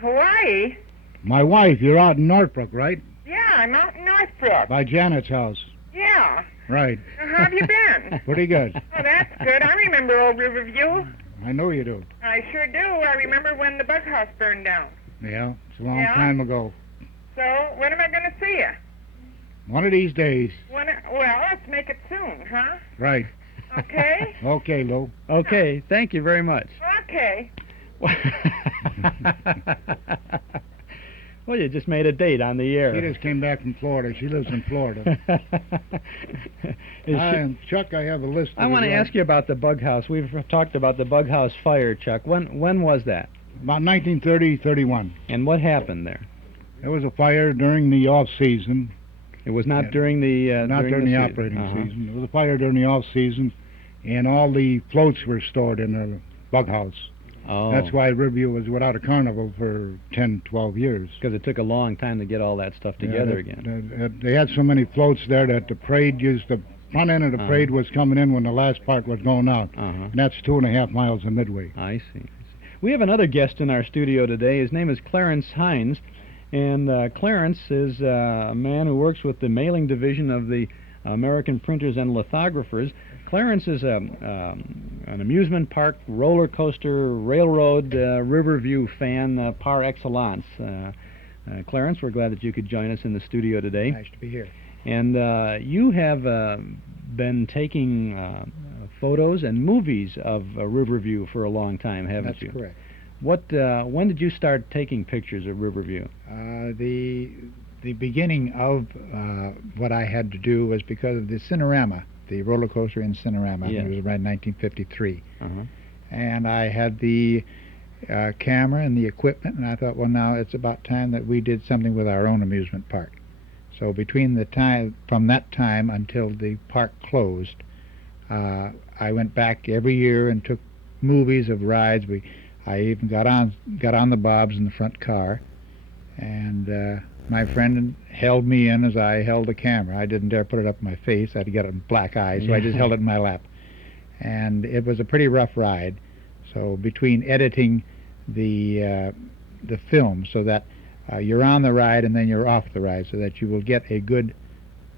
Hawaii? My wife. You're out in Northbrook, right? Yeah, I'm out in Northbrook. By Janet's house. Yeah. Right. How have you been? Pretty good. Oh, that's good. I remember old Riverview. I know you do. I sure do. I remember when the bug house burned down. Yeah, it's a long Yeah? time ago. So, when am I going to see you? One of these days. Well, let's make it soon, huh? Right. Okay? Okay, Lou. Okay, thank you very much. Okay. Well, you just made a date on the air. She just came back from Florida. She lives in Florida. Chuck, I have a list. I want to ask you about the bug house. We've talked about the bug house fire, Chuck. When was that? About 1930-31. And what happened there? There was a fire during the off-season. It was not during the not during the season. operating season. There was a fire during the off-season, and all the floats were stored in a bug house. Oh. That's why Riverview was without a carnival for 10, 12 years. Because it took a long time to get all that stuff together again. They had so many floats there that the parade used the front end of the parade was coming in when the last part was going out. And that's 2.5 miles of midway. I see. We have another guest in our studio today. His name is Clarence Hines. And Clarence is a man who works with the mailing division of the American Printers and Lithographers. Clarence is an amusement park, roller coaster, railroad, Riverview fan par excellence. Clarence, we're glad that you could join us in the studio today. Nice to be here. And you have been taking photos and movies of Riverview for a long time, haven't you? That's correct. When did you start taking pictures of Riverview? The beginning of what I had to do was because of the Cinerama, the roller coaster in Cinerama. Yes. It was around 1953. Uh-huh. And I had the camera and the equipment, and I thought, well, now it's about time that we did something with our own amusement park. So between the time, from that time until the park closed, I went back every year and took movies of rides. I even got on the bobs in the front car, and my friend held me in as I held the camera. I didn't dare put it up in my face. I had to get it in black eyes, so I just held it in my lap. And it was a pretty rough ride. So between editing the film so that you're on the ride and then you're off the ride, so that you will get a good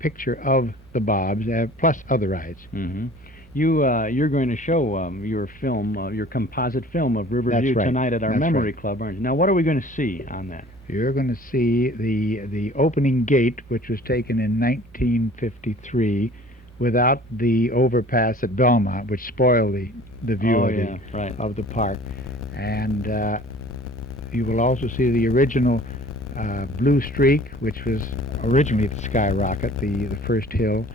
picture of the bobs, plus other rides. Mm-hmm. You're going to show your film, your composite film of Riverview tonight at our Memory Club, aren't you? Now, what are we going to see on that? You're going to see the opening gate, which was taken in 1953, without the overpass at Belmont, which spoiled the view of the park. And you will also see the original Blue Streak, which was originally the Skyrocket, the first hill.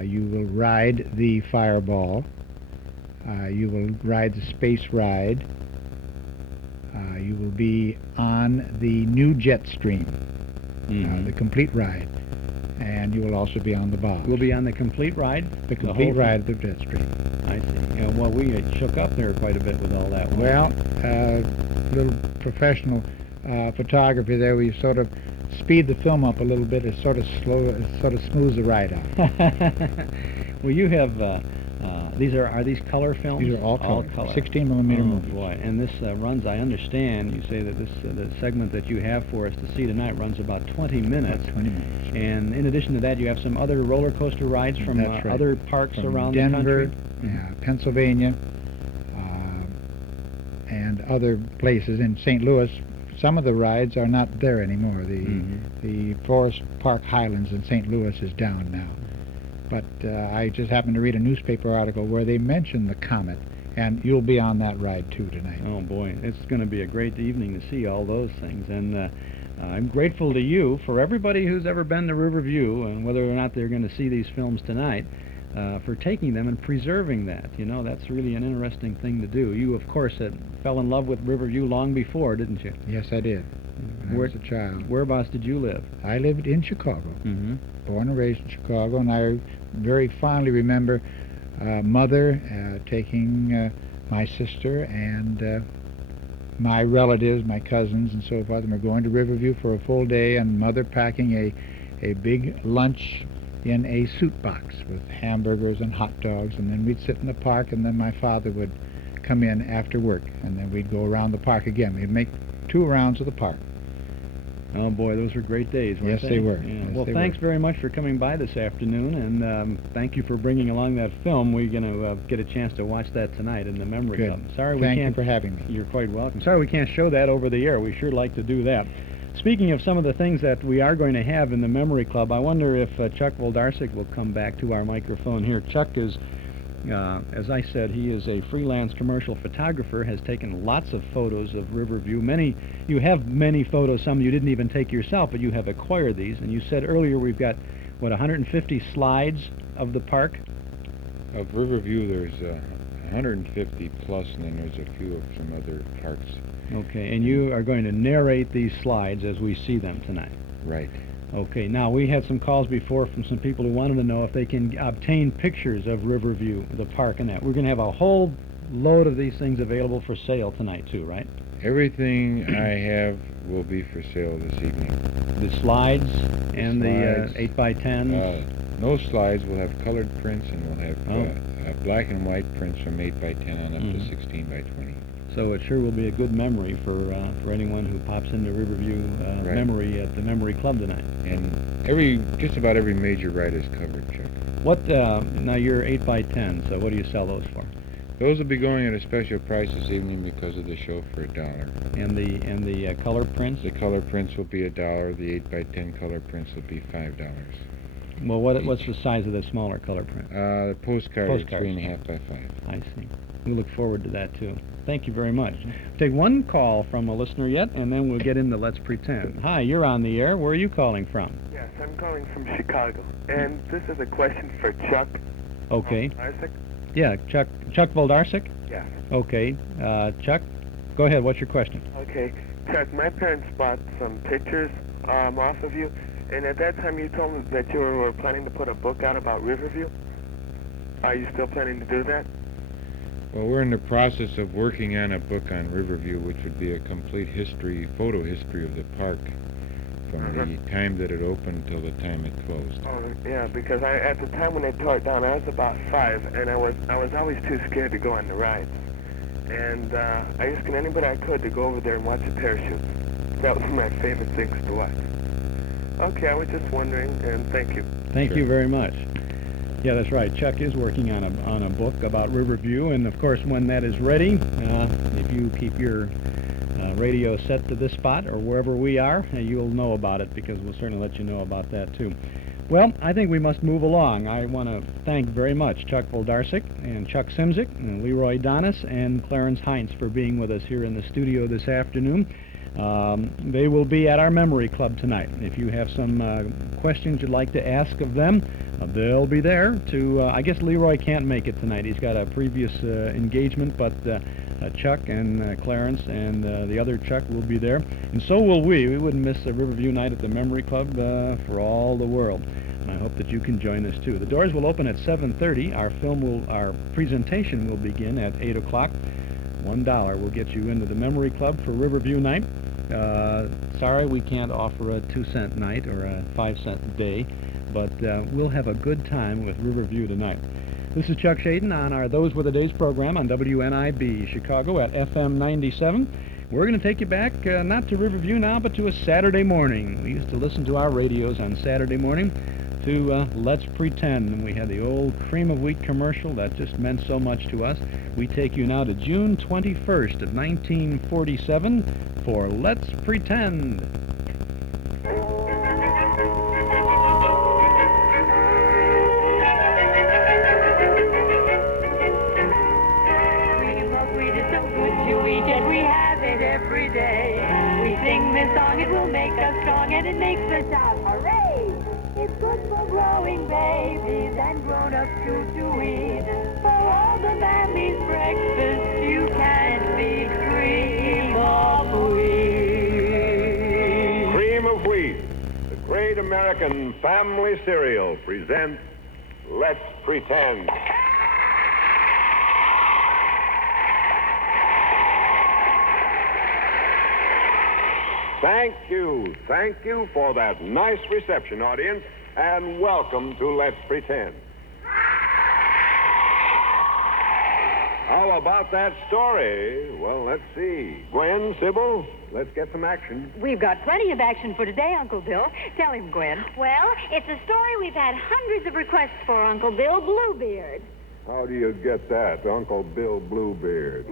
You will ride the Fireball. You will ride the Space Ride. You will be on the new Jetstream, the complete ride. And you will also be on the Bob. We'll be on the complete ride? The complete ride of the Jetstream. I see. Well, we shook up there quite a bit with all that. Well, little professional photography there, we sort of speed the film up a little bit. It's sort of slow. It sort of smooths the ride out. Well, you have are these color films? These are all color. 16 millimeter movies. Boy, and this runs. I understand. You say that this the segment that you have for us to see tonight runs about 20 minutes. 20 minutes. And in addition to that, you have some other roller coaster rides from other parks around Denver, the country. Pennsylvania, and other places in St. Louis. Some of the rides are not there anymore. The Forest Park Highlands in St. Louis is down now. But I just happened to read a newspaper article where they mentioned the Comet, and you'll be on that ride too tonight. Oh boy, it's going to be a great evening to see all those things. And I'm grateful to you, for everybody who's ever been to Riverview, and whether or not they're going to see these films tonight, for taking them and preserving that. You know, that's really an interesting thing to do. You, of course, fell in love with Riverview long before, didn't you? Yes, I did. When I was a child. Whereabouts did you live? I lived in Chicago. Mm-hmm. Born and raised in Chicago, and I very fondly remember Mother taking my sister and my relatives, my cousins and so forth, and we're going to Riverview for a full day, and Mother packing a big lunch in a suit box with hamburgers and hot dogs, and then we'd sit in the park, and then my father would come in after work, and then we'd go around the park again. We'd make 2 rounds of the park. Oh boy, those were great days, weren't Yes, they were. Yeah. Yes, well, thanks very much for coming by this afternoon, and thank you for bringing along that film. We're going to get a chance to watch that tonight in the Memory Good. Club. Sorry, Thank we can't. you for having me. You're quite welcome. Sorry we can't show that over the air. We sure like to do that. Speaking of some of the things that we are going to have in the Memory Club, I wonder if Chuck Woldarczyk will come back to our microphone here. Chuck is, as I said, he is a freelance commercial photographer, has taken lots of photos of Riverview. You have many photos, some you didn't even take yourself, but you have acquired these. And you said earlier we've got, 150 slides of the park? Of Riverview, there's 150 plus, and then there's a few of some other parks. Okay, and you are going to narrate these slides as we see them tonight. Right. Okay, now we had some calls before from some people who wanted to know if they can obtain pictures of Riverview, the park, and that. We're going to have a whole load of these things available for sale tonight, too, right? Everything I have will be for sale this evening. The slides and the 8x10s? No slides. We'll have colored prints, and we'll have black and white prints from 8x10 on up to 16x20. So it sure will be a good memory for anyone who pops into Riverview Memory at the Memory Club tonight. And just about every major ride is covered, Chuck. What now you're 8x10, so what do you sell those for? Those will be going at a special price this evening because of the show for $1. And the color prints? The color prints will be $1. The 8x10 color prints will be $5. Well, what's the size of the smaller color print? The postcard is 3.5 by 5. I see. We look forward to that too. Thank you very much. Take one call from a listener yet, and then we'll get into Let's Pretend. Hi, you're on the air. Where are you calling from? Yes, I'm calling from Chicago, and this is a question for Chuck. Okay. Voldarczyk? Yeah, Chuck Voldarczyk? Yeah. Okay. Chuck, go ahead. What's your question? Okay. Chuck, my parents bought some pictures off of you, and at that time you told me that you were planning to put a book out about Riverview. Are you still planning to do that? Well, we're in the process of working on a book on Riverview, which would be a complete photo history of the park from the time that it opened till the time it closed. Oh, yeah, because at the time when they tore it down, I was about 5, and I was always too scared to go on the rides. And I used to get anybody I could to go over there and watch the parachutes. That was my favorite things to watch. Okay, I was just wondering, and thank you. Thank you very much. Yeah, that's right. Chuck is working on a book about Riverview, and of course, when that is ready, if you keep your radio set to this spot or wherever we are, you'll know about it because we'll certainly let you know about that too. Well, I think we must move along. I want to thank very much Chuck Voldarczyk and Chuck Simzik and Leroy Donis and Clarence Heinz for being with us here in the studio this afternoon. They will be at our Memory Club tonight. If you have some questions you'd like to ask of them, they'll be there to, I guess Leroy can't make it tonight. He's got a previous engagement, but Chuck and Clarence and the other Chuck will be there. And so will we. We wouldn't miss a Riverview night at the Memory Club for all the world. And I hope that you can join us too. The doors will open at 7:30. Our presentation will begin at 8 o'clock. $1 will get you into the Memory Club for Riverview night. Sorry, we can't offer a 2-cent night or a 5-cent day, but we'll have a good time with Riverview tonight. This is Chuck Shaden on our Those Were the Days program on WNIB Chicago at FM 97. We're going to take you back, not to Riverview now, but to a Saturday morning. We used to listen to our radios on Saturday morning to Let's Pretend, and we had the old cream of wheat commercial that just meant so much to us. We take you now to June 21st of 1947 for Let's Pretend. Cream of wheat is so good to eat, and we have it every day. We sing this song, it will make us strong, and it makes us shout, hooray! It's good for growing babies and grown-ups too to eat. For all the family's breakfast, you can't beat cream of wheat. Cream of Wheat, the great American family cereal, presents Let's Pretend. Thank you for that nice reception, audience, and welcome to Let's Pretend. How about that story? Well, let's see. Gwen, Sybil, let's get some action. We've got plenty of action for today, Uncle Bill. Tell him, Gwen. Well, it's a story we've had hundreds of requests for, Uncle Bill. Bluebeard. How do you get that, Uncle Bill Bluebeard?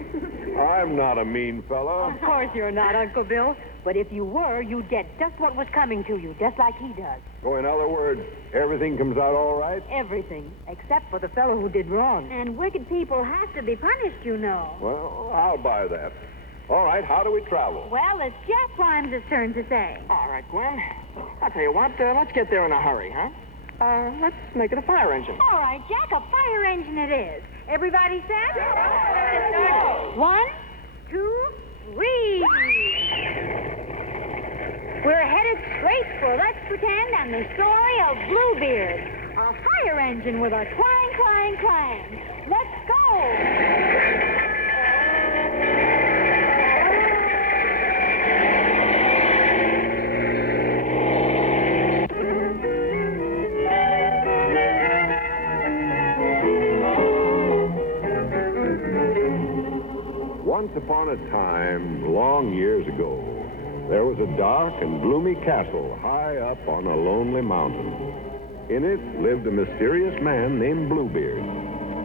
I'm not a mean fella. Of course you're not, Uncle Bill. But if you were, you'd get just what was coming to you, just like he does. So in other words, everything comes out all right? Everything, except for the fellow who did wrong. And wicked people have to be punished, you know. Well, I'll buy that. All right, how do we travel? Well, it's Jack Grimes' turn to say. All right, Gwen. I'll tell you what, let's get there in a hurry, huh? Let's make it a fire engine. All right, Jack, a fire engine it is. Everybody set? 1, 2, 3. We're headed straight for Let's Pretend and the story of Bluebeard, a fire engine with a clang, clang, clang. Let's go! Once upon a time, long years ago, there was a dark and gloomy castle high up on a lonely mountain. In it lived a mysterious man named Bluebeard.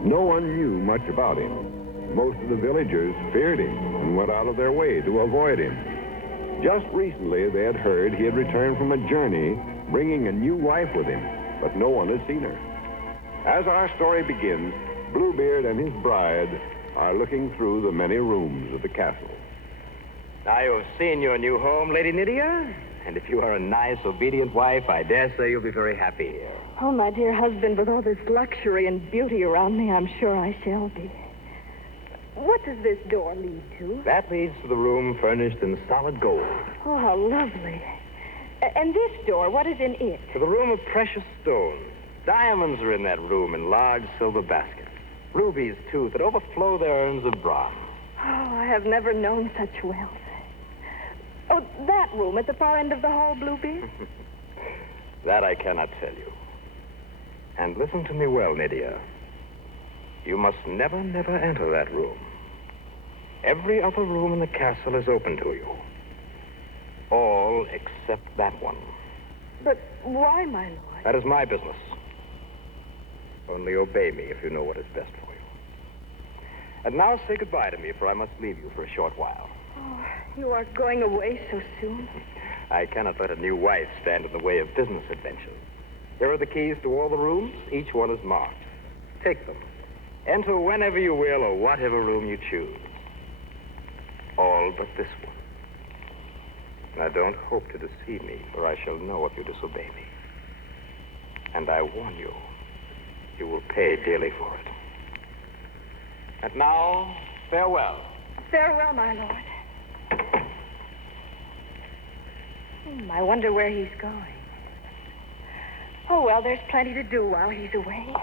No one knew much about him. Most of the villagers feared him and went out of their way to avoid him. Just recently, they had heard he had returned from a journey, bringing a new wife with him, but no one had seen her. As our story begins, Bluebeard and his bride are looking through the many rooms of the castle. Now, you have seen your new home, Lady Nydia, and if you are a nice, obedient wife, I dare say you'll be very happy here. Oh, my dear husband, with all this luxury and beauty around me, I'm sure I shall be. What does this door lead to? That leads to the room furnished in solid gold. Oh, how lovely. And this door, what is in it? To the room of precious stones. Diamonds are in that room in large silver baskets. Rubies, too, that overflow their urns of bronze. Oh, I have never known such wealth. Oh, that room at the far end of the hall, Bluebeard? That I cannot tell you. And listen to me well, Nydia. You must never, never enter that room. Every other room in the castle is open to you. All except that one. But why, my lord? That is my business. Only obey me if you know what is best for you. And now say goodbye to me, for I must leave you for a short while. Oh, you are going away so soon? I cannot let a new wife stand in the way of business adventures. Here are the keys to all the rooms. Each one is marked. Take them. Enter whenever you will or whatever room you choose. All but this one. Now, don't hope to deceive me, for I shall know if you disobey me. And I warn you, you will pay dearly for it. And now, farewell. Farewell, my lord. I wonder where he's going. Oh, well, there's plenty to do while he's away.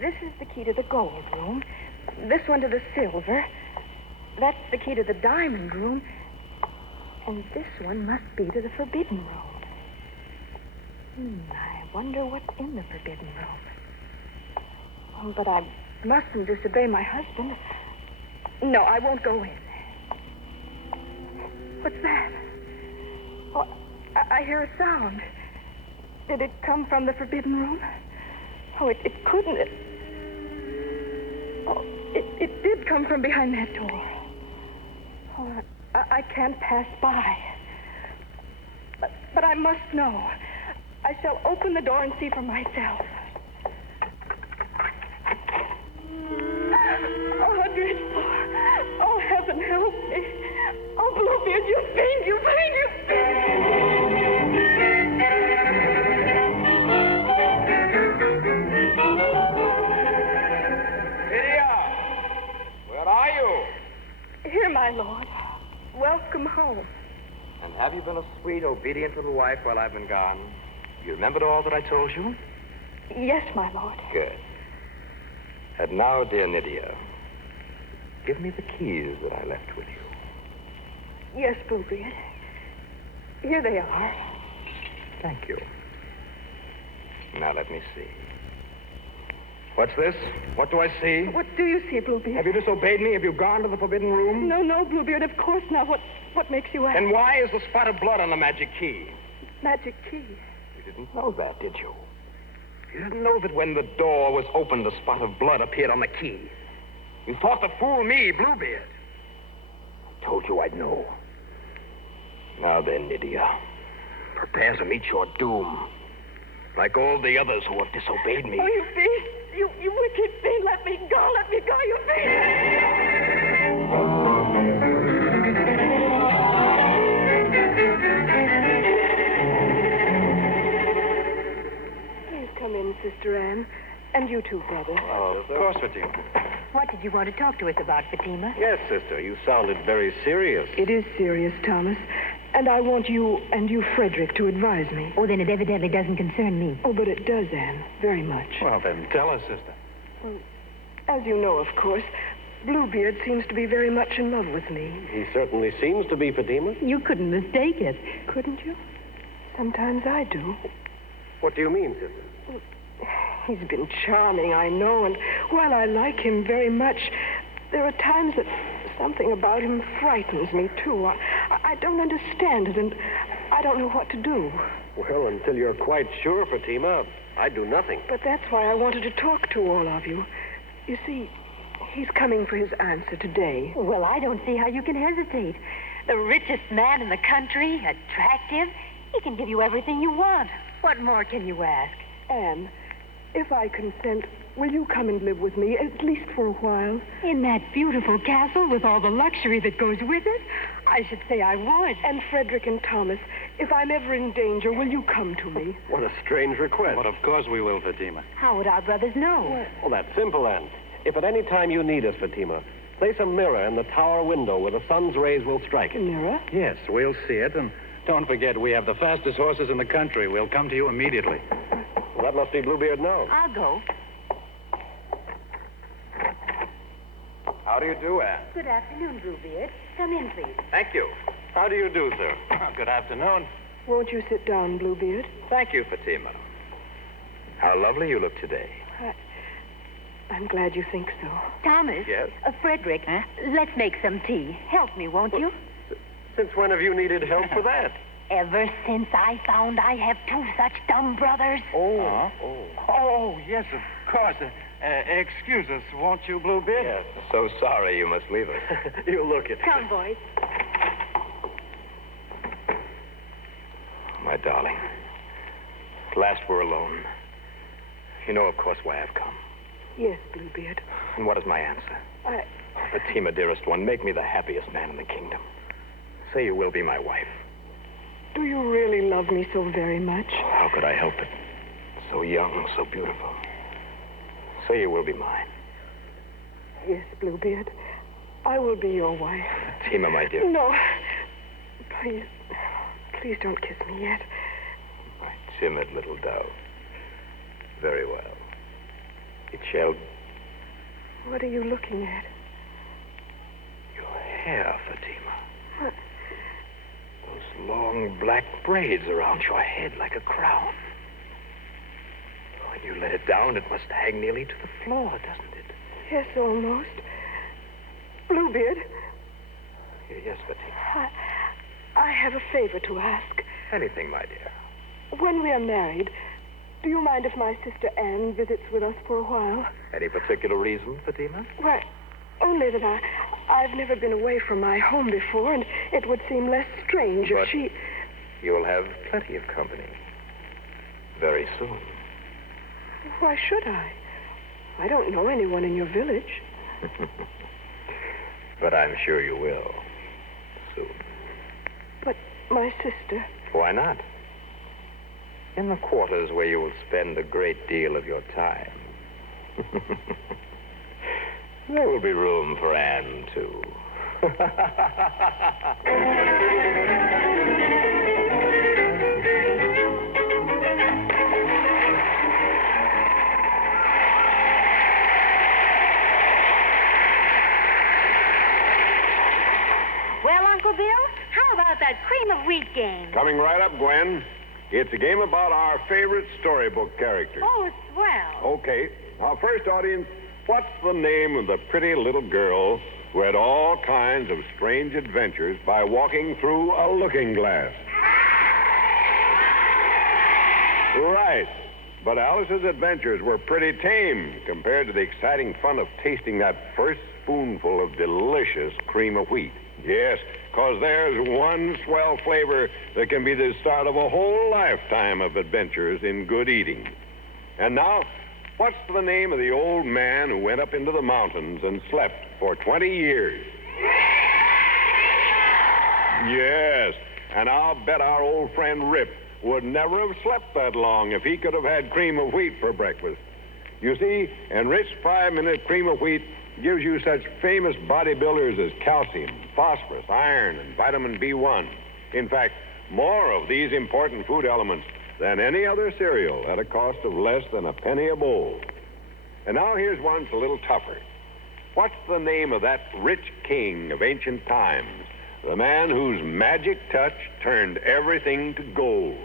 This is the key to the gold room. This one to the silver. That's the key to the diamond room. And this one must be to the forbidden room. I wonder what's in the forbidden room. Oh, but I mustn't disobey my husband. No, I won't go in. What's that? Oh, I hear a sound. Did it come from the forbidden room? Oh, it couldn't. It did come from behind that door. Oh, I can't pass by. But I must know. I shall open the door and see for myself. Oh, dreadful. Oh, heaven help me. Oh, Bluebeard, you fiend, you fiend, you Lydia! Where are you? Here, my lord. Welcome home. And have you been a sweet, obedient little wife while I've been gone? You remembered all that I told you? Yes, my lord. Good. And now, dear Nydia, give me the keys that I left with you. Yes, Bluebeard. Here they are. Thank you. Now, let me see. What's this? What do I see? What do you see, Bluebeard? Have you disobeyed me? Have you gone to the forbidden room? No, Bluebeard, of course not. What makes you ask? And why is the spot of blood on the magic key? Magic key? You didn't know that, did you? You didn't know that when the door was opened, a spot of blood appeared on the key. You thought to fool me, Bluebeard. I told you I'd know. Now then, Nydia, prepare to meet your doom. Like all the others who have disobeyed me. Oh, you fiend! You wicked fiend! Let me go! Let me go, you fiend! Please come in, Sister Anne. And you too, brother. Oh, of course, Fatima. What did you want to talk to us about, Fatima? Yes, sister. You sounded very serious. It is serious, Thomas. And I want you and you, Frederick, to advise me. Oh, then it evidently doesn't concern me. Oh, but it does, Anne. Very much. Well, then tell us, sister. Well, as you know, of course, Bluebeard seems to be very much in love with me. He certainly seems to be, Fatima. You couldn't mistake it. Couldn't you? Sometimes I do. What do you mean, sister? He's been charming, I know, and while I like him very much, there are times that something about him frightens me, too. I don't understand it, and I don't know what to do. Well, until you're quite sure, Fatima, I'd do nothing. But that's why I wanted to talk to all of you. You see, he's coming for his answer today. Well, I don't see how you can hesitate. The richest man in the country, attractive. He can give you everything you want. What more can you ask? Anne, if I consent, will you come and live with me, at least for a while? In that beautiful castle with all the luxury that goes with it? I should say I would. And Frederick and Thomas, if I'm ever in danger, will you come to me? What a strange request. But of course we will, Fatima. How would our brothers know? Well, that's simple, Anne. If at any time you need us, Fatima, place a mirror in the tower window where the sun's rays will strike it. A mirror? Yes, we'll see it, and don't forget, we have the fastest horses in the country. We'll come to you immediately. Well, that must be Bluebeard now. I'll go. How do you do, Anne? Good afternoon, Bluebeard. Come in, please. Thank you. How do you do, sir? Good afternoon. Won't you sit down, Bluebeard? Thank you, Fatima. How lovely you look today. I'm glad you think so. Thomas. Yes? Frederick, let's make some tea. Help me, won't you? Since when have you needed help for that? Ever since I found I have two such dumb brothers. Oh, yes, of course. Excuse us, won't you, Bluebeard? Yes. So sorry you must leave us. You look at Come, boys. My darling. At last we're alone. You know, of course, why I've come. Yes, Bluebeard. And what is my answer? Fatima, dearest one, make me the happiest man in the kingdom. Say you will be my wife. Do you really love me so very much? How could I help it? So young, so beautiful. Say you will be mine. Yes, Bluebeard. I will be your wife. Fatima, my dear. No. Please don't kiss me yet. My timid little dove. Very well. It shall... What are you looking at? Your hair, Fatima. What? Those long black braids around your head like a crown. When you let it down, it must hang nearly to the floor, doesn't it? Yes, almost. Bluebeard. Yes, Fatima. I have a favor to ask. Anything, my dear. When we are married, do you mind if my sister Anne visits with us for a while? Any particular reason, Fatima? Why, only that I've never been away from my home before, and it would seem less strange if she... You'll have plenty of company. Very soon. Why should I? I don't know anyone in your village. But I'm sure you will. Soon. But my sister... Why not? In the quarters where you will spend a great deal of your time. There will be room for Anne, too. Well, Uncle Bill, how about that cream of wheat game? Coming right up, Gwen. It's a game about our favorite storybook characters. Oh, swell. Okay. Our first audience, what's the name of the pretty little girl who had all kinds of strange adventures by walking through a looking glass? Right. But Alice's adventures were pretty tame compared to the exciting fun of tasting that first spoonful of delicious cream of wheat. Yes, because there's one swell flavor that can be the start of a whole lifetime of adventures in good eating. And now, what's the name of the old man who went up into the mountains and slept for 20 years? Yes, and I'll bet our old friend Rip would never have slept that long if he could have had cream of wheat for breakfast. You see, enriched 5-minute cream of wheat gives you such famous bodybuilders as calcium, phosphorus, iron, and vitamin B1. In fact, more of these important food elements than any other cereal at a cost of less than a penny a bowl. And now here's one that's a little tougher. What's the name of that rich king of ancient times? The man whose magic touch turned everything to gold.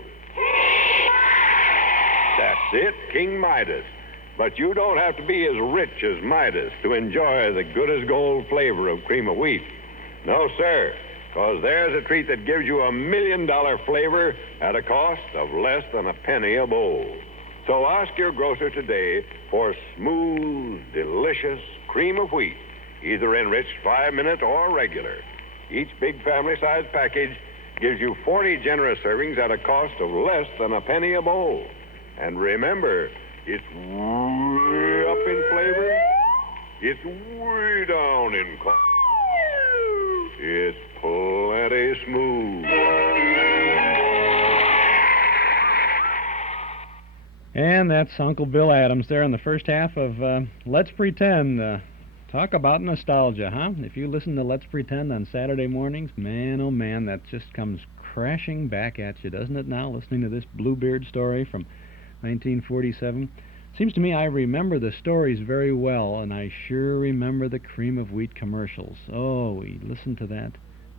That's it, King Midas. But you don't have to be as rich as Midas to enjoy the good-as-gold flavor of cream of wheat. No, sir, because there's a treat that gives you $1 million flavor at a cost of less than a penny a bowl. So ask your grocer today for smooth, delicious cream of wheat, either enriched 5-minute or regular. Each big family-sized package gives you 40 generous servings at a cost of less than a penny a bowl. And remember, it's way up in flavor. It's way down in cost. It's plenty smooth. And that's Uncle Bill Adams there in the first half of Let's Pretend. Talk about nostalgia, huh? If you listen to Let's Pretend on Saturday mornings, man, oh man, that just comes crashing back at you, doesn't it now, listening to this Bluebeard story from 1947. Seems to me I remember the stories very well, and I sure remember the cream of wheat commercials. Oh, we listened to that.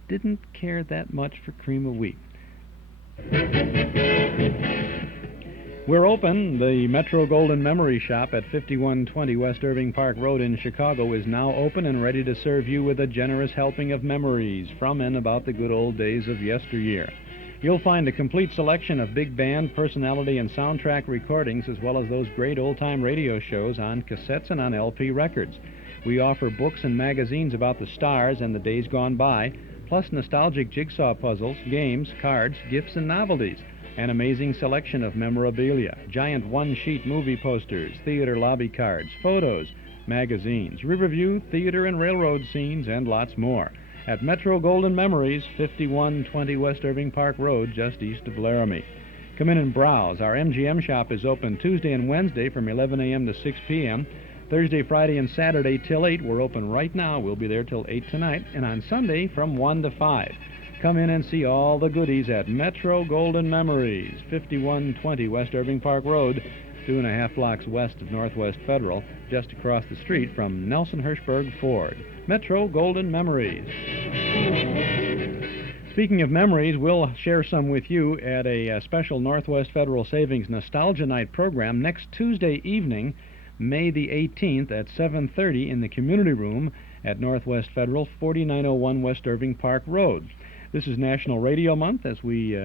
Didn't care that much for cream of wheat. We're open. The Metro Golden Memory Shop at 5120 West Irving Park Road in Chicago is now open and ready to serve you with a generous helping of memories from and about the good old days of yesteryear. You'll find a complete selection of big band, personality, and soundtrack recordings, as well as those great old-time radio shows on cassettes and on LP records. We offer books and magazines about the stars and the days gone by, plus nostalgic jigsaw puzzles, games, cards, gifts, and novelties. An amazing selection of memorabilia, giant one-sheet movie posters, theater lobby cards, photos, magazines, Riverview, theater and railroad scenes, and lots more. At Metro Golden Memories, 5120 West Irving Park Road, just east of Laramie. Come in and browse. Our MGM shop is open Tuesday and Wednesday from 11 a.m. to 6 p.m. Thursday, Friday, and Saturday till 8. We're open right now. We'll be there till 8 tonight. And on Sunday from 1 to 5. Come in and see all the goodies at Metro Golden Memories, 5120 West Irving Park Road, 2.5 blocks west of Northwest Federal, just across the street from Nelson Hirschberg Ford. Metro Golden Memories. Speaking of memories, we'll share some with you at a special Northwest Federal Savings Nostalgia Night program next Tuesday evening, May the 18th at 7:30 in the Community Room at Northwest Federal, 4901 West Irving Park Road. This is National Radio Month, as we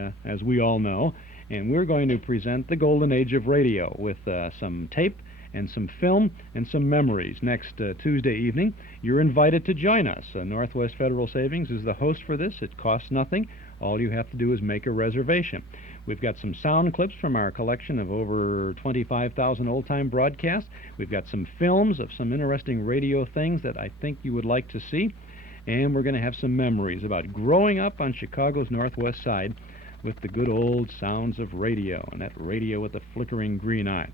all know, and we're going to present the golden age of radio with some tape and some film and some memories next Tuesday evening. You're invited to join us. Northwest Federal Savings is the host for this. It costs nothing. All you have to do is make a reservation. We've got some sound clips from our collection of over 25,000 old-time broadcasts. We've got some films of some interesting radio things that I think you would like to see. And we're going to have some memories about growing up on Chicago's Northwest Side with the good old sounds of radio, and that radio with the flickering green eye.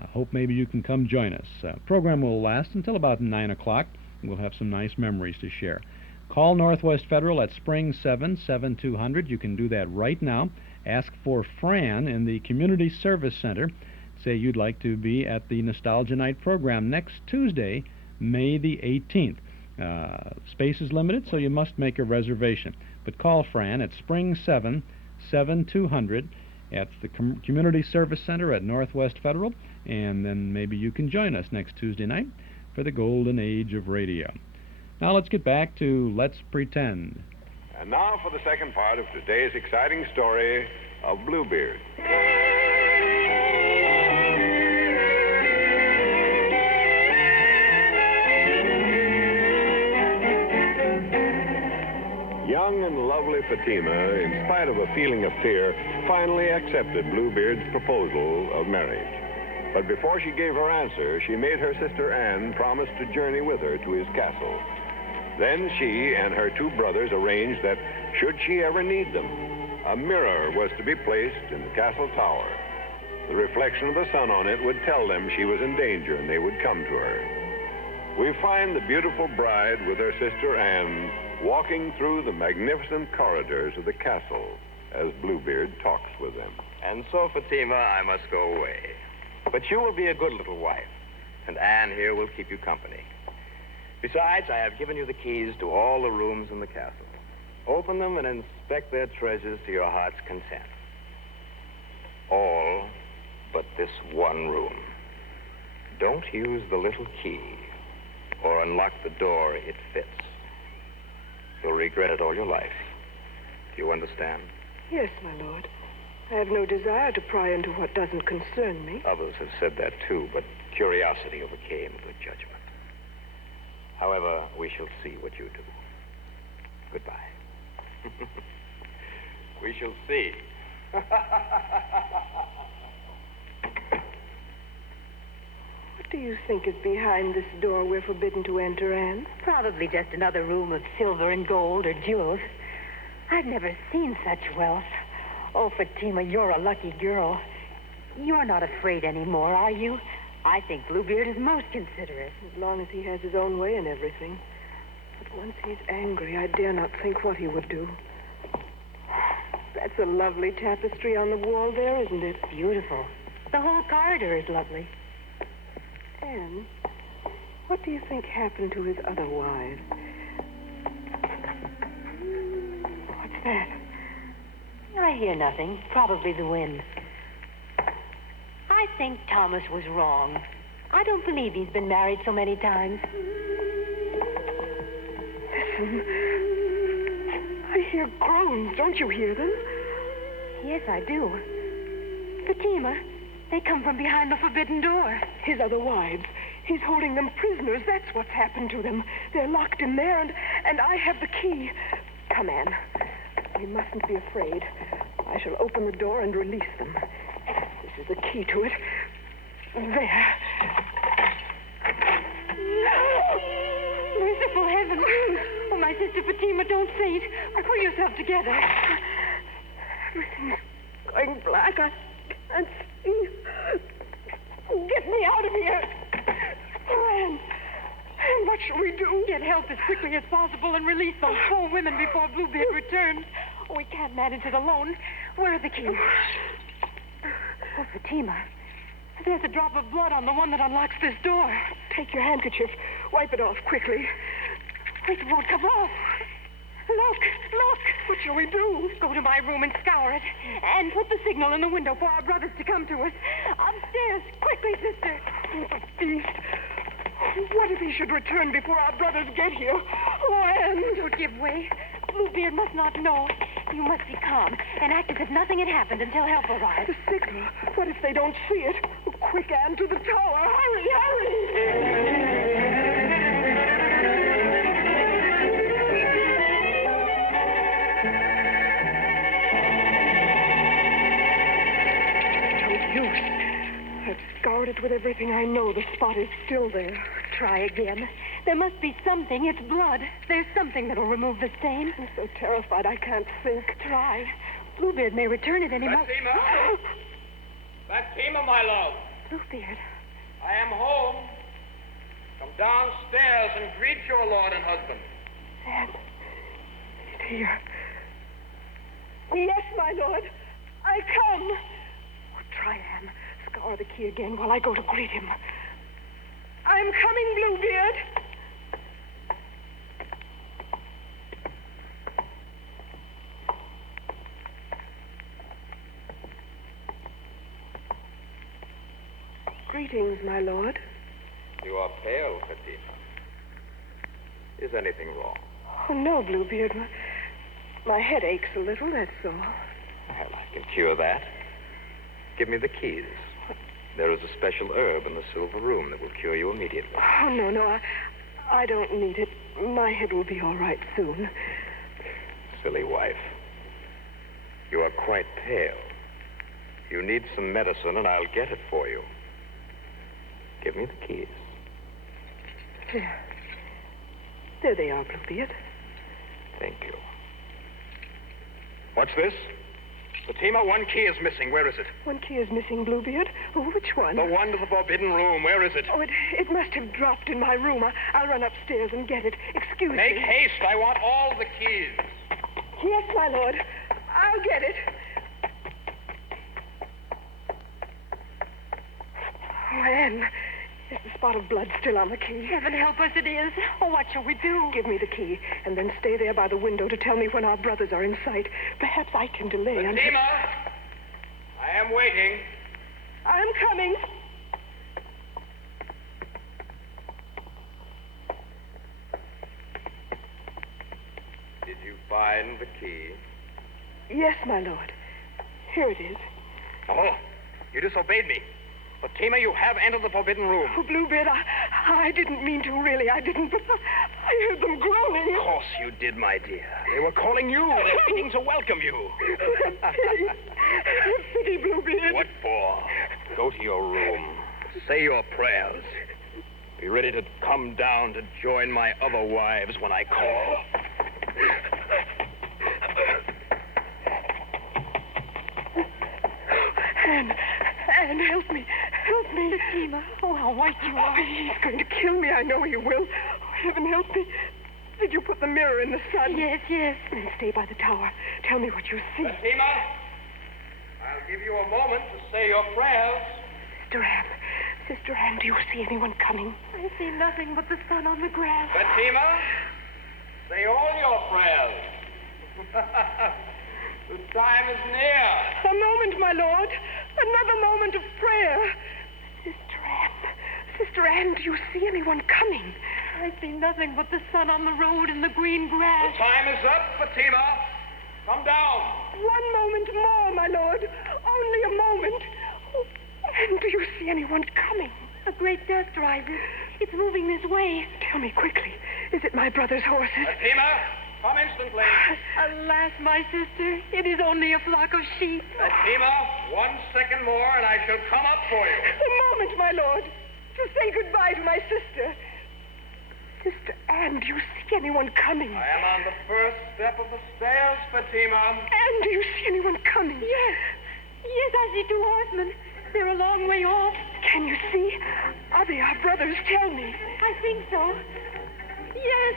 I hope maybe you can come join us. Program will last until about 9 o'clock. We'll have some nice memories to share. Call Northwest Federal at Spring 77200. You can do that right now. Ask for Fran in the Community Service Center. Say you'd like to be at the Nostalgia Night program next Tuesday, May the 18th. Space is limited, so you must make a reservation. But call Fran at Spring 77200 at the Community Service Center at Northwest Federal, and then maybe you can join us next Tuesday night for the golden age of radio. Now let's get back to Let's Pretend. And now for the second part of today's exciting story of Bluebeard. Young and lovely Fatima, in spite of a feeling of fear, finally accepted Bluebeard's proposal of marriage. But before she gave her answer, she made her sister Anne promise to journey with her to his castle. Then she and her two brothers arranged that, should she ever need them, a mirror was to be placed in the castle tower. The reflection of the sun on it would tell them she was in danger and they would come to her. We find the beautiful bride with her sister Anne walking through the magnificent corridors of the castle as Bluebeard talks with them. And so, Fatima, I must go away. But you will be a good little wife, and Anne here will keep you company. Besides, I have given you the keys to all the rooms in the castle. Open them and inspect their treasures to your heart's content. All but this one room. Don't use the little key or unlock the door it fits. You'll regret it all your life. Do you understand? Yes, my lord. I have no desire to pry into what doesn't concern me. Others have said that too, but curiosity overcame good judgment. However, we shall see what you do. Goodbye. We shall see. What do you think is behind this door we're forbidden to enter, Anne? Probably just another room of silver and gold or jewels. I've never seen such wealth. Oh, Fatima, you're a lucky girl. You're not afraid anymore, are you? I think Bluebeard is most considerate. As long as he has his own way in everything. But once he's angry, I dare not think what he would do. That's a lovely tapestry on the wall there, isn't it? Beautiful. The whole corridor is lovely. Anne, what do you think happened to his other wives? What's that? I hear nothing. Probably the wind. I think Thomas was wrong. I don't believe he's been married so many times. Listen. I hear groans. Don't you hear them? Yes, I do. Fatima, they come from behind the forbidden door. His other wives. He's holding them prisoners. That's what's happened to them. They're locked in there, and I have the key. Come, Anne. We mustn't be afraid. I shall open the door and release them. This is the key to it. There. Merciful heaven. Oh, my sister Fatima, don't faint. Pull yourself together. Everything's going black. I can't see. Get me out of here. Oh, Anne. Anne, what shall we do? Get help as quickly as possible and release those poor women before Bluebeard returns. We can't manage it alone. Where are the keys? Oh, Fatima, there's a drop of blood on the one that unlocks this door. Take your handkerchief. Wipe it off quickly. It won't come off. Look. What shall we do? Go to my room and scour it. And put the signal in the window for our brothers to come to us. Upstairs. Quickly, sister. Oh, beast. What if he should return before our brothers get here? Oh, Anne. Don't give way. Bluebeard must not know. You must be calm and act as if nothing had happened until help arrives. The signal. What if they don't see it? Oh, quick, Anne, to the tower. Hurry. I've scoured it with everything I know. The spot is still there. Try again. There must be something. It's blood. There's something that'll remove the stain. I'm so terrified I can't think. Try. Bluebeard may return at any moment. Fatima, my love. Bluebeard. I am home. Come downstairs and greet your lord and husband. Anne, he's here. Yes, my lord. I come. Oh, try, Anne. Scour the key again while I go to greet him. I'm coming, Bluebeard. Greetings, my lord. You are pale, Fatima. Is anything wrong? Oh, no, Bluebeard. My head aches a little, that's all. Well, I can cure that. Give me the keys. There is a special herb in the silver room that will cure you immediately. Oh, no, I don't need it. My head will be all right soon. Silly wife. You are quite pale. You need some medicine, and I'll get it for you. Give me the keys. There they are, Bluebeard. Thank you. What's this? Fatima, one key is missing. Where is it? One key is missing, Bluebeard. Oh, which one? The one to the forbidden room. Where is it? Oh, it must have dropped in my room. I'll run upstairs and get it. Excuse Make me. haste. I want all the keys. Yes, my lord. I'll get it. Oh, Anne, is the spot of blood still on the key? Heaven help us, it is. Oh, what shall we do? Give me the key, and then stay there by the window to tell me when our brothers are in sight. Perhaps I can delay until... Fatima! I am waiting. I'm coming. Did you find the key? Yes, my lord. Here it is. Oh, you disobeyed me. Fatima, you have entered the forbidden room. Oh, Bluebeard, I didn't mean to, really. I didn't, but I heard them groaning. Of course you did, my dear. They were calling you. They're waiting to welcome you. Pity, Bluebeard. What for? Go to your room. Say your prayers. Be ready to come down to join my other wives when I call. Anne, help me. Help me. Fatima. Oh, how white you are. He's going to kill me. I know he will. Oh, heaven help me. Did you put the mirror in the sun? Yes. Then stay by the tower. Tell me what you see. Fatima, I'll give you a moment to say your prayers. Sister Anne, do you see anyone coming? I see nothing but the sun on the grass. Fatima, say all your prayers. The time is near. A moment, my lord. Another moment of prayer. Sister Anne, do you see anyone coming? I see nothing but the sun on the road and the green grass. The time is up, Fatima. Come down. One moment more, my lord. Only a moment. Oh, and do you see anyone coming? A great dust rises. It's moving this way. Tell me quickly. Is it my brother's horses? Fatima, come instantly. Alas, my sister, it is only a flock of sheep. Fatima, 1 second more and I shall come up for you. A moment, my lord, to say goodbye to my sister. Sister Anne, do you see anyone coming? I am on the first step of the stairs, Fatima. Anne, do you see anyone coming? Yes, I see 2 horsemen. They're a long way off. Can you see? Are they our brothers? Tell me. I think so. Yes,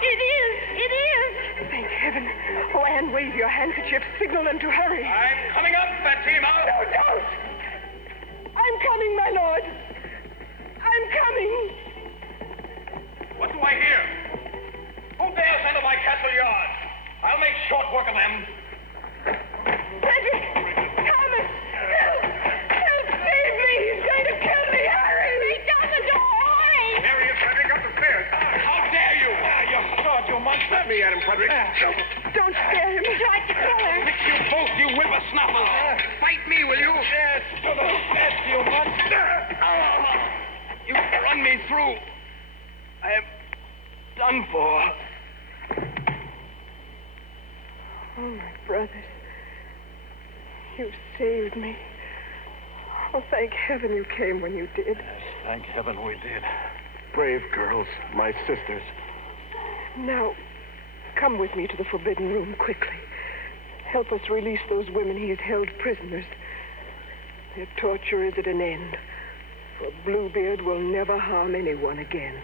it is. Thank heaven. Oh, Anne, wave your handkerchief. Signal them to hurry. I'm coming up, Fatima. No, don't. I'm coming, my lord. I'm coming. What do I hear? Who dares enter my castle yard? I'll make short work of them. Frederick! Thomas! Help! Save me! He's going to kill me! Hurry! Break down the door! Hurry! There he is, Frederick, up the stairs. How dare you? You sod, you monster. Let me at him, Frederick. Don't scare him. He tried to kill her. Fix you both, you whippersnappers. Fight me, will you? Yes, to the death, you monster. You run me through. I am done for. Oh, my brothers. You saved me. Oh, thank heaven you came when you did. Yes, thank heaven we did. Brave girls, my sisters. Now, come with me to the forbidden room quickly. Help us release those women he has held prisoners. Their torture is at an end. For Bluebeard will never harm anyone again.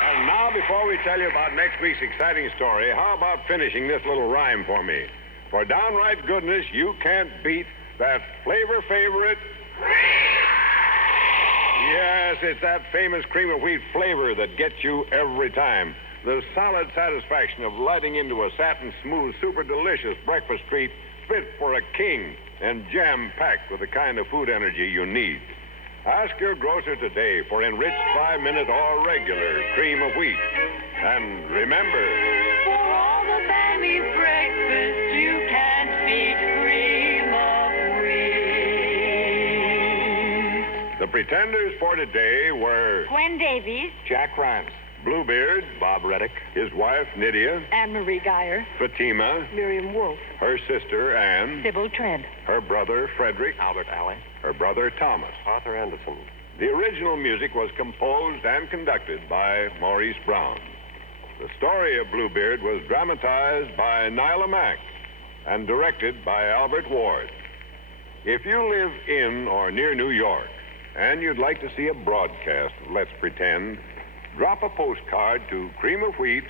And now, before we tell you about next week's exciting story, how about finishing this little rhyme for me? For downright goodness, you can't beat that flavor favorite. Yes, it's that famous cream of wheat flavor that gets you every time. The solid satisfaction of lighting into a satin-smooth, super delicious breakfast treat fit for a king and jam-packed with the kind of food energy you need. Ask your grocer today for enriched 5-minute or regular cream of wheat. And remember, For all the family's breakfast, you can't beat cream of wheat. the pretenders for today were Gwen Davies, Jack Rance, Bluebeard, Bob Reddick, his wife, Nydia, Anne-Marie Geyer, Fatima, Miriam Wolfe, her sister, Anne, Sybil Trent, her brother, Frederick, Albert Alley, her brother, Thomas. Arthur Anderson. The original music was composed and conducted by Maurice Brown. The story of Bluebeard was dramatized by Nyla Mack and directed by Albert Ward. If you live in or near New York and you'd like to see a broadcast of Let's Pretend, drop a postcard to Cream of Wheat,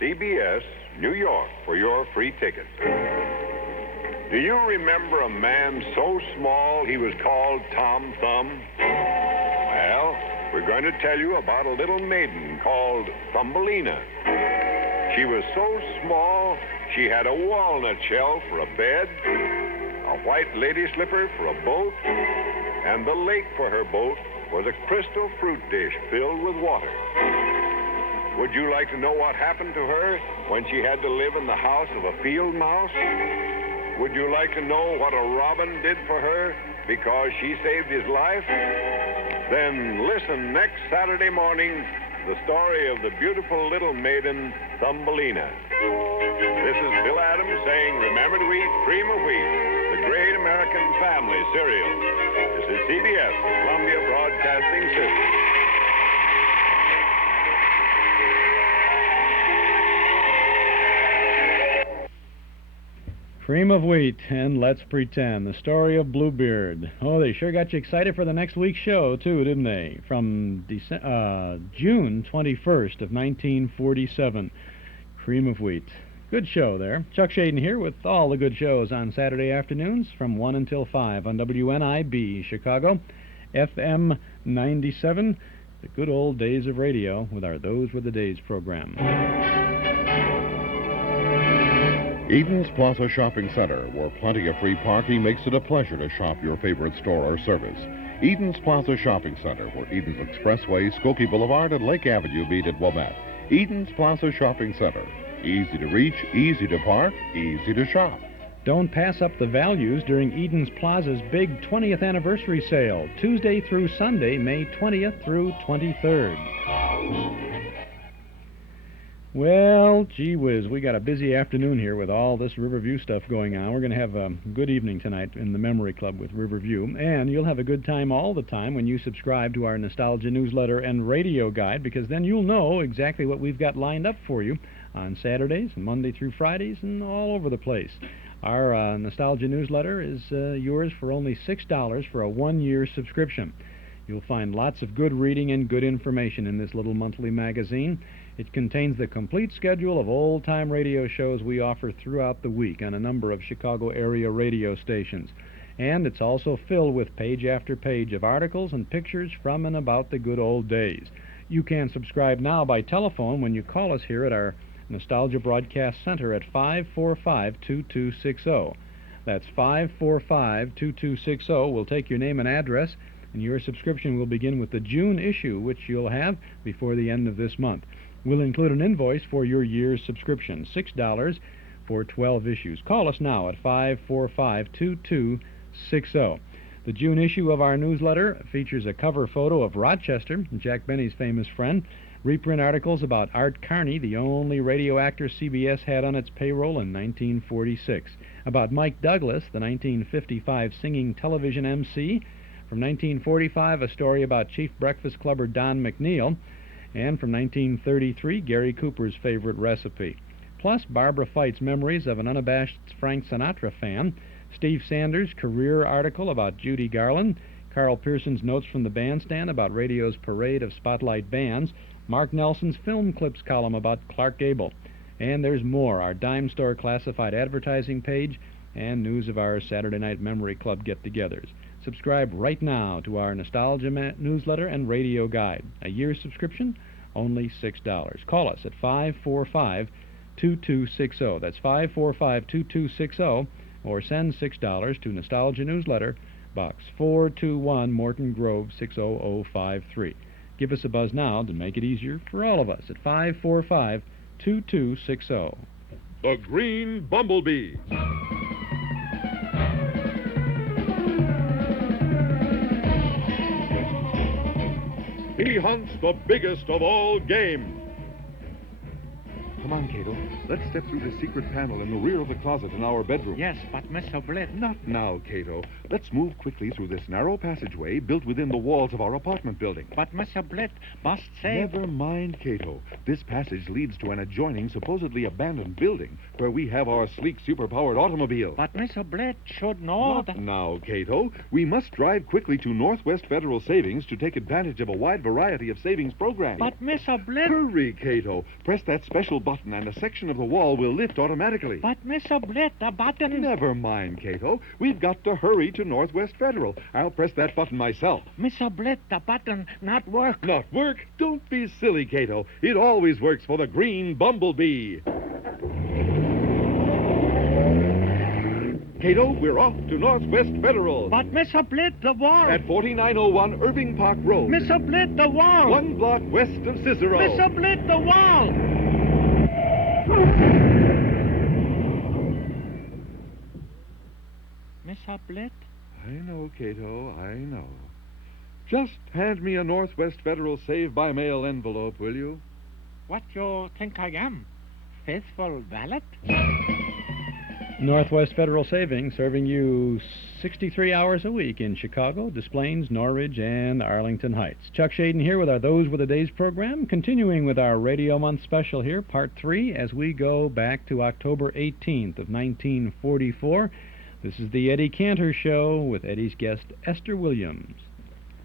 CBS, New York, for your free ticket. Do you remember a man so small he was called Tom Thumb? Well, we're going to tell you about a little maiden called Thumbelina. She was so small, she had a walnut shell for a bed, a white lady slipper for a boat, and the lake for her boat was a crystal fruit dish filled with water. Would you like to know what happened to her when she had to live in the house of a field mouse? Would you like to know what a robin did for her because she saved his life? Then listen next Saturday morning to the story of the beautiful little maiden, Thumbelina. This is Bill Adams saying, remember to eat Cream of Wheat, the great American family cereal. This is CBS, the Columbia Broadcasting System. Cream of Wheat and Let's Pretend, the story of Bluebeard. Oh, they sure got you excited for the next week's show, too, didn't they? From June 21st of 1947. Cream of Wheat. Good show there. Chuck Shaden here with all the good shows on Saturday afternoons from 1 until 5 on WNIB Chicago, FM 97, the good old days of radio with our Those Were the Days program. Eden's Plaza Shopping Center, where plenty of free parking makes it a pleasure to shop your favorite store or service. Eden's Plaza Shopping Center, where Eden's Expressway, Skokie Boulevard, and Lake Avenue meet at Wilmette. Eden's Plaza Shopping Center. Easy to reach, easy to park, easy to shop. Don't pass up the values during Eden's Plaza's big 20th anniversary sale, Tuesday through Sunday, May 20th through 23rd. Well, gee whiz, we got a busy afternoon here with all this Riverview stuff going on. We're going to have a good evening tonight in the Memory Club with Riverview, and you'll have a good time all the time when you subscribe to our Nostalgia newsletter and radio guide, because then you'll know exactly what we've got lined up for you on Saturdays and Monday through Fridays and all over the place. Our Nostalgia newsletter is yours for only $6 for a one-year subscription. You'll find lots of good reading and good information in this little monthly magazine. It contains the complete schedule of old-time radio shows we offer throughout the week on a number of Chicago area radio stations. And it's also filled with page after page of articles and pictures from and about the good old days. You can subscribe now by telephone when you call us here at our Nostalgia Broadcast Center at 545-2260. That's 545-2260. We'll take your name and address, and your subscription will begin with the June issue, which you'll have before the end of this month. We'll include an invoice for your year's subscription, $6 for 12 issues. Call us now at 545-2260. The June issue of our newsletter features a cover photo of Rochester, Jack Benny's famous friend, reprint articles about Art Carney, the only radio actor CBS had on its payroll in 1946, about Mike Douglas, the 1955 singing television MC, from 1945 a story about Chief Breakfast Clubber Don McNeil, and from 1933, Gary Cooper's favorite recipe. Plus, Barbara Fite's memories of an unabashed Frank Sinatra fan, Steve Sanders' career article about Judy Garland, Carl Pearson's notes from the bandstand about radio's parade of spotlight bands, Mark Nelson's film clips column about Clark Gable. And there's more, our dime store classified advertising page, and news of our Saturday Night Memory Club get-togethers. Subscribe right now to our Nostalgia newsletter and radio guide. A year's subscription, only $6. Call us at 545-2260. That's 545-2260, or send $6 to Nostalgia Newsletter, Box 421, Morton Grove, 60053. Give us a buzz now to make it easier for all of us at 545-2260. The Green Bumblebee. He hunts the biggest of all game, on, Cato. Let's step through the secret panel in the rear of the closet in our bedroom. Yes, but Mr. Blitz... Not now, Cato. Let's move quickly through this narrow passageway built within the walls of our apartment building. But Mr. Blitz must say... Never mind, Cato. This passage leads to an adjoining, supposedly abandoned building where we have our sleek, superpowered automobile. But Mr. Blitz should know Not now, Cato. We must drive quickly to Northwest Federal Savings to take advantage of a wide variety of savings programs. But Mr. Blitz... Hurry, Cato. Press that special button and a section of the wall will lift automatically. But Mr. Blitz, the button... Never mind, Cato. We've got to hurry to Northwest Federal. I'll press that button myself. Mr. Blitz, the button not work. Not work? Don't be silly, Cato. It always works for the green bumblebee. Cato, we're off to Northwest Federal. But Mr. Blitz, the wall... At 4901 Irving Park Road. Mr. Blitz, the wall... 1 block west of Cicero. Mr. Blitz, the wall... Mr. Blitz? I know, Cato, I know. Just hand me a Northwest Federal save-by-mail envelope, will you? What you think I am? Faithful valet? Northwest Federal Savings, serving you 63 hours a week in Chicago, Des Plaines, Norridge, and Arlington Heights. Chuck Shaden here with our Those Were the Days program, continuing with our Radio Month special here, Part 3, as we go back to October 18th of 1944. This is the Eddie Cantor Show with Eddie's guest, Esther Williams.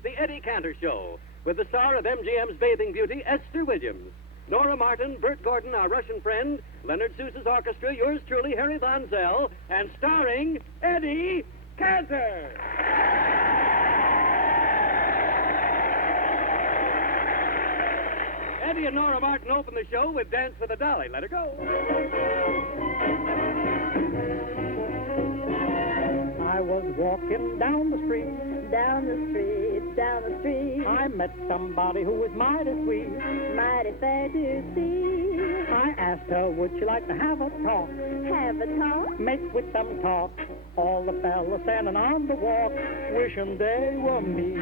The Eddie Cantor Show, with the star of MGM's Bathing Beauty, Esther Williams. Nora Martin, Bert Gordon, our Russian friend, Leonard Seuss's orchestra, yours truly, Harry Von Zell, and starring Eddie Cantor. Eddie and Nora Martin open the show with Dance with a Dolly. Let her go. I was walking down the street, down the street, down the street. I met somebody who was mighty sweet, mighty fair to see. I asked her, would she like to have a talk? Have a talk? Make with some talk. All the fellas standing on the walk, wishing they were me.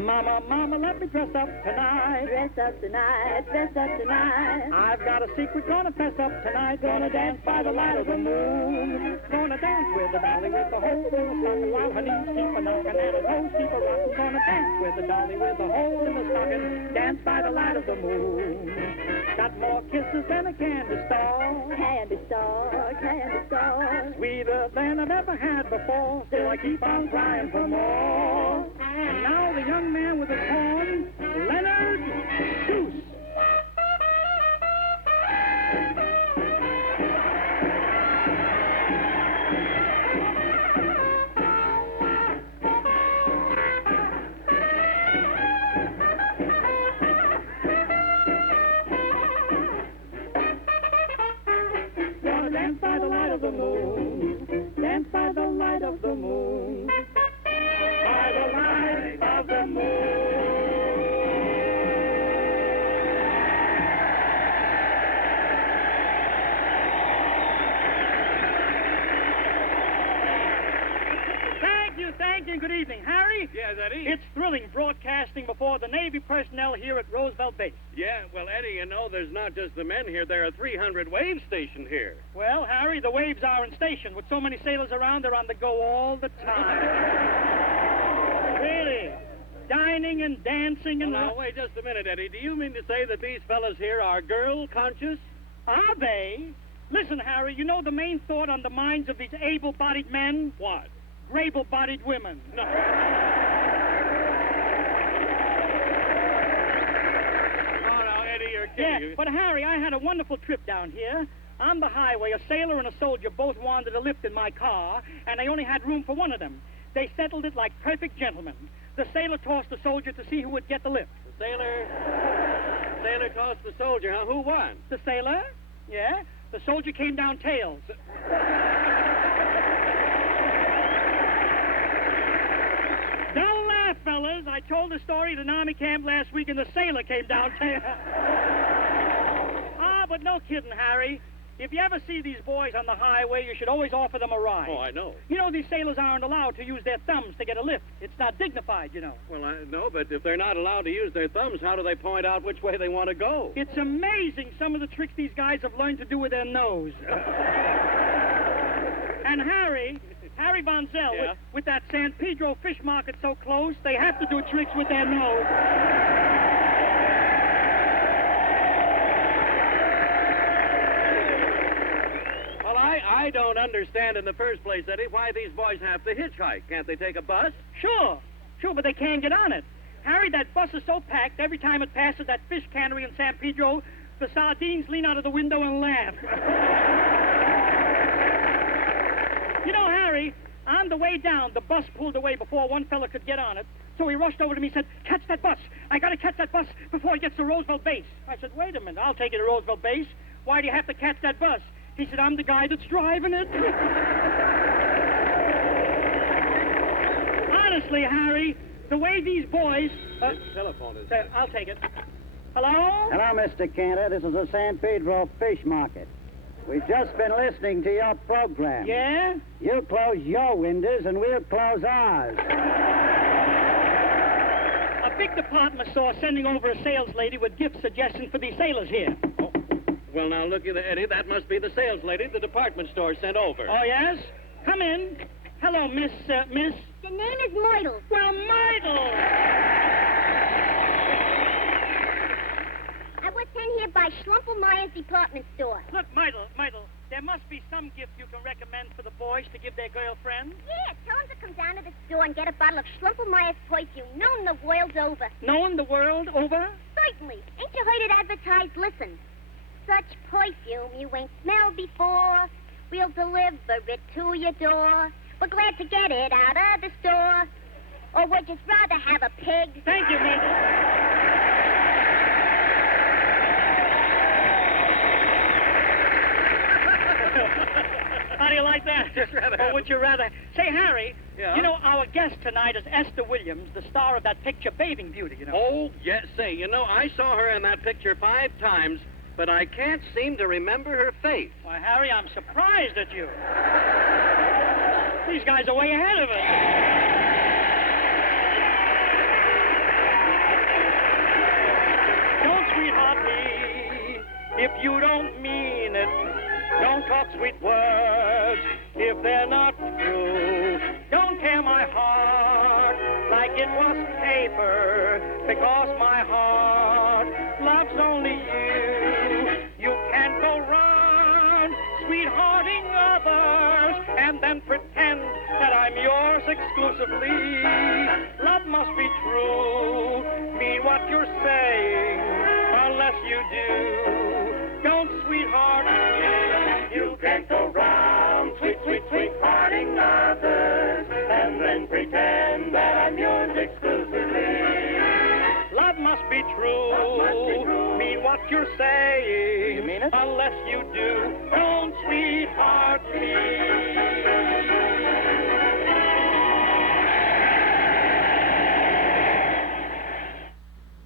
Mama, mama, let me dress up tonight. Dress up tonight, dress up tonight. I've got a secret, gonna fess up tonight. Gonna dance by the light of the moon. Gonna dance with the dolly with the hole in the stocking while her knees keep a knocking and her toes keep a rocking. Gonna dance with the dolly with the hole in the stocking. Dance by the light of the moon. Got more kisses than a candy store. Candy store, candy store. Sweeter than I've ever had before. Still I keep on crying for more. And now the young man with his horn, Leonard Seuss. Gonna dance by the light of the moon. Dance by the light of the moon. By the light of the moon. Thank you, and good evening. Harry? Yes, Eddie? It's thrilling broadcasting before the Navy personnel here at Roosevelt Base. Yeah, well, Eddie, you know, there's not just the men here. There are 300 waves stationed here. Well, Harry, the waves are in station. With so many sailors around, they're on the go all the time. Really. Dining and dancing and... Well, now, wait just a minute, Eddie. Do you mean to say that these fellas here are girl-conscious? Are they? Listen, Harry, you know the main thought on the minds of these able-bodied men? What? Grable-bodied women. No. Yeah, but Harry, I had a wonderful trip down here. On the highway, a sailor and a soldier both wanted a lift in my car, and they only had room for one of them. They settled it like perfect gentlemen. The sailor tossed the soldier to see who would get the lift. The sailor tossed the soldier, huh? Who won? The sailor? Yeah. The soldier came down tails. Don't laugh, fellas. I told a story at an army camp last week, and the sailor came down tails. But no kidding, Harry. if you ever see these boys on the highway, you should always offer them a ride. Oh, I know. You know, these sailors aren't allowed to use their thumbs to get a lift. It's not dignified, you know. Well, I know, but if they're not allowed to use their thumbs, how do they point out which way they want to go? It's amazing some of the tricks these guys have learned to do with their nose. And Harry Von Zell, Yeah? with that San Pedro fish market so close, they have to do tricks with their nose. Well, I don't understand in the first place, Eddie, why these boys have to hitchhike. Can't they take a bus? Sure, but they can't get on it. Harry, that bus is so packed, every time it passes that fish cannery in San Pedro, the sardines lean out of the window and laugh. You know, Harry, on the way down, the bus pulled away before one fella could get on it. So he rushed over to me and said, "Catch that bus. I got to catch that bus before it gets to Roosevelt Base." I said, "Wait a minute, I'll take you to Roosevelt Base. Why do you have to catch that bus?" He said, "I'm the guy that's driving it." Honestly, Harry, the way these boys... This telephone is... I'll take it. Hello? Hello, Mr. Cantor. This is the San Pedro Fish Market. We've just been listening to your program. Yeah? You close your windows and we'll close ours. A big department store sending over a sales lady with gift suggestions for these sailors here. Oh. Well, now, look at Eddie. That must be the sales lady the department store sent over. Oh, yes? Come in. Hello, Miss... The name is Myrtle. Well, Myrtle! I was sent here by Schlumpelmeyer's department store. Look, Myrtle, there must be some gift you can recommend for the boys to give their girlfriends. Yeah, tell them to come down to the store and get a bottle of Schlumpelmeyer's perfume, known the world's over. Known the world over? Certainly. Ain't you heard it advertised? Listen. Such perfume you ain't smelled before. We'll deliver it to your door. We're glad to get it out of the store. Or would you rather have a pig? Thank you, Myrtle. How do you like that? Just rather. Or would you rather... Say, Harry, Yeah? you know, our guest tonight is Esther Williams, the star of that picture, Bathing Beauty, you know. Oh, yes. Say, you know, I saw her in that picture 5 times, but I can't seem to remember her face. Why, Harry, I'm surprised at you. These guys are way ahead of us. Don't sweetheart me if you don't mean it. Don't talk sweet words if they're not true. Don't tear my heart like it was paper, because my heart loves only you. You can't go round sweethearting others and then pretend that I'm yours exclusively. Love must be true, mean what you're saying, unless you do. Don't sweetheart me. You can't go round sweethearting others and then pretend that I'm yours exclusively. Love must be true, mean what you're saying. You mean it? Unless you do, don't sweetheart me.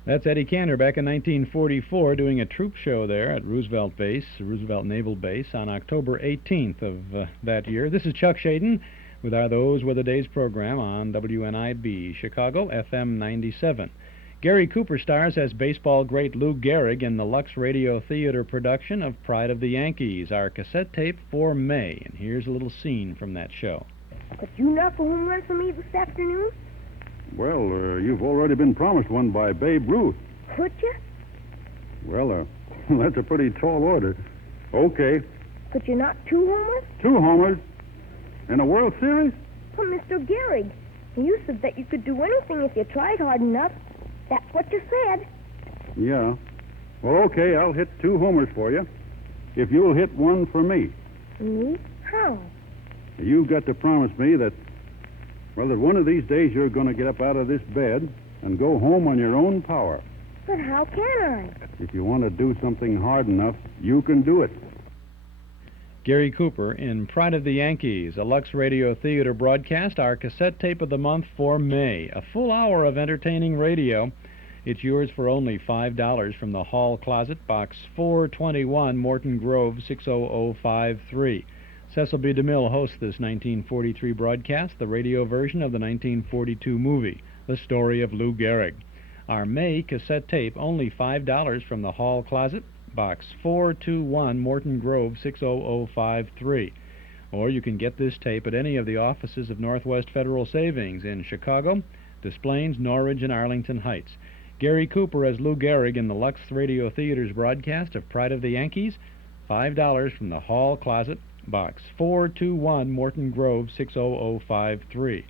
That's Eddie Cantor back in 1944 doing a troop show there at Roosevelt Naval Base on October 18th of that year. This is Chuck Shaden with our Those Were the Days program on WNIB Chicago, FM 97. Gary Cooper stars as baseball great Lou Gehrig in the Lux Radio Theater production of Pride of the Yankees, our cassette tape for May. And here's a little scene from that show. Could you knock a home run for me this afternoon? Well, you've already been promised one by Babe Ruth. Could you? Well, that's a pretty tall order. Okay. Could you knock 2 homers? 2 homers? In a World Series? But Mr. Gehrig, you said that you could do anything if you tried hard enough. That's what you said. Yeah. Well, okay, I'll hit 2 homers for you. If you'll hit 1 for me. Me? How? You've got to promise me that, well, that one of these days you're going to get up out of this bed and go home on your own power. But how can I? If you want to do something hard enough, you can do it. Gary Cooper in Pride of the Yankees, a Lux Radio Theater broadcast, our cassette tape of the month for May. A full hour of entertaining radio. It's yours for only $5 from the Hall Closet, Box 421, Morton Grove, 60053. Cecil B. DeMille hosts this 1943 broadcast, the radio version of the 1942 movie, The Story of Lou Gehrig. Our May cassette tape, only $5 from the Hall Closet, Box 421, Morton Grove, 60053. Or you can get this tape at any of the offices of Northwest Federal Savings in Chicago, Des Plaines, Norridge, and Arlington Heights. Gary Cooper as Lou Gehrig in the Lux Radio Theater's broadcast of Pride of the Yankees, $5 from the Hall Closet, Box 421, Morton Grove, 60053.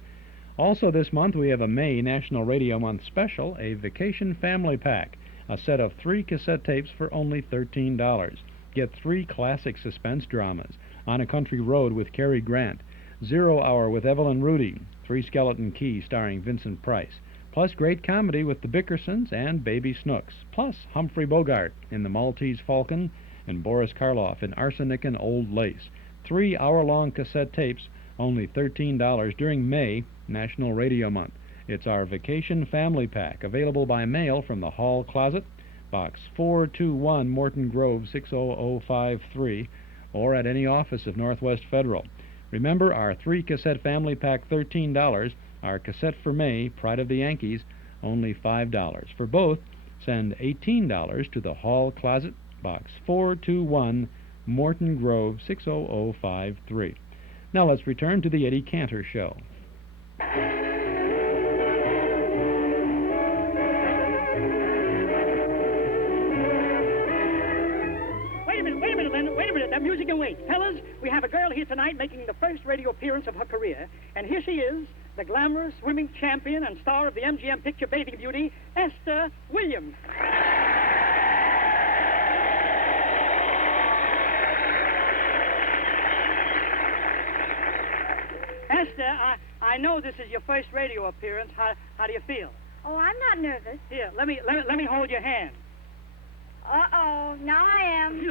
Also this month we have a May National Radio Month special, a Vacation Family Pack, a set of 3 cassette tapes for only $13. Get 3 classic suspense dramas, On a Country Road with Cary Grant, 0 Hour with Evelyn Rudy, Three Skeleton Key starring Vincent Price, plus great comedy with the Bickersons and Baby Snooks, plus Humphrey Bogart in The Maltese Falcon and Boris Karloff in Arsenic and Old Lace. 3 hour-long cassette tapes, only $13 during May National Radio Month. It's our Vacation Family Pack, available by mail from the Hall Closet, Box 421, Morton Grove, 60053, or at any office of Northwest Federal. Remember, our 3 cassette family pack, $13. Our cassette for May, Pride of the Yankees, only $5. For both, send $18 to the Hall Closet, Box 421, Morton Grove, 60053. Now let's return to the Eddie Cantor Show. Wait a minute, Leonard. Wait a minute. That music can wait. Fellas, we have a girl here tonight making the first radio appearance of her career. And here she is, the glamorous swimming champion and star of the MGM picture Bathing Beauty, Esther Williams. Esther, I know this is your first radio appearance. How do you feel? Oh, I'm not nervous. Here, let me hold your hand. Uh-oh, now I am.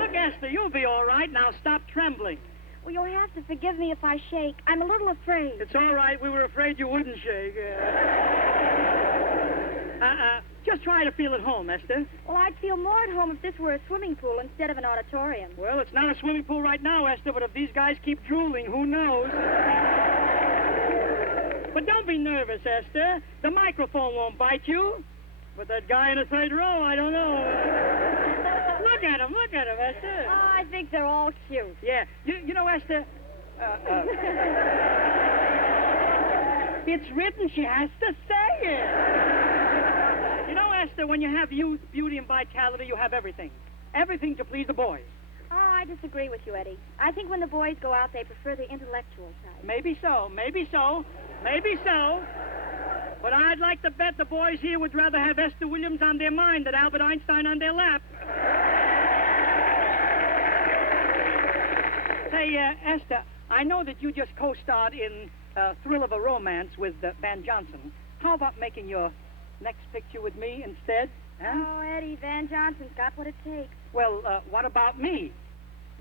Look, Esther, you'll be all right. Now stop trembling. Well, you'll have to forgive me if I shake. I'm a little afraid. It's all right. We were afraid you wouldn't shake. Just try to feel at home, Esther. Well, I'd feel more at home if this were a swimming pool instead of an auditorium. Well, it's not a swimming pool right now, Esther, but if these guys keep drooling, who knows? But don't be nervous, Esther. The microphone won't bite you. But that guy in the third row, I don't know. Look at him, Esther. Oh, I think they're all cute. Yeah. You know, Esther, it's written. She has to say it. You know, Esther, when you have youth, beauty, and vitality, you have everything. Everything to please the boys. Oh, I disagree with you, Eddie. I think when the boys go out, they prefer the intellectual side. Maybe so. But I'd like to bet the boys here would rather have Esther Williams on their mind than Albert Einstein on their lap. Say, Esther, I know that you just co-starred in Thrill of a Romance with Van Johnson. How about making your next picture with me instead? Huh? Oh, Eddie, Van Johnson's got what it takes. Well, what about me?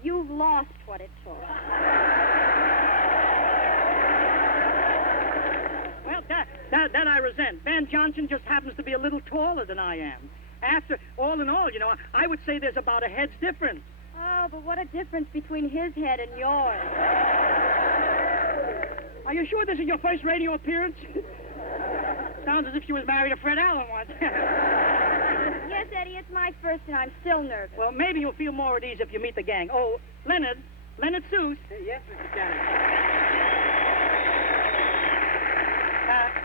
You've lost what it took. Well, that I resent. Van Johnson just happens to be a little taller than I am. After all in all, you know, I would say there's about a head's difference. Oh, but what a difference between his head and yours. Are you sure this is your first radio appearance? Sounds as if she was married to Fred Allen once. Yes, Eddie, it's my first, and I'm still nervous. Well, maybe you'll feel more at ease if you meet the gang. Oh, Leonard Seuss. Yes, Mr. Cannon.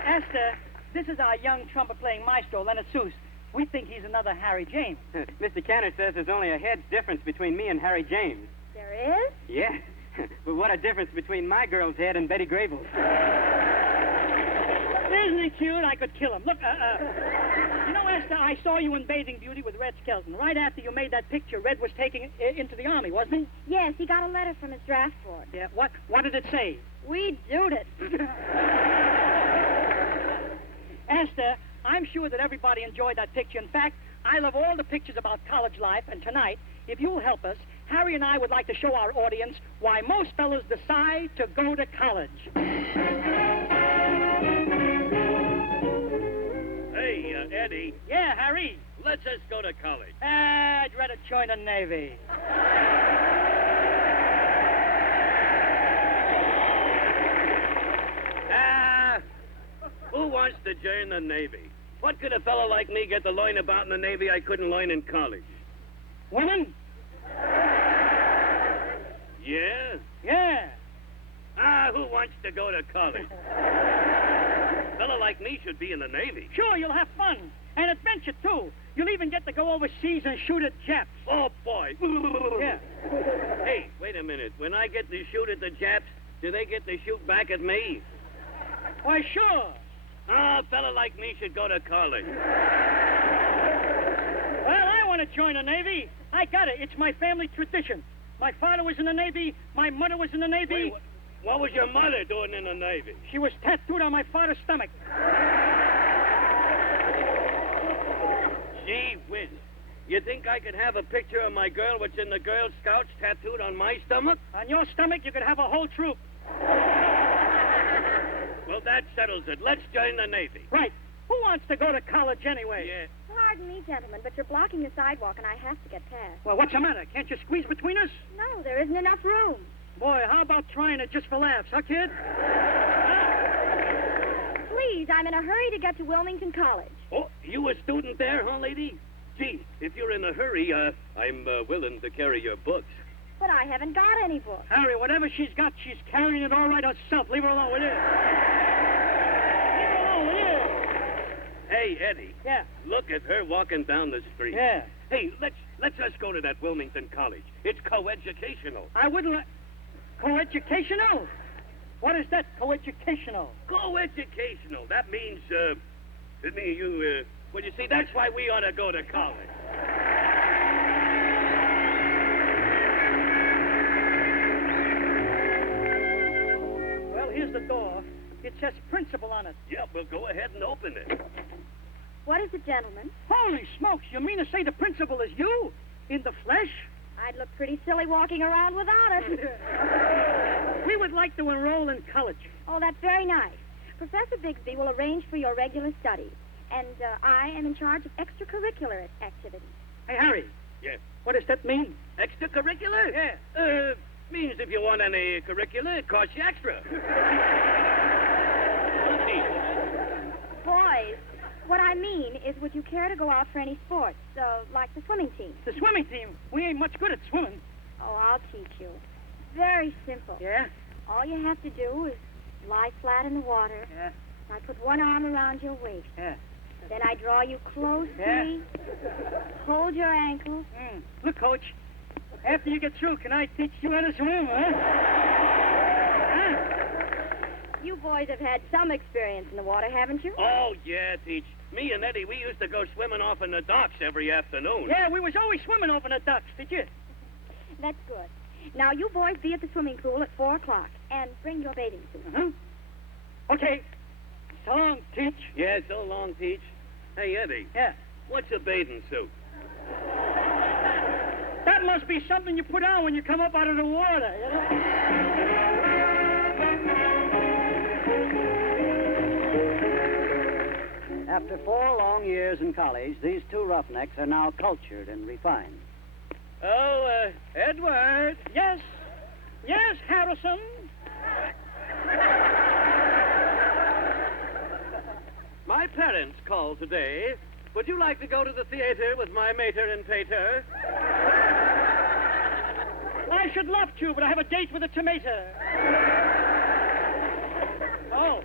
Esther, this is our young trumpet-playing maestro, Leonard Seuss. We think he's another Harry James. Mr. Cantor says there's only a head's difference between me and Harry James. There is? Yeah. But what a difference between my girl's head and Betty Grable's. Isn't he cute? I could kill him. Look, you know, Esther, I saw you in Bathing Beauty with Red Skelton. Right after you made that picture, Red was taking into the Army, wasn't he? Yes, he got a letter from his draft board. Yeah, what did it say? We doed it. Esther, I'm sure that everybody enjoyed that picture. In fact, I love all the pictures about college life, and tonight, if you'll help us, Harry and I would like to show our audience why most fellows decide to go to college. Eddie. Yeah, Harry. Let's just go to college. I'd rather join the Navy. Who wants to join the Navy? What could a fellow like me get to learn about in the Navy I couldn't learn in college? Women? Yeah? Yeah. Who wants to go to college? A fellow like me should be in the Navy. Sure, you'll have fun. And adventure, too. You'll even get to go overseas and shoot at Japs. Oh, boy. Yeah. Hey, wait a minute. When I get to shoot at the Japs, do they get to shoot back at me? Why, sure. A fellow like me should go to college. Well, I want to join the Navy. I got it. It's my family tradition. My father was in the Navy. My mother was in the Navy. Wait, what was your mother doing in the Navy? She was tattooed on my father's stomach. Gee whiz. You think I could have a picture of my girl what's in the Girl Scouts tattooed on my stomach? On your stomach, you could have a whole troop. Well, that settles it. Let's join the Navy. Right. Who wants to go to college anyway? Yeah. Pardon me, gentlemen, but you're blocking the sidewalk and I have to get past. Well, what's the matter? Can't you squeeze between us? No, there isn't enough room. Boy, how about trying it just for laughs, huh, kid? Please, I'm in a hurry to get to Wilmington College. Oh, you a student there, huh, lady? Gee, if you're in a hurry, I'm willing to carry your books. But I haven't got any books. Harry, whatever she's got, she's carrying it all right herself. Leave her alone, will you? Leave her alone, will you? Hey, Eddie. Yeah. Look at her walking down the street. Yeah. Hey, let's just go to that Wilmington College. It's co-educational. I wouldn't let... Co-educational? What is that, co-educational? Co-educational. That means, Sidney, you, well, you see, that's why we ought to go to college. Well, here's the door. It says principal on it. Yeah, well, go ahead and open it. What is it, gentlemen? Holy smokes, you mean to say the principal is you? In the flesh? I'd look pretty silly walking around without it. We would like to enroll in college. Oh, that's very nice. Professor Bigsby will arrange for your regular studies, and I am in charge of extracurricular activities. Hey, Harry. Yes? What does that mean? Extracurricular? Yeah. Means if you want any curricula, it costs you extra. Boys, what I mean is, would you care to go out for any sports, like the swimming team? The swimming team? We ain't much good at swimming. Oh, I'll teach you. Very simple. Yeah? All you have to do is lie flat in the water. Yeah. I put one arm around your waist. Yeah. Then I draw you close to me. Hold your ankle. Look, Coach, after you get through, can I teach you how to swim, huh? You boys have had some experience in the water, haven't you? Oh, yeah, Teach. Me and Eddie, we used to go swimming off in the docks every afternoon. Yeah, we was always swimming over the ducks, did you? That's good. Now, you boys be at the swimming pool at 4 o'clock, and bring your bathing suit. Okay. So long, Teach. Yeah, so long, Teach. Hey, Eddie. Yeah? What's a bathing suit? That must be something you put on when you come up out of the water, you know? After 4 long years in college, these two roughnecks are now cultured and refined. Oh, Edward. Yes. Yes, Harrison. My parents called today. Would you like to go to the theater with my mater and pater? I should love to, but I have a date with a tomato. Oh.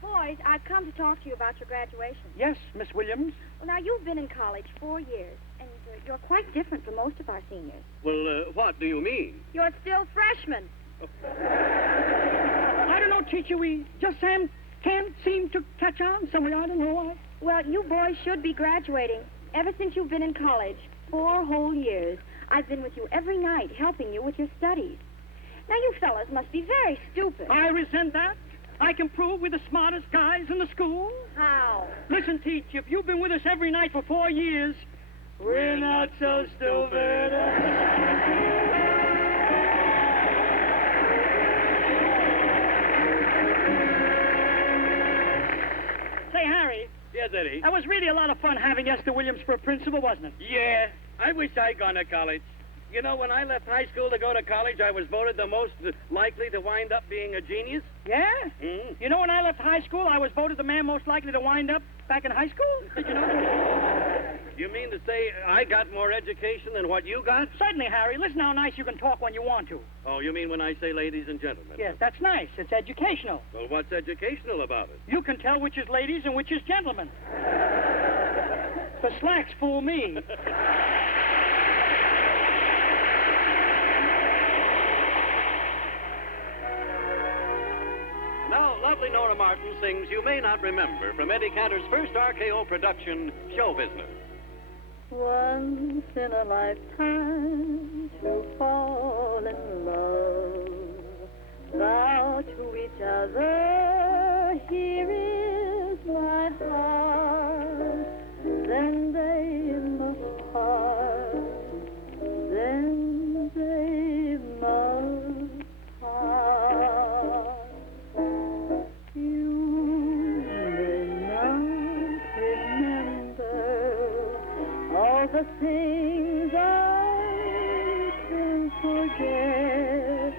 Boys, I've come to talk to you about your graduation. Yes, Miss Williams. Well, now, you've been in college 4 years, and you're quite different from most of our seniors. Well, what do you mean? You're still freshmen. I don't know, teacher. We just can't seem to catch on somewhere. I don't know why. Well, you boys should be graduating. Ever since you've been in college, 4 whole years, I've been with you every night, helping you with your studies. Now, you fellas must be very stupid. I resent that. I can prove we're the smartest guys in the school. How? Listen, Teach, if you've been with us every night for 4 years, we're not so stupid. Say, Harry. Yes, Eddie. That was really a lot of fun having Esther Williams for a principal, wasn't it? Yeah, I wish I'd gone to college. You know, when I left high school to go to college, I was voted the most likely to wind up being a genius. Yeah? Mm. You know, when I left high school, I was voted the man most likely to wind up back in high school? Did you know? You mean to say I got more education than what you got? Certainly, Harry. Listen how nice you can talk when you want to. Oh, you mean when I say ladies and gentlemen? Yes, that's nice. It's educational. Well, what's educational about it? You can tell which is ladies and which is gentlemen. The slacks fool me. Now, lovely Nora Martin sings You May Not Remember from Eddie Cantor's first RKO production, Show Business. Once in a lifetime to fall in love, vow to each other, here is my heart, then they must part, then they must part. You may not remember all the things I can forget,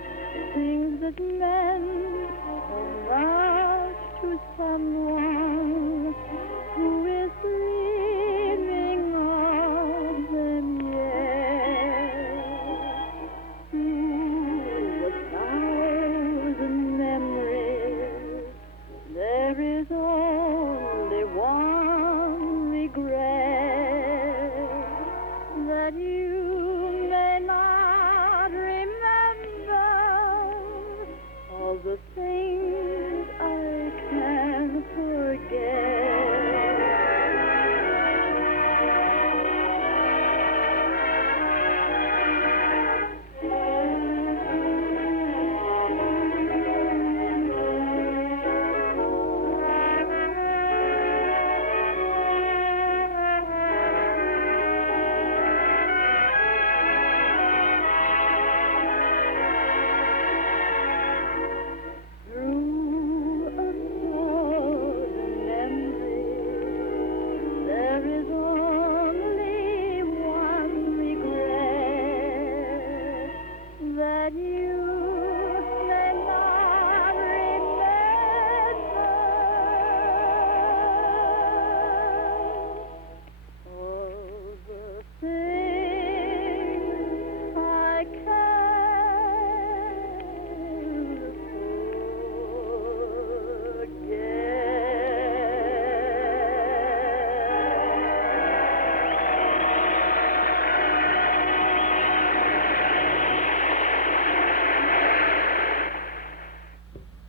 things that meant so much to someone who is dreaming of them yet. Through a thousand memories, there is only one regret, that you may not remember all the things I can forget. Through a thousand memories, there is only one regret, that you may not remember all the things I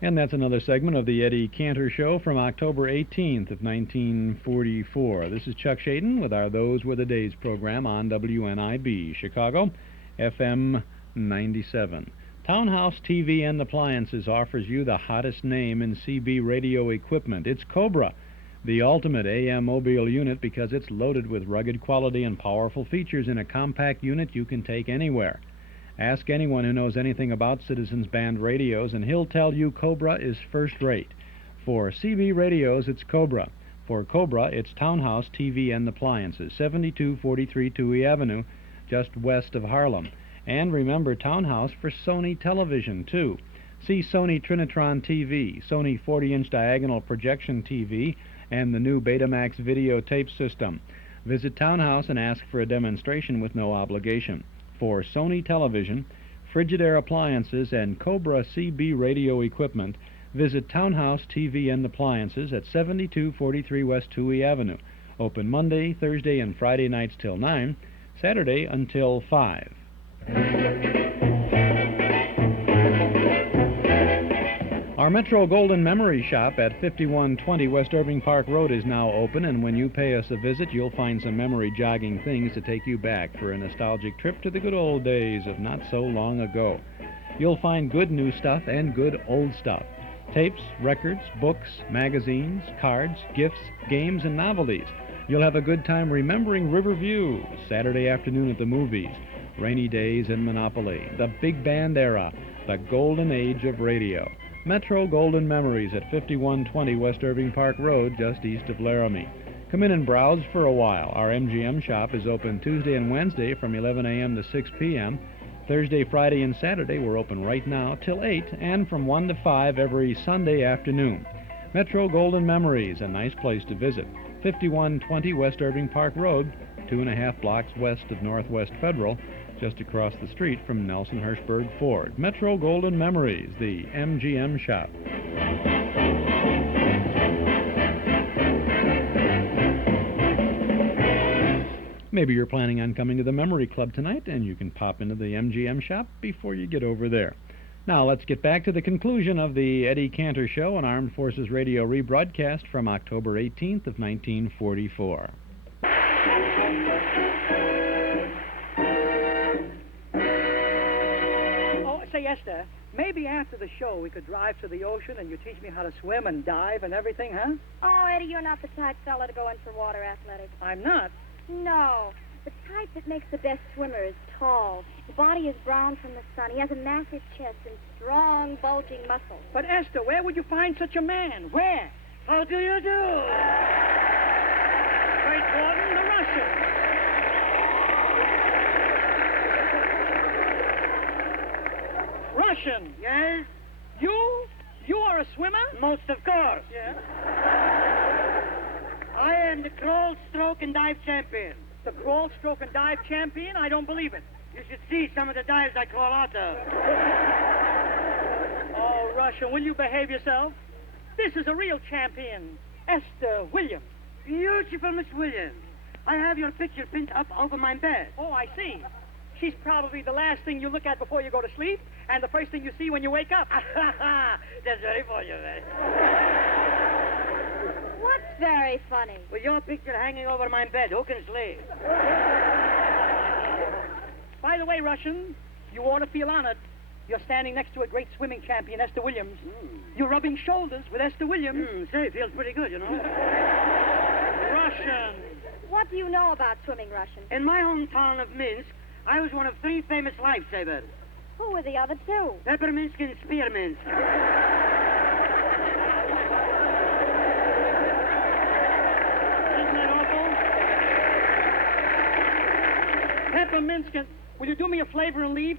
And that's another segment of the Eddie Cantor Show from October 18th of 1944. This is Chuck Shaden with our Those Were the Days program on WNIB, Chicago, FM 97. Townhouse TV and Appliances offers you the hottest name in CB radio equipment. It's Cobra, the ultimate AM mobile unit, because it's loaded with rugged quality and powerful features in a compact unit you can take anywhere. Ask anyone who knows anything about Citizens Band radios, and he'll tell you Cobra is first rate. For CB radios, it's Cobra. For Cobra, it's Townhouse TV and Appliances, 7243 Touhy Avenue, just west of Harlem. And remember Townhouse for Sony television, too. See Sony Trinitron TV, Sony 40-inch diagonal projection TV, and the new Betamax videotape system. Visit Townhouse and ask for a demonstration with no obligation. For Sony television, Frigidaire appliances, and Cobra CB radio equipment, visit Townhouse TV and Appliances at 7243 West Touhy Avenue. Open Monday, Thursday, and Friday nights till 9, Saturday until 5. Our Metro Golden Memory Shop at 5120 West Irving Park Road is now open, and when you pay us a visit, you'll find some memory-jogging things to take you back for a nostalgic trip to the good old days of not so long ago. You'll find good new stuff and good old stuff. Tapes, records, books, magazines, cards, gifts, games, and novelties. You'll have a good time remembering Riverview, Saturday afternoon at the movies, rainy days in Monopoly, the big band era, the golden age of radio. Metro Golden Memories at 5120 West Irving Park Road, just east of Laramie. Come in and browse for a while. Our MGM shop is open Tuesday and Wednesday from 11 a.m. to 6 p.m. Thursday, Friday, and Saturday we're open right now till 8, and from 1 to 5 every Sunday afternoon. Metro Golden Memories, a nice place to visit. 5120 West Irving Park Road, 2.5 blocks west of Northwest Federal, just across the street from Nelson Hirschberg Ford. Metro Golden Memories, the MGM shop. Maybe you're planning on coming to the Memory Club tonight, and you can pop into the MGM shop before you get over there. Now, let's get back to the conclusion of the Eddie Cantor Show, an Armed Forces Radio rebroadcast from October 18th of 1944. Oh, say, Esther, maybe after the show we could drive to the ocean and you teach me how to swim and dive and everything, huh? Oh, Eddie, you're not the type fella to go in for water athletics. I'm not. No. The type that makes the best swimmer is tall. His body is brown from the sun. He has a massive chest and strong, bulging muscles. But, Esther, where would you find such a man? Where? How do you do? Bert Gordon, the Russian. Russian? Yes? You are a swimmer? Most of course. Yeah. I am the crawl, stroke, and dive champion. The crawl, stroke, and dive champion? I don't believe it. You should see some of the dives I crawl out of. Oh, Russian, will you behave yourself? This is a real champion, Esther Williams. Beautiful Miss Williams. I have your picture pinned up over my bed. Oh, I see. She's probably the last thing you look at before you go to sleep and the first thing you see when you wake up. That's very funny, man. What's very funny? With your picture hanging over my bed, who can sleep? By the way, Russian, you ought to feel honored. You're standing next to a great swimming champion, Esther Williams. You're rubbing shoulders with Esther Williams. Say, it feels pretty good, you know. Russian. What do you know about swimming, Russian? In my hometown of Minsk, I was one of 3 famous lifesavers. Who were the other 2? Pepperminsk and Spearminsk. Pepperminsk, will you do me a favor and leave?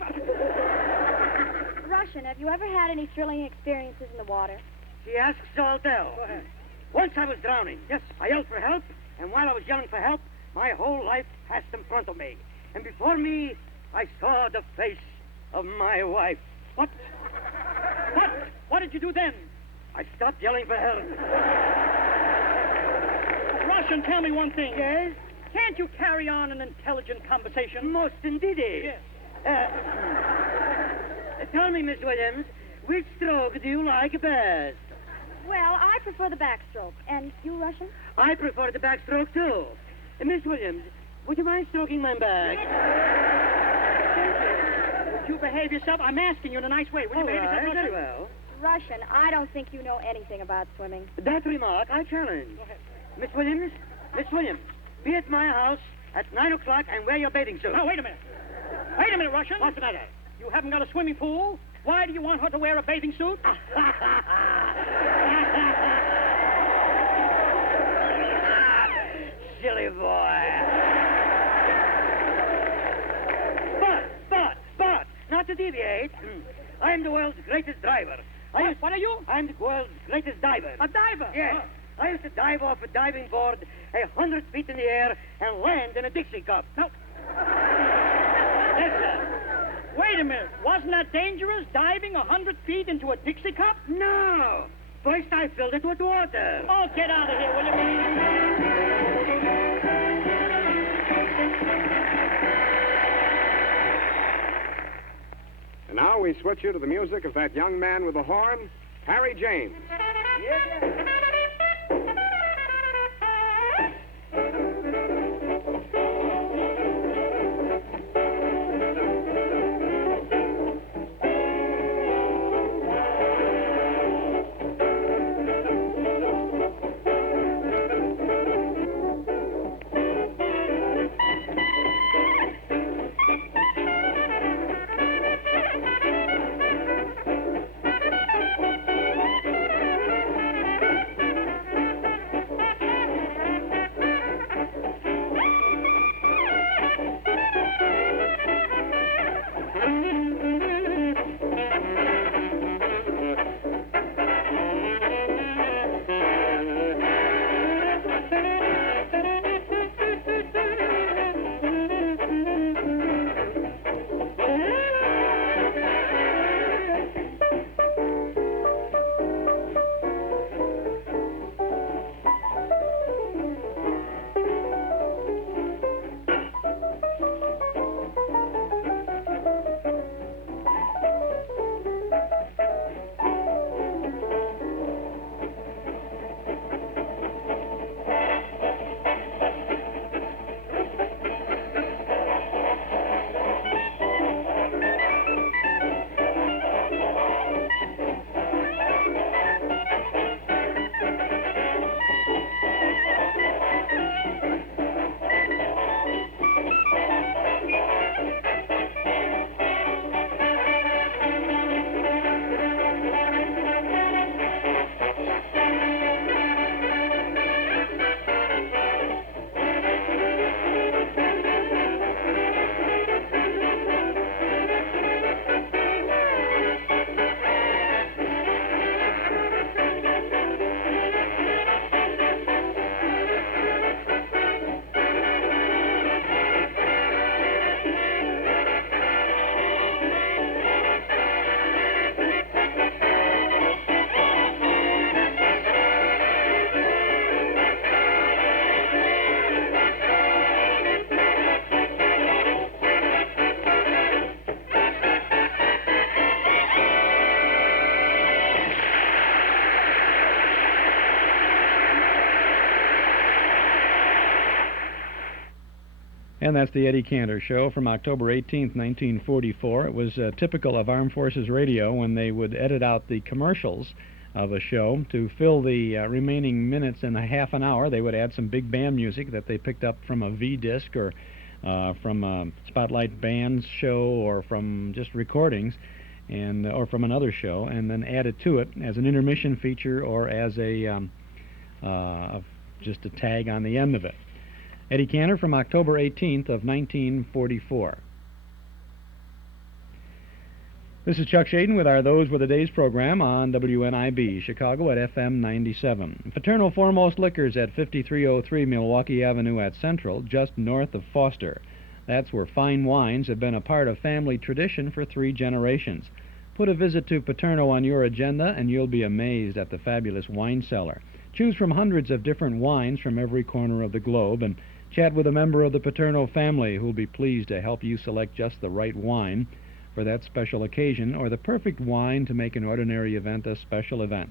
Russian, have you ever had any thrilling experiences in the water? She asks, so I'll tell. Go ahead. Once I was drowning. Yes, I yelled for help, and while I was yelling for help, my whole life passed in front of me. And before me, I saw the face of my wife. What? What did you do then? I stopped yelling for help. Russian, tell me one thing. Yes? Can't you carry on an intelligent conversation? Most indeed. Yes. Tell me, Miss Williams, which stroke do you like best? Well, I prefer the backstroke. And you, Russian? I prefer the backstroke, too. Miss Williams, would you mind stroking my back? Would you behave yourself? I'm asking you in a nice way. Would you behave yourself, Russian? Very well. Russian, I don't think you know anything about swimming. That remark I challenge. Go ahead. Miss Williams, be at my house at 9 o'clock and wear your bathing suit. Now, wait a minute. Wait a minute, Russian. What's the matter? You haven't got a swimming pool? Why do you want her to wear a bathing suit? Silly boy. But, not to deviate, I am the world's greatest driver. What are you? I'm the world's greatest diver. A diver? Yes. I used to dive off a diving board 100 feet in the air and land in a Dixie cup. No. Yes, sir. Wait a minute. Wasn't that dangerous, diving 100 feet into a Dixie cup? No. First I filled it with water. Oh, get out of here, will you? And now we switch you to the music of that young man with the horn, Harry James. Yeah. And that's the Eddie Cantor Show from October 18th, 1944. It was typical of Armed Forces Radio when they would edit out the commercials of a show. To fill the remaining minutes in a half an hour, they would add some big band music that they picked up from a V-disc or from a Spotlight Bands show or from just recordings, and or from another show, and then add it to it as an intermission feature or as a just a tag on the end of it. Eddie Cantor from October 18th of 1944. This is Chuck Shaden with our Those Were the Days program on WNIB, Chicago at FM 97. Fraternal Foremost Liquors at 5303 Milwaukee Avenue at Central, just north of Foster. That's where fine wines have been a part of family tradition for 3 generations. Put a visit to Paterno on your agenda and you'll be amazed at the fabulous wine cellar. Choose from hundreds of different wines from every corner of the globe and chat with a member of the Paterno family who'll be pleased to help you select just the right wine for that special occasion or the perfect wine to make an ordinary event a special event.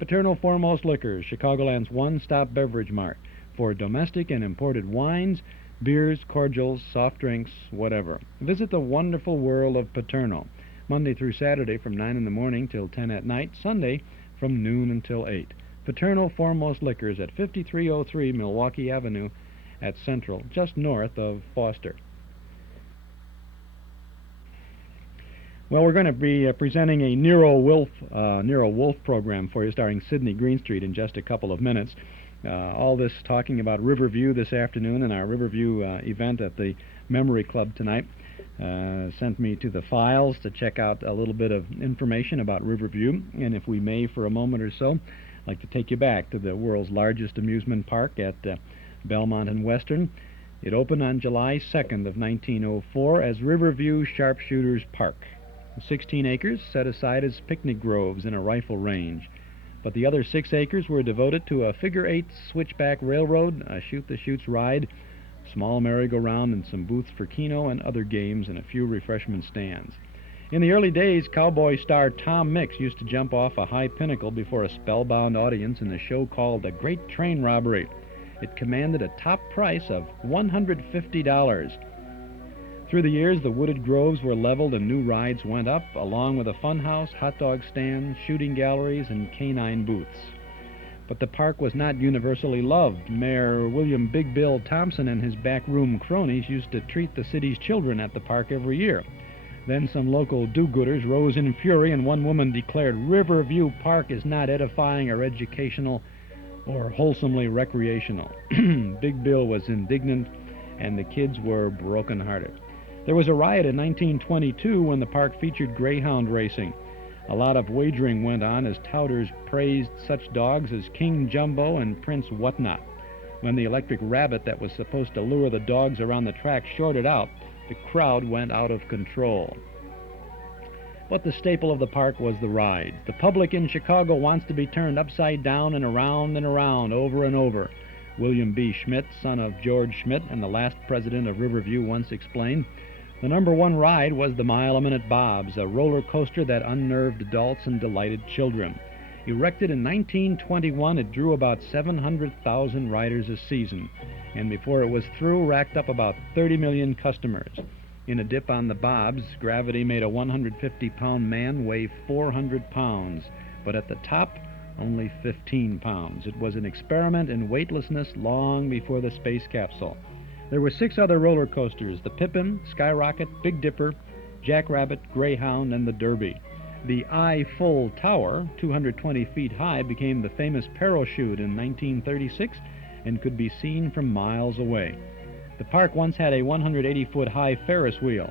Paterno Foremost Liquors, Chicagoland's one-stop beverage mart for domestic and imported wines, beers, cordials, soft drinks, whatever. Visit the wonderful world of Paterno, Monday through Saturday from 9 in the morning till 10 at night, Sunday from noon until 8. Paterno Foremost Liquors at 5303 Milwaukee Avenue at Central, just north of Foster. Well, we're going to be presenting a NERO WOLFE program for you, starring Sidney Greenstreet in just a couple of minutes. All this talking about Riverview this afternoon and our Riverview event at the Memory Club tonight. Sent me to the files to check out a little bit of information about Riverview, and if we may for a moment or so, I'd like to take you back to the world's largest amusement park at Belmont and Western. It opened on July 2nd of 1904 as Riverview Sharpshooters Park. 16 acres set aside as picnic groves and a rifle range, but the other 6 acres were devoted to a figure-8 switchback railroad, a shoot-the-chutes ride, small merry-go-round, and some booths for keno and other games, and a few refreshment stands. In the early days, cowboy star Tom Mix used to jump off a high pinnacle before a spellbound audience in a show called The Great Train Robbery. It commanded a top price of $150. Through the years, the wooded groves were leveled and new rides went up, along with a funhouse, hot dog stand, shooting galleries, and canine booths. But the park was not universally loved. Mayor William Big Bill Thompson and his backroom cronies used to treat the city's children at the park every year. Then some local do-gooders rose in fury, and one woman declared Riverview Park is not edifying or educational or wholesomely recreational. Big Bill was indignant, and the kids were broken-hearted. There was a riot in 1922 when the park featured greyhound racing. A lot of wagering went on as touters praised such dogs as King Jumbo and Prince Whatnot. When the electric rabbit that was supposed to lure the dogs around the track shorted out, the crowd went out of control. But the staple of the park was the rides. The public in Chicago wants to be turned upside down and around, over and over. William B. Schmidt, son of George Schmidt and the last president of Riverview, once explained. The number one ride was the Mile-a-Minute Bob's, a roller coaster that unnerved adults and delighted children. Erected in 1921, it drew about 700,000 riders a season, and before it was through, racked up about 30 million customers. In a dip on the Bob's, gravity made a 150-pound man weigh 400 pounds, but at the top, only 15 pounds. It was an experiment in weightlessness long before the space capsule. There were 6 other roller coasters: the Pippin, Skyrocket, Big Dipper, Jackrabbit, Greyhound, and the Derby. The Eye-Full Tower, 220 feet high, became the famous parachute in 1936 and could be seen from miles away. The park once had a 180-foot-high Ferris wheel.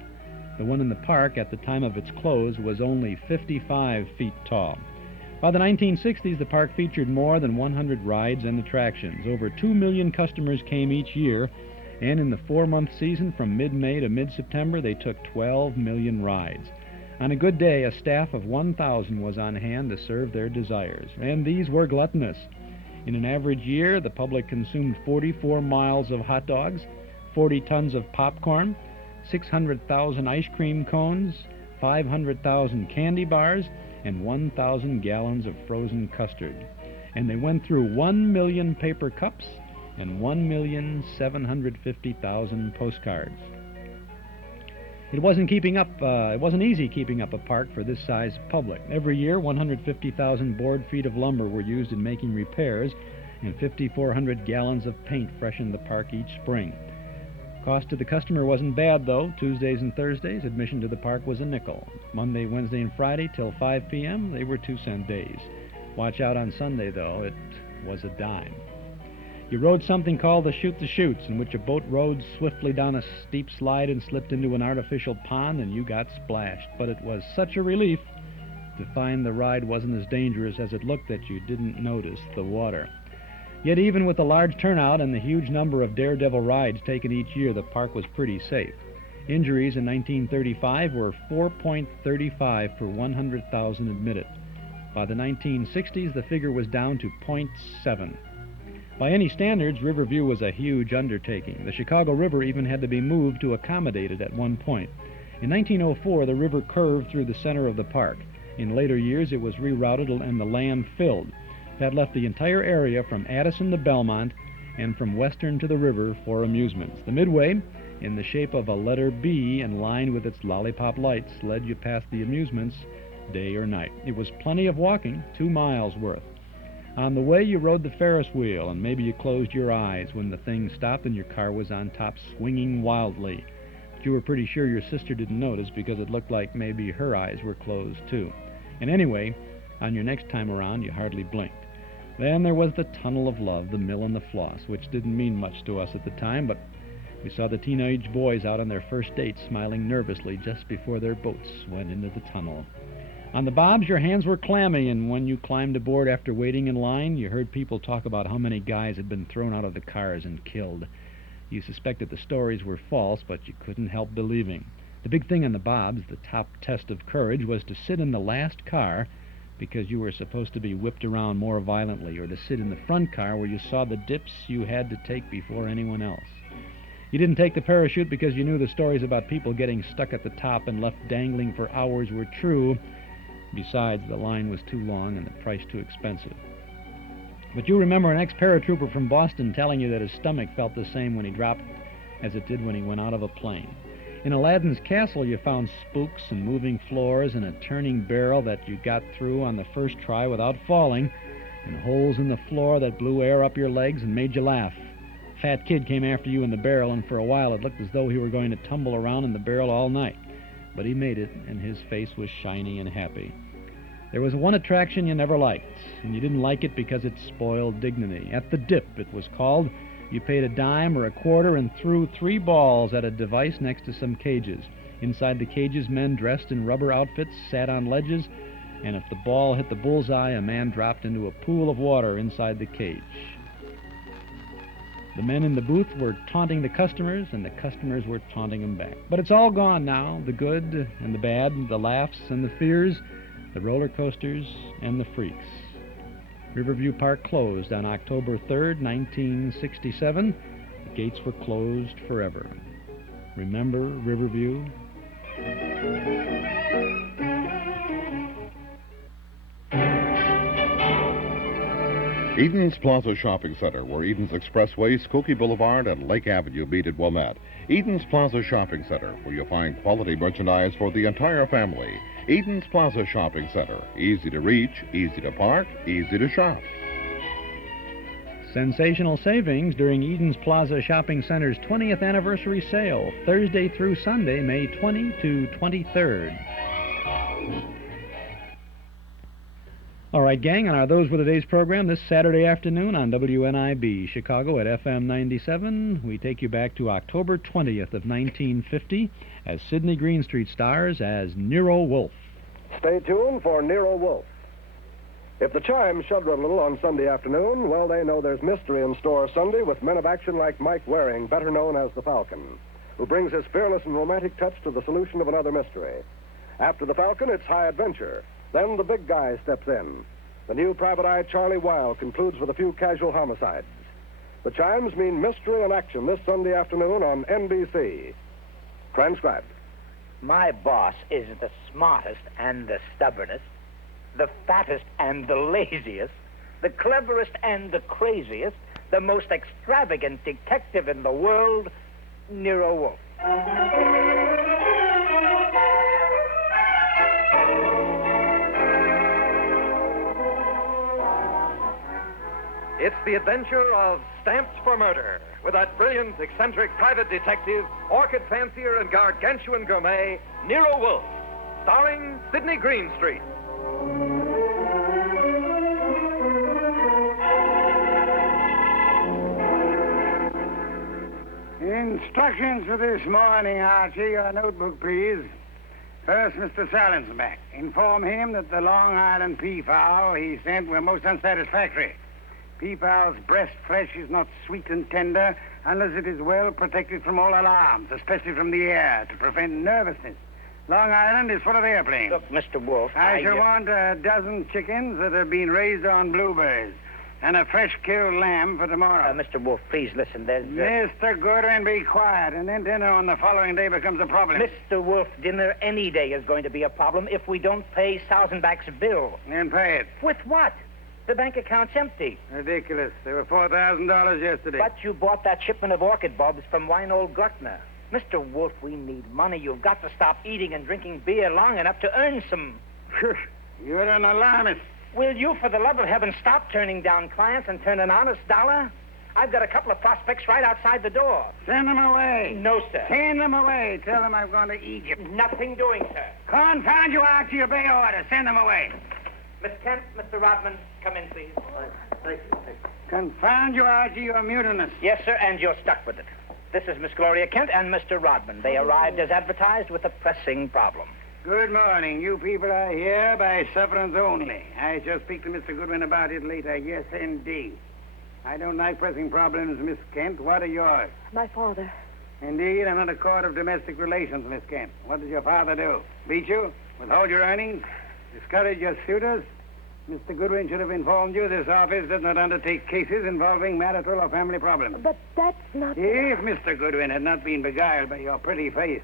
The one in the park at the time of its close was only 55 feet tall. By the 1960s, the park featured more than 100 rides and attractions. Over 2 million customers came each year, and in the 4-month season from mid-May to mid-September, they took 12 million rides. On a good day, a staff of 1,000 was on hand to serve their desires, and these were gluttonous. In an average year, the public consumed 44 miles of hot dogs, 40 tons of popcorn, 600,000 ice cream cones, 500,000 candy bars, and 1,000 gallons of frozen custard. And they went through 1 million paper cups and 1,750,000 postcards. It wasn't easy keeping up a park for this size public. Every year, 150,000 board feet of lumber were used in making repairs, and 5,400 gallons of paint freshened the park each spring. Cost to the customer wasn't bad, though. Tuesdays and Thursdays, admission to the park was a nickel. Monday, Wednesday, and Friday till 5 p.m., they were 2-cent days. Watch out on Sunday, though. It was a dime. You rode something called the Shoot the Chutes, in which a boat rode swiftly down a steep slide and slipped into an artificial pond, and you got splashed. But it was such a relief to find the ride wasn't as dangerous as it looked that you didn't notice the water. Yet even with the large turnout and the huge number of daredevil rides taken each year, the park was pretty safe. Injuries in 1935 were 4.35 per 100,000 admitted. By the 1960s, the figure was down to 0.7. By any standards, Riverview was a huge undertaking. The Chicago River even had to be moved to accommodate it at one point. In 1904, the river curved through the center of the park. In later years, it was rerouted and the land filled. That left the entire area from Addison to Belmont and from Western to the river for amusements. The midway, in the shape of a letter B and lined with its lollipop lights, led you past the amusements day or night. It was plenty of walking, 2 miles worth. On the way, you rode the Ferris wheel, and maybe you closed your eyes when the thing stopped and your car was on top swinging wildly. But you were pretty sure your sister didn't notice because it looked like maybe her eyes were closed too. And anyway, on your next time around, you hardly blinked. Then there was the Tunnel of Love, the Mill and the Floss, which didn't mean much to us at the time, but we saw the teenage boys out on their first date smiling nervously just before their boats went into the tunnel. On the bobs, your hands were clammy, and when you climbed aboard after waiting in line, you heard people talk about how many guys had been thrown out of the cars and killed. You suspected the stories were false, but you couldn't help believing. The big thing on the bobs, the top test of courage, was to sit in the last car because you were supposed to be whipped around more violently, or to sit in the front car where you saw the dips you had to take before anyone else. You didn't take the parachute because you knew the stories about people getting stuck at the top and left dangling for hours were true. Besides, the line was too long and the price too expensive. But you remember an ex-paratrooper from Boston telling you that his stomach felt the same when he dropped as it did when he went out of a plane. In Aladdin's castle, you found spooks and moving floors and a turning barrel that you got through on the first try without falling, and holes in the floor that blew air up your legs and made you laugh. A fat kid came after you in the barrel, and for a while it looked as though he were going to tumble around in the barrel all night. But he made it, and his face was shiny and happy. There was one attraction you never liked, and you didn't like it because it spoiled dignity. At the dip, it was called. You paid a dime or a quarter and threw 3 balls at a device next to some cages. Inside the cages, men dressed in rubber outfits sat on ledges, and if the ball hit the bullseye, a man dropped into a pool of water inside the cage. The men in the booth were taunting the customers, and the customers were taunting them back. But it's all gone now, the good and the bad, the laughs and the fears, the roller coasters and the freaks. Riverview Park closed on October 3rd, 1967. The gates were closed forever. Remember Riverview? Eden's Plaza Shopping Center, where Eden's Expressway, Skokie Boulevard, and Lake Avenue meet at Wilmette. Eden's Plaza Shopping Center, where you'll find quality merchandise for the entire family. Eden's Plaza Shopping Center. Easy to reach, easy to park, easy to shop. Sensational savings during Eden's Plaza Shopping Center's 20th anniversary sale, Thursday through Sunday, May 20 to 23rd. All right, gang, and those were today's program this Saturday afternoon on WNIB Chicago at FM 97. We take you back to October 20th of 1950 as Sidney Greenstreet stars as NERO WOLFE. Stay tuned for NERO WOLFE. If the chimes shudder a little on Sunday afternoon, well, they know there's mystery in store Sunday with men of action like Mike Waring, better known as the Falcon, who brings his fearless and romantic touch to the solution of another mystery. After the Falcon, it's high adventure. Then the big guy steps in. The new Private Eye Charlie Weil concludes with a few casual homicides. The chimes mean mystery and action this Sunday afternoon on NBC. Transcribed. My boss is the smartest and the stubbornest, the fattest and the laziest, the cleverest and the craziest, the most extravagant detective in the world, Nero Wolfe. It's the adventure of Stamped for Murder with that brilliant, eccentric private detective, orchid fancier, and gargantuan gourmet, Nero Wolfe, starring Sidney Greenstreet. Instructions for this morning, Archie. Your notebook, please. First, Mr. Salensback. Inform him that the Long Island peafowl he sent were most unsatisfactory. Peafowl's breast flesh is not sweet and tender unless it is well protected from all alarms, especially from the air, to prevent nervousness. Long Island is full of airplanes. Look, Mr. Wolfe, I shall want a dozen chickens that have been raised on blueberries and a fresh-killed lamb for tomorrow. Mr. Wolfe, please listen. There's... Mr. Gordon, be quiet, and then dinner on the following day becomes a problem. Mr. Wolfe, dinner any day is going to be a problem if we don't pay Salzenbach's bill. Then pay it. With what? The bank account's empty. Ridiculous. There were $4,000 yesterday. But you bought that shipment of orchid bulbs from Weinhold Gluckner. Mr. Wolfe, we need money. You've got to stop eating and drinking beer long enough to earn some. You're an alarmist. Will you, for the love of heaven, stop turning down clients and turn an honest dollar? I've got a couple of prospects right outside the door. Send them away. No, sir. Send them away. Tell them I've gone to Egypt. Nothing doing, sir. Confound you, Archie. Obey orders. Send them away. Miss Kent, Mr. Rodman, come in, please. Thank you. Confound you, Archie. You're mutinous. Yes, sir, and you're stuck with it. This is Miss Gloria Kent and Mr. Rodman. They arrived as advertised with a pressing problem. Good morning. You people are here by sufferance only. I shall speak to Mr. Goodwin about it later. Yes, indeed. I don't like pressing problems, Miss Kent. What are yours? My father. Indeed, I'm not a court of domestic relations, Miss Kent. What did your father do? Beat you? Withhold your earnings? Discourage your suitors? Mr. Goodwin should have informed you this office does not undertake cases involving marital or family problems. But that's not... If Mr. Goodwin had not been beguiled by your pretty face,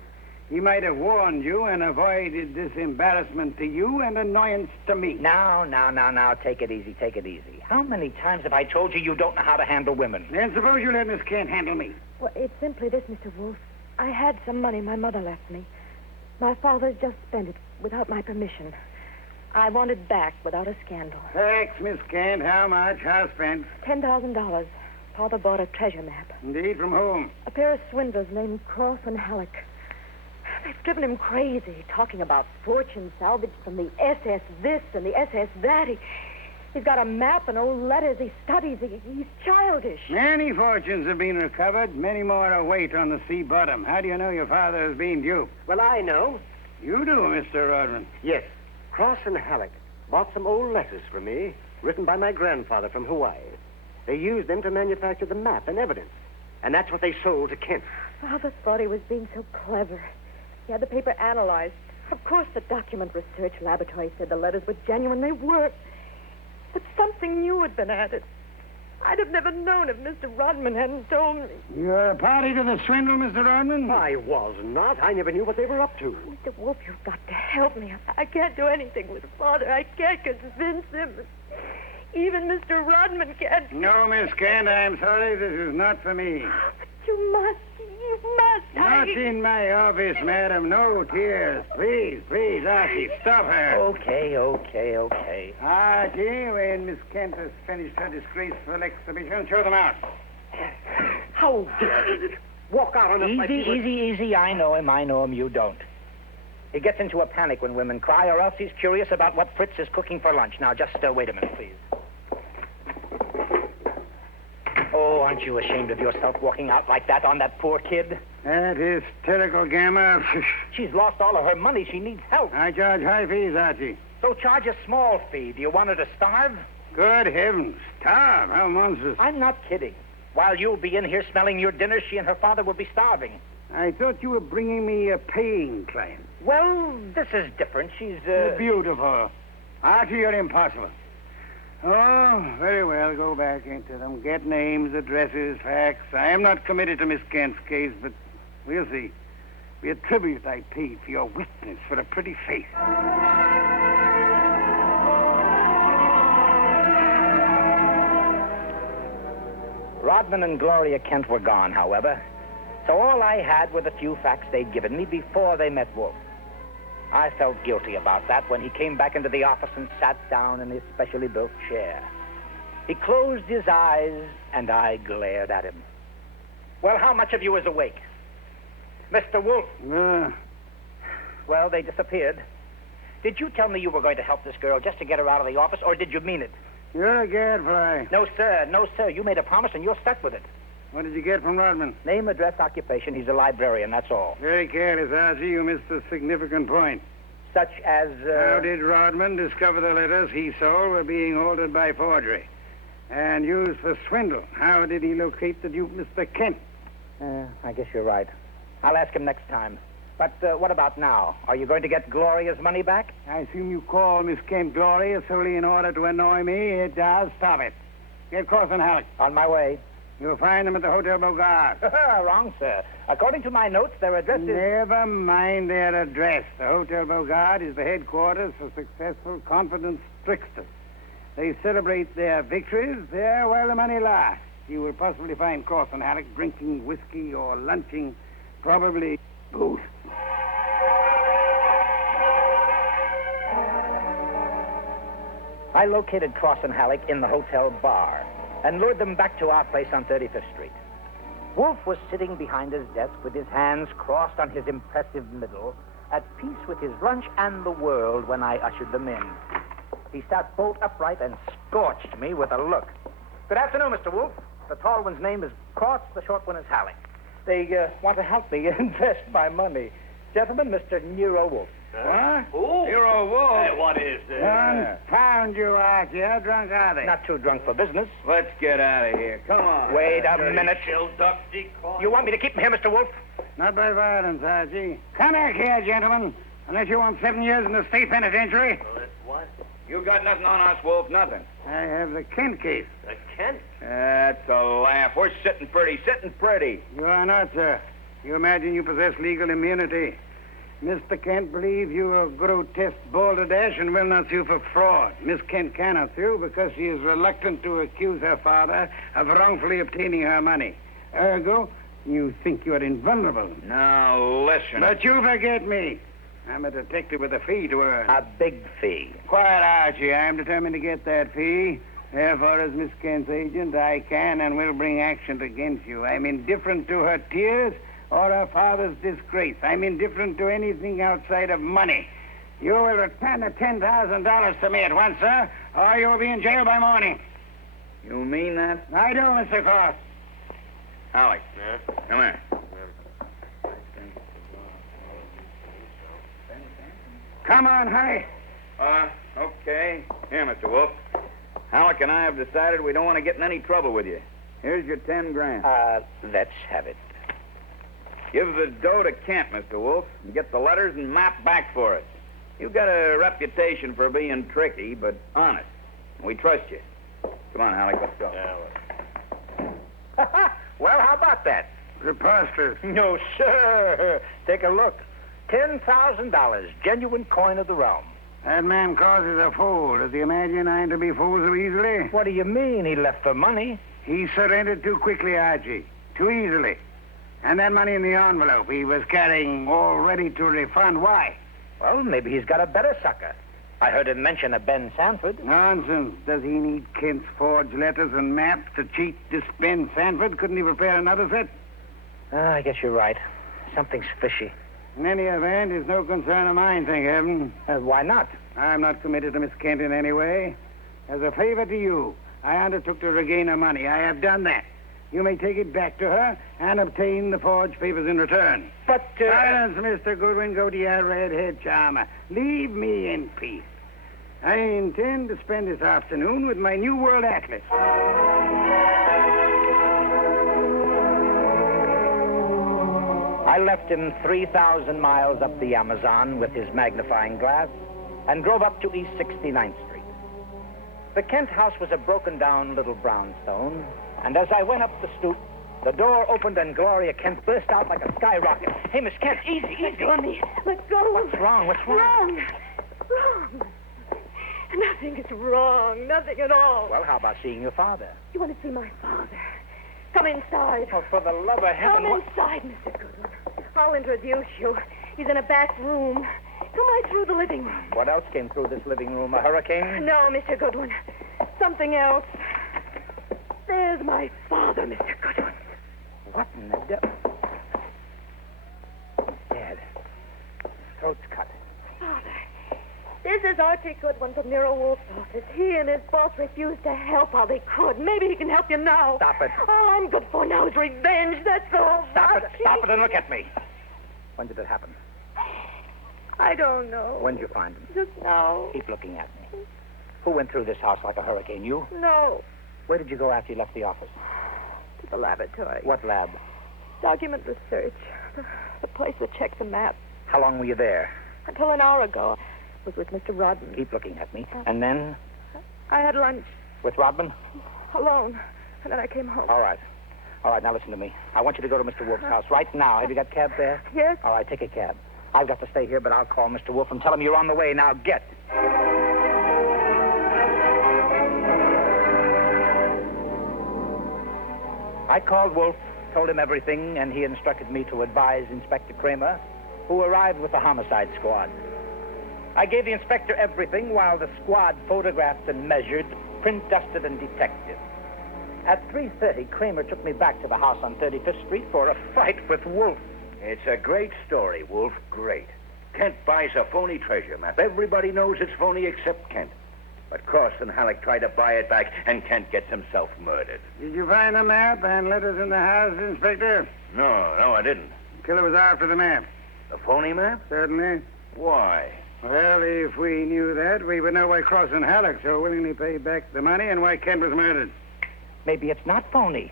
he might have warned you and avoided this embarrassment to you and annoyance to me. Now, take it easy, take it easy. How many times have I told you you don't know how to handle women? Then suppose you let Miss Kent handle me. Well, it's simply this, Mr. Wolfe. I had some money my mother left me. My father's just spent it without my permission. I want it back without a scandal. Thanks, Miss Kent. How much? How spent? $10,000. Father bought a treasure map. Indeed, from whom? A pair of swindlers named Cross and Halleck. They've driven him crazy, talking about fortune salvaged from the SS this and the SS that. He's got a map and old letters he studies. He's childish. Many fortunes have been recovered. Many more await on the sea bottom. How do you know your father has been duped? Well, I know. You do, Mr. Rodman. Yes. Cross and Halleck bought some old letters for me, written by my grandfather from Hawaii. They used them to manufacture the map and evidence. And that's what they sold to Kent. Father thought he was being so clever. He had the paper analyzed. Of course, the document research laboratory said the letters were genuine. They were. But something new had been added. I'd have never known if Mr. Rodman hadn't told me. You're a party to the swindle, Mr. Rodman? I was not. I never knew what they were up to. Mr. Wolfe, you've got to help me. I can't do anything with Father. I can't convince him. Even Mr. Rodman can't. No, Miss Kent, I'm sorry. This is not for me. But you must. You must. Not in my office, madam. No tears. Please, Archie, stop her. Okay. Archie, when Miss Kent has finished her disgraceful exhibition, show them out. How dare you walk out on us like Easy. I know him. You don't. He gets into a panic when women cry, or else he's curious about what Fritz is cooking for lunch. Now, just wait a minute, please. Oh, aren't you ashamed of yourself walking out like that on that poor kid? That hysterical gamma. She's lost all of her money. She needs help. I charge high fees, Archie. So charge a small fee. Do you want her to starve? Good heavens. Starve? How monstrous. I'm not kidding. While you'll be in here smelling your dinner, she and her father will be starving. I thought you were bringing me a paying client. Well, this is different. She's, Beautiful. Archie, you're impossible. Oh, very well. Go back into them. Get names, addresses, facts. I am not committed to Miss Kent's case, but we'll see. Be a tribute I paid for your weakness for a pretty face. Rodman and Gloria Kent were gone, however, so all I had were the few facts they'd given me before they met Wolfe. I felt guilty about that when he came back into the office and sat down in his specially built chair. He closed his eyes, and I glared at him. Well, how much of you is awake? Mr. Wolfe? Well, they disappeared. Did you tell me you were going to help this girl just to get her out of the office, or did you mean it? You're a gadfly. No, sir. No, sir. You made a promise, and you're stuck with it. What did you get from Rodman? Name, address, occupation. He's a librarian, that's all. Very careless, Archie. You missed a significant point. Such as, How did Rodman discover the letters he sold were being altered by forgery and used for swindle? How did he locate the dupe, Mr. Kent? I guess you're right. I'll ask him next time. But what about now? Are you going to get Gloria's money back? I assume you call Miss Kent Gloria solely in order to annoy me. It does. Stop it. Get Cross and Halleck. On my way. You'll find them at the Hotel Bogart. Wrong, sir. According to my notes, their address is... Never mind their address. The Hotel Bogart is the headquarters for successful, confident tricksters. They celebrate their victories there while the money lasts. You will possibly find Cross and Halleck drinking whiskey or lunching, probably both. I located Cross and Halleck in the hotel bar and lured them back to our place on 35th Street. Wolfe was sitting behind his desk with his hands crossed on his impressive middle, at peace with his lunch and the world when I ushered them in. He sat bolt upright and scorched me with a look. Good afternoon, Mr. Wolfe. The tall one's name is Cross, the short one is Halleck. They want to help me invest my money. Gentlemen, Mr. NERO Wolfe. What? Who? NERO Wolfe. Hey, what is this? Confound you, Archie. How drunk are they? Not too drunk for business. Let's get out of here. Come on. Wait a minute. Chill duck decoy. You want me to keep him here, Mr. Wolfe? Not by violence, Archie. Come back here, gentlemen. Unless you want 7 years in the state penitentiary. Well, that's what? You got nothing on us, Wolf, nothing. I have the Kent case. The Kent? That's a laugh. We're sitting pretty. You are not, sir. You imagine you possess legal immunity. Mr. Kent believes you are grotesque balderdash and will not sue for fraud. Miss Kent cannot sue because she is reluctant to accuse her father of wrongfully obtaining her money. Ergo, you think you are invulnerable. Now, listen. But you forget me. I'm a detective with a fee to earn. A big fee. Quiet, Archie. I am determined to get that fee. Therefore, as Miss Kent's agent, I can and will bring action against you. I'm indifferent to her tears or her father's disgrace. I'm indifferent to anything outside of money. You will return the $10,000 to me at once, sir, or you'll be in jail by morning. You mean that? I do, Mr. Cross. Halleck, come here. Come on, hurry. Okay. Here, Mr. Wolfe. Halleck and I have decided we don't want to get in any trouble with you. Here's your 10 grand. Let's have it. Give the dough to Kent, Mr. Wolfe, and get the letters and map back for us. You've got a reputation for being tricky, but honest. We trust you. Come on, Halleck, let's go. Well, how about that? Preposterous. No, sir. Take a look. $10,000, genuine coin of the realm. That man causes a fool. Does he imagine I'm to be fooled so easily? What do you mean? He left for money. He surrendered too quickly, Archie. Too easily. And that money in the envelope he was carrying all ready to refund. Why? Well, maybe he's got a better sucker. I heard him mention a Ben Sanford. Nonsense. Does he need Kent's forged letters and maps to cheat this Ben Sanford? Couldn't he prepare another set? I guess you're right. Something's fishy. In any event, it's no concern of mine, thank heaven. Why not? I'm not committed to Miss Kent in any way. As a favor to you, I undertook to regain her money. I have done that. You may take it back to her and obtain the forged papers in return. But, Silence, Mr. Goodwin. Go to your redhead charmer. Leave me in peace. I intend to spend this afternoon with my New World Atlas. I left him 3,000 miles up the Amazon with his magnifying glass and drove up to East 69th Street. The Kent house was a broken-down little brownstone, and as I went up the stoop, the door opened and Gloria Kent burst out like a skyrocket. Hey, Miss Kent, easy. Let go of me. Let go. What's wrong? Wrong. Nothing is wrong. Nothing at all. Well, how about seeing your father? You want to see my father? Come inside. Oh, for the love of heaven. Come inside, Mr. Goodwin. I'll introduce you. He's in a back room. Come right through the living room. What else came through this living room? A hurricane? No, Mr. Goodwin. Something else. There's my father, Mr. Goodwin. What in the devil? Dead. Throat's cut. Father, this is Archie Goodwin from NERO Wolfe's office. He and his boss refused to help while they could. Maybe he can help you now. Stop it. All I'm good for now is revenge, that's all. Stop it and look at me. When did it happen? I don't know. When did you find him? Just now. Keep looking at me. Who went through this house like a hurricane? You? No. Where did you go after you left the office? To the laboratory. What lab? Document research. The place that checks the map. How long were you there? Until an hour ago. I was with Mr. Rodman. Keep looking at me. And then? I had lunch. With Rodman? Alone. And then I came home. All right. All right, now listen to me. I want you to go to Mr. Wolfe's house right now. Have you got a cab there? Yes. All right, take a cab. I've got to stay here, but I'll call Mr. Wolfe and tell him you're on the way. Now, get. I called Wolfe, told him everything, and he instructed me to advise Inspector Kramer, who arrived with the homicide squad. I gave the inspector everything while the squad photographed and measured, print dusted and detected. At 3:30, Kramer took me back to the house on 35th Street for a fight with Wolfe. It's a great story, Wolf. Great. Kent buys a phony treasure map. Everybody knows it's phony except Kent. But Cross and Halleck try to buy it back, and Kent gets himself murdered. Did you find the map and letters in the house, Inspector? No, I didn't. The killer was after the map. The phony map? Certainly. Why? Well, if we knew that, we would know why Cross and Halleck so willingly paid back the money and why Kent was murdered. Maybe it's not phony.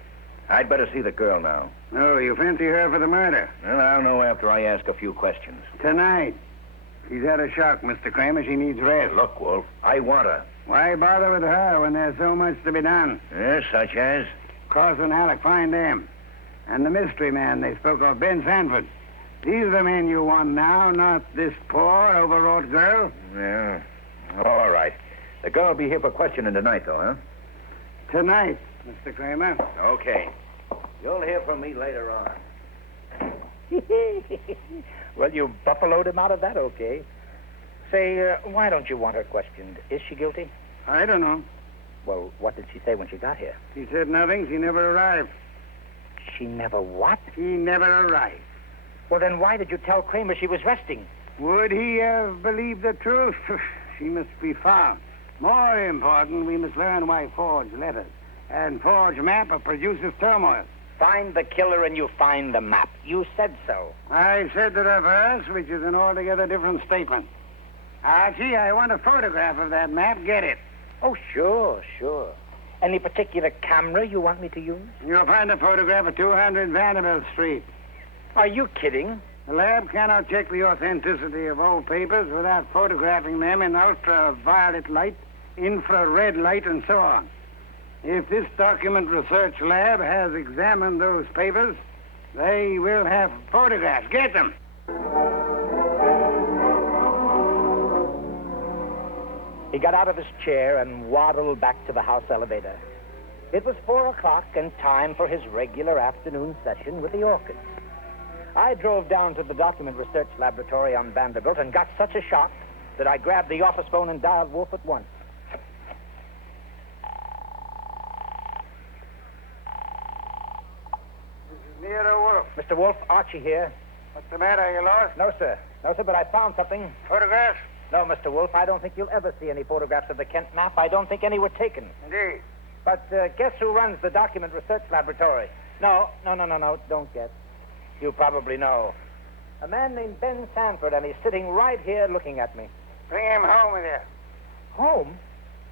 I'd better see the girl now. Oh, you fancy her for the murder? Well, I'll know after I ask a few questions. Tonight. She's had a shock, Mr. Kramer. She needs rest. Look, Wolf, I want her. Why bother with her when there's so much to be done? Yes, such as? Cross and Halleck, find them. And the mystery man they spoke of, Ben Sanford. These are the men you want now, not this poor, overwrought girl. Yeah. All right. The girl will be here for questioning tonight, though, huh? Tonight, Mr. Kramer. Okay. You'll hear from me later on. Well, you buffaloed him out of that, okay. Say, why don't you want her questioned? Is she guilty? I don't know. Well, what did she say when she got here? She said nothing. She never arrived. She never what? She never arrived. Well, then why did you tell Kramer she was resting? Would he have believed the truth? She must be found. More important, we must learn why forged letters and forged map produces turmoil. Find the killer and you find the map. You said so. I said the reverse, which is an altogether different statement. Archie, I want a photograph of that map. Get it. Oh, sure. Any particular camera you want me to use? You'll find a photograph of 200 Vanderbilt Street. Are you kidding? The lab cannot check the authenticity of old papers without photographing them in ultraviolet light, infrared light, and so on. If this document research lab has examined those papers, they will have photographs. Get them. He got out of his chair and waddled back to the house elevator. It was 4 o'clock and time for his regular afternoon session with the orchids. I drove down to the document research laboratory on Vanderbilt and got such a shock that I grabbed the office phone and dialed Wolfe at once. NERO Wolfe. Mr. Wolfe, Archie here. What's the matter? You lost? No, sir, but I found something. Photographs? No, Mr. Wolfe, I don't think you'll ever see any photographs of the Kent map. I don't think any were taken. Indeed. But guess who runs the document research laboratory? No, don't guess. You probably know. A man named Ben Sanford, and he's sitting right here looking at me. Bring him home with you. Home?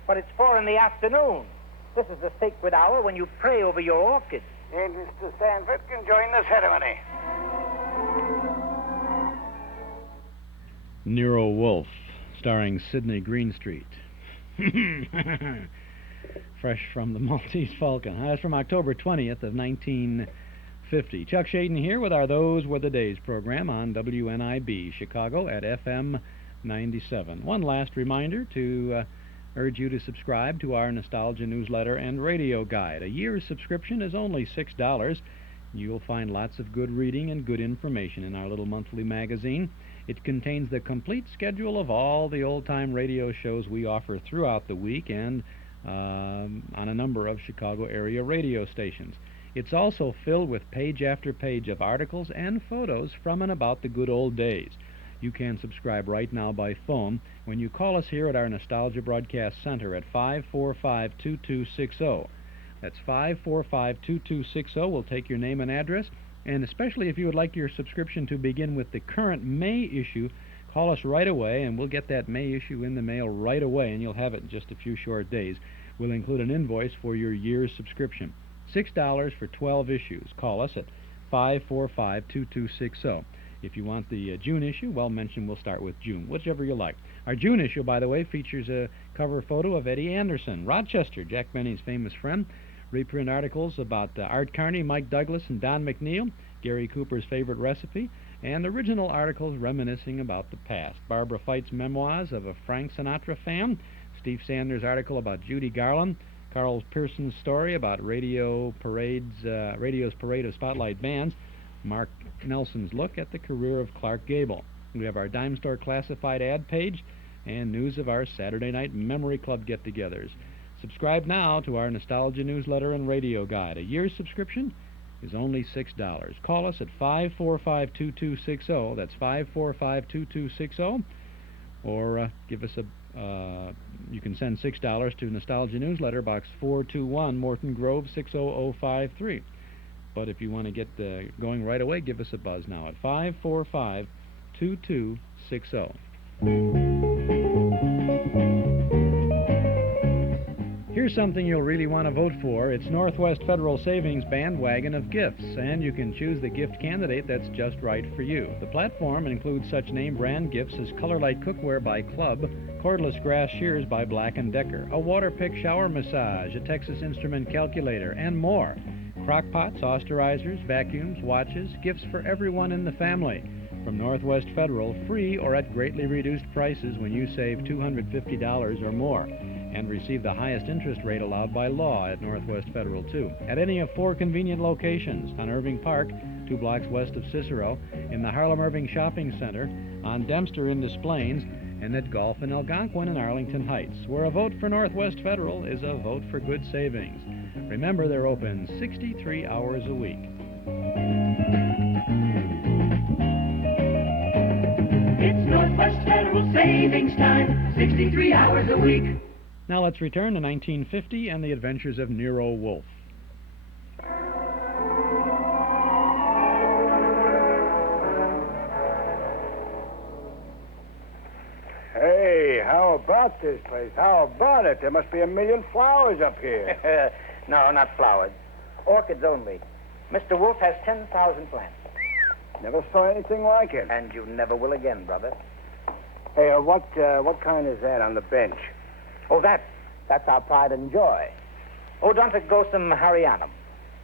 But it's 4 in the afternoon. This is the sacred hour when you pray over your orchids. And Mr. Sanford can join the ceremony. NERO Wolfe, starring Sidney Greenstreet. Fresh from the Maltese Falcon. That's from October 20th of 1950. Chuck Shaden here with our Those Were the Days program on WNIB Chicago at FM 97. One last reminder to urge you to subscribe to our Nostalgia newsletter and radio guide. A year's subscription is only $6. You'll find lots of good reading and good information in our little monthly magazine. It contains the complete schedule of all the old-time radio shows we offer throughout the week and on a number of Chicago area radio stations. It's also filled with page after page of articles and photos from and about the good old days. You can subscribe right now by phone when you call us here at our Nostalgia Broadcast Center at 545-2260. That's 545-2260. We'll take your name and address, and especially if you would like your subscription to begin with the current May issue, call us right away, and we'll get that May issue in the mail right away, and you'll have it in just a few short days. We'll include an invoice for your year's subscription. $6 for 12 issues. Call us at 545-2260. If you want the June issue, well, mention we'll start with June, whichever you like. Our June issue, by the way, features a cover photo of Eddie Anderson, Rochester, Jack Benny's famous friend. Reprint articles about Art Carney, Mike Douglas, and Don McNeil, Gary Cooper's favorite recipe, and original articles reminiscing about the past. Barbara Fite's memoirs of a Frank Sinatra fan, Steve Sanders' article about Judy Garland, Carl Pearson's story about radio's parade of spotlight bands, Mark Nelson's look at the career of Clark Gable. We have our Dime Store classified ad page and news of our Saturday night Memory Club get-togethers. Subscribe now to our Nostalgia newsletter and radio guide. A year's subscription is only $6. Call us at 545-2260. That's 545-2260. Or give us you can send $6 to Nostalgia Newsletter, Box 421, Morton Grove, 60053. But if you want to get going right away, give us a buzz now at 545-2260. Here's something you'll really want to vote for. It's Northwest Federal Savings Bandwagon of Gifts, and you can choose the gift candidate that's just right for you. The platform includes such name brand gifts as Color Light Cookware by Club, cordless grass shears by Black & Decker, a Waterpik shower massage, a Texas Instrument calculator, and more. Crock pots, austerizers, vacuums, watches, gifts for everyone in the family. From Northwest Federal, free or at greatly reduced prices when you save $250 or more. And receive the highest interest rate allowed by law at Northwest Federal, too. At any of 4 convenient locations: on Irving Park, 2 blocks west of Cicero, in the Harlem Irving Shopping Center, on Dempster in Des Plaines, and at Golf in Algonquin and Arlington Heights, where a vote for Northwest Federal is a vote for good savings. Remember, they're open 63 hours a week. It's Northwest Federal Savings Time, 63 hours a week. Now let's return to 1950 and the adventures of Nero Wolfe. Hey, how about this place? How about it? There must be a million flowers up here. No, not flowers. Orchids only. Mr. Wolfe has 10,000 plants. Never saw anything like it. And you never will again, brother. Hey, what kind is that on the bench? Oh, that's our pride and joy. Odontoglossum harryanum.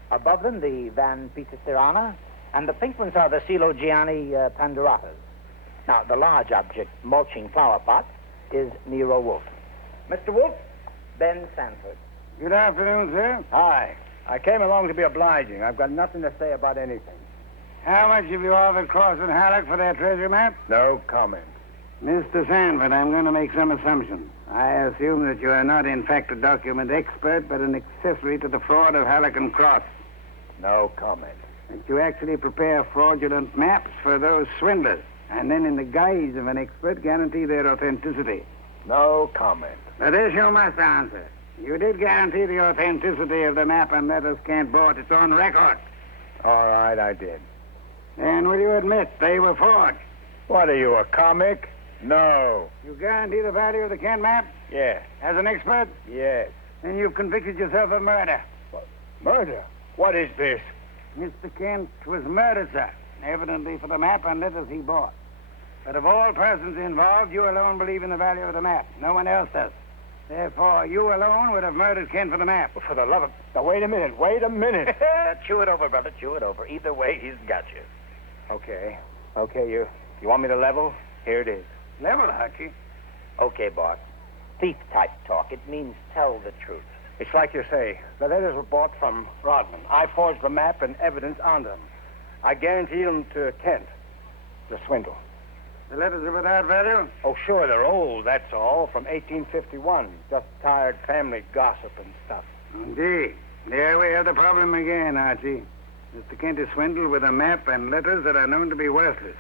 Above them, the Van Pieterserana, and the pink ones are the Coelogiani panduratas. Now, the large object, mulching flower pot, is Nero Wolfe. Mr. Wolfe, Ben Sanford. Good afternoon, sir. Hi. I came along to be obliging. I've got nothing to say about anything. How much have you offered Cross and Halleck for their treasure map? No comment. Mr. Sanford, I'm going to make some assumptions. I assume that you are not, in fact, a document expert, but an accessory to the fraud of Halleck and Cross. No comment. That you actually prepare fraudulent maps for those swindlers, and then, in the guise of an expert, guarantee their authenticity. No comment. But this you must answer. You did guarantee the authenticity of the map and letters Kent bought. It's on record. All right, I did. And will you admit they were forged? What are you, a comic? No. You guarantee the value of the Kent map? Yes. As an expert? Yes. Then you've convicted yourself of murder. What? Murder? What is this? Mr. Kent was murdered, sir. Evidently for the map and letters he bought. But of all persons involved, you alone believe in the value of the map. No one else does. Therefore, you alone would have murdered Kent for the map. Well, for the love of... Now, wait a minute. Chew it over, brother. Chew it over. Either way, he's got you. Okay. You want me to level? Here it is. Level, Hutchie. Okay, boss. thief-type talk. It means tell the truth. It's like you say. The letters were bought from Rodman. I forged the map and evidence on them. I guarantee them to Kent. The swindle. The letters are without value? Oh, sure, they're old, that's all. From 1851. Just tired family gossip and stuff. Indeed. There we have the problem again, Archie. Mr. Kent is swindled with a map and letters that are known to be worthless.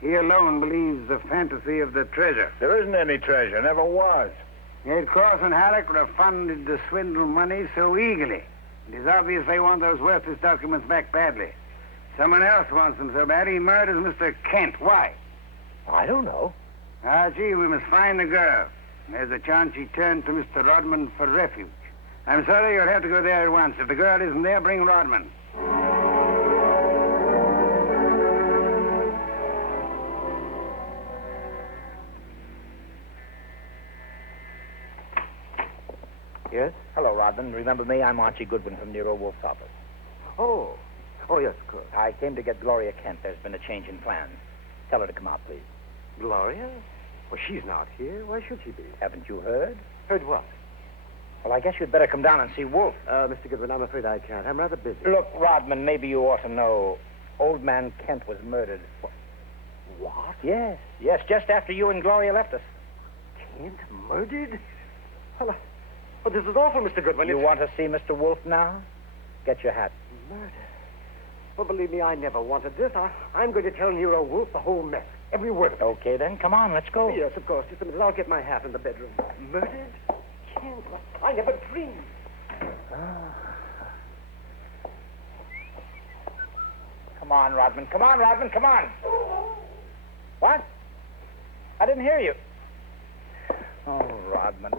He alone believes the fantasy of the treasure. There isn't any treasure, never was. Yet Cross and Halleck refunded the swindle money so eagerly. It is obvious they want those worthless documents back badly. Someone else wants them so bad he murders Mr. Kent. Why? I don't know. Archie, we must find the girl. There's a chance she turned to Mr. Rodman for refuge. I'm sorry, you'll have to go there at once. If the girl isn't there, bring Rodman. Yes? Hello, Rodman. Remember me? I'm Archie Goodwin from Nero Wolfe's office. Oh, yes, of course. I came to get Gloria Kent. There's been a change in plans. Tell her to come out, please. Gloria? Well, she's not here. Why should she be? Haven't you heard? Heard what? Well, I guess you'd better come down and see Wolfe. Mr. Goodwin, I'm afraid I can't. I'm rather busy. Look, Rodman, maybe you ought to know. Old man Kent was murdered. What? Yes, just after you and Gloria left us. Kent murdered? Well, this is awful, Mr. Goodwin. You want to see Mr. Wolfe now? Get your hat. Murder? Well, believe me, I never wanted this. I'm going to tell Nero Wolfe the whole mess. Every word of it. Okay, then. Come on, let's go. Yes, of course. Just a minute. I'll get my hat in the bedroom. Murdered? Kent? I never dreamed. Come on, Rodman. Come on, Rodman. Come on. What? I didn't hear you. Oh, Rodman.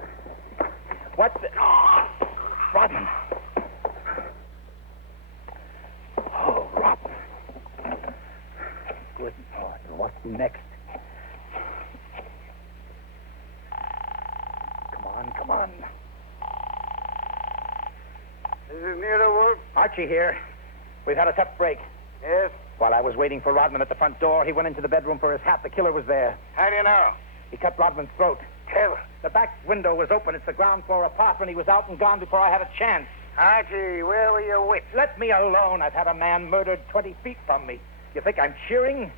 What the... Oh, Rodman. Oh, Rodman. Good Lord, what next? Come on. This is Nero Wolfe. Archie here. We've had a tough break. Yes? While I was waiting for Rodman at the front door, he went into the bedroom for his hat. The killer was there. How do you know? He cut Rodman's throat. Killer? The back window was open. It's the ground floor apartment. He was out and gone before I had a chance. Archie, where were your wits? Let me alone. I've had a man murdered 20 feet from me. You think I'm cheering?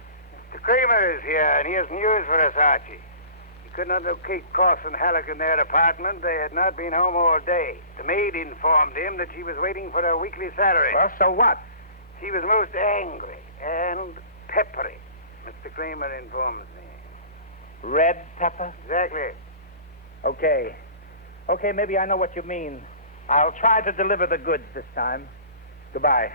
Mr. Kramer is here, and he has news for us, Archie. He could not locate Cross and Halleck in their apartment. They had not been home all day. The maid informed him that she was waiting for her weekly salary. Well, so what? She was most angry and peppery, Mr. Kramer informs me. Red pepper? Exactly. Okay, maybe I know what you mean. I'll try to deliver the goods this time. Goodbye.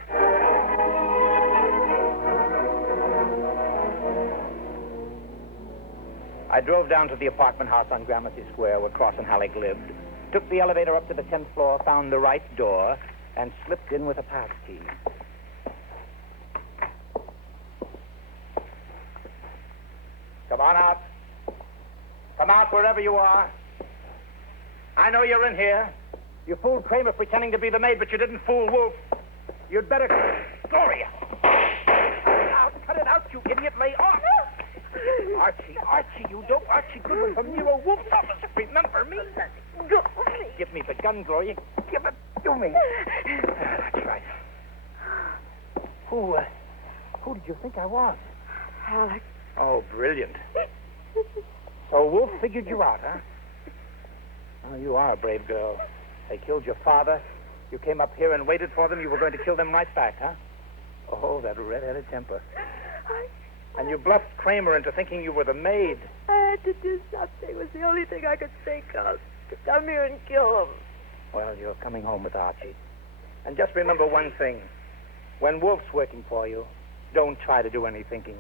I drove down to the apartment house on Gramercy Square where Cross and Halleck lived, took the elevator up to the 10th floor, found the right door, and slipped in with a pass key. Come on out. Come out wherever you are. I know you're in here. You fooled Kramer pretending to be the maid, but you didn't fool Wolfe. You'd better... Gloria! Cut it out, you idiot. Lay off. Archie, you dope. Archie Goodwin from Nero Wolfe's office. Remember me? Give me the gun, Gloria. Give it to me. That's right. Who did you think I was? Halleck. Oh, brilliant. So Wolfe figured you out, huh? Oh, you are a brave girl. They killed your father. You came up here and waited for them. You were going to kill them right back, huh? Oh, that red-headed temper. And you bluffed Kramer into thinking you were the maid. I had to do something. It was the only thing I could think of. To come here and kill him. Well, you're coming home with Archie. And just remember one thing. When Wolfe's working for you, don't try to do any thinking.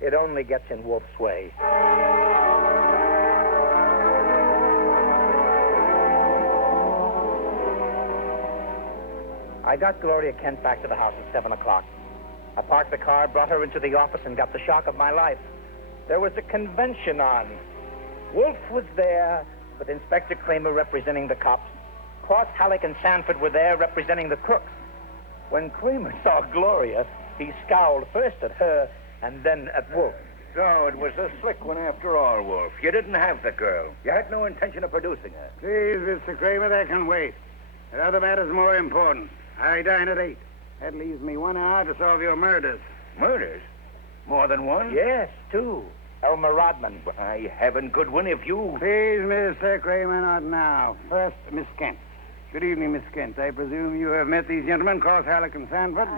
It only gets in Wolfe's way. I got Gloria Kent back to the house at 7 o'clock. I parked the car, brought her into the office, and got the shock of my life. There was a convention on. Wolfe was there, with Inspector Kramer representing the cops. Cross, Halleck, and Sanford were there representing the crooks. When Kramer saw Gloria, he scowled first at her and then at Wolfe. So it was a slick one after all, Wolf. You didn't have the girl. You had no intention of producing her. Please, Mr. Kramer, that can wait. The other matter's more important. I dine at 8. That leaves me 1 hour to solve your murders. Murders? More than one? Yes, 2. Elmer Rodman. Why, heaven, Goodwin, if you... Please, Mr. Kramer, not now. First, Miss Kent. Good evening, Miss Kent. I presume you have met these gentlemen, Cross, Halleck, and Sanford?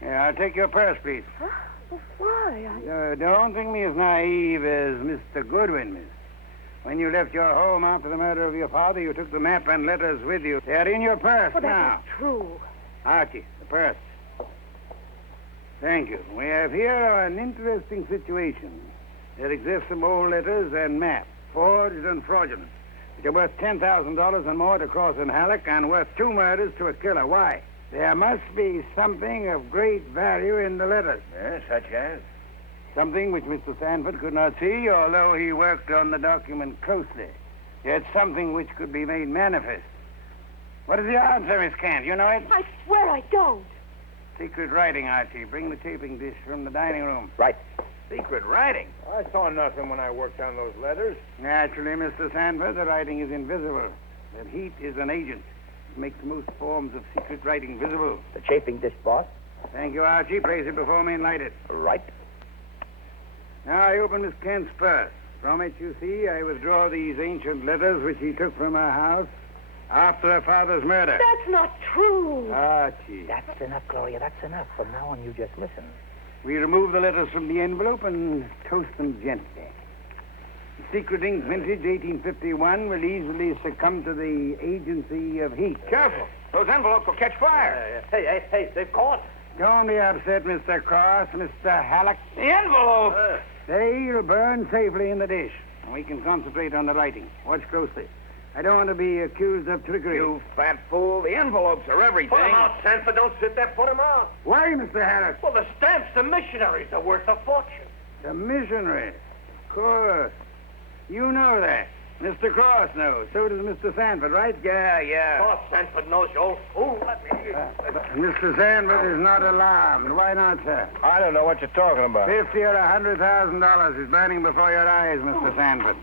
Yeah, I'll take your purse, please. Huh? Well, why? Don't think me as naive as Mr. Goodwin, miss. When you left your home after the murder of your father, you took the map and letters with you. They're in your purse Well, now. that's not true. Archie, the purse. Thank you. We have here an interesting situation. There exist some old letters and maps, forged and fraudulent, which are worth $10,000 and more to Cross and Halleck and worth 2 murders to a killer. Why? There must be something of great value in the letters. Yes, such as? Something which Mr. Sanford could not see, although he worked on the document closely. Yet something which could be made manifest. What is the answer, Miss Kent? You know it? I swear I don't. Secret writing, Archie. Bring the taping dish from the dining room. Right. Secret writing? I saw nothing when I worked on those letters. Naturally, Mr. Sanford, the writing is invisible. But heat is an agent. It makes most forms of secret writing visible. The chafing dish, boss. Thank you, Archie. Place it before me and light it. Right. Now I open Miss Kent's purse. From it, you see, I withdraw these ancient letters which he took from her house after her father's murder. That's not true. Archie. That's enough, Gloria. That's enough. From now on, you just listen. We remove the letters from the envelope and toast them gently. Secret ink vintage 1851 will easily succumb to the agency of heat. Careful. Those envelopes will catch fire. Hey, they've caught. Don't be upset, Mr. Cross, Mr. Halleck. The envelope! They'll burn safely in the dish. And we can concentrate on the writing. Watch closely. I don't want to be accused of trickery. You fat fool. The envelopes are everything. Put them out, Sanford. Don't sit there. Put them out. Why, Mr. Halleck? Well, the stamps, the missionaries are worth a fortune. The missionaries? Of course. You know that. Mr. Cross knows. So does Mr. Sanford, right? Yeah. Oh, Sanford knows, you old fool. Let me... Mr. Sanford is not alarmed. Why not, sir? I don't know what you're talking about. $50,000 or $100,000 is burning before your eyes, Mr. Sanford.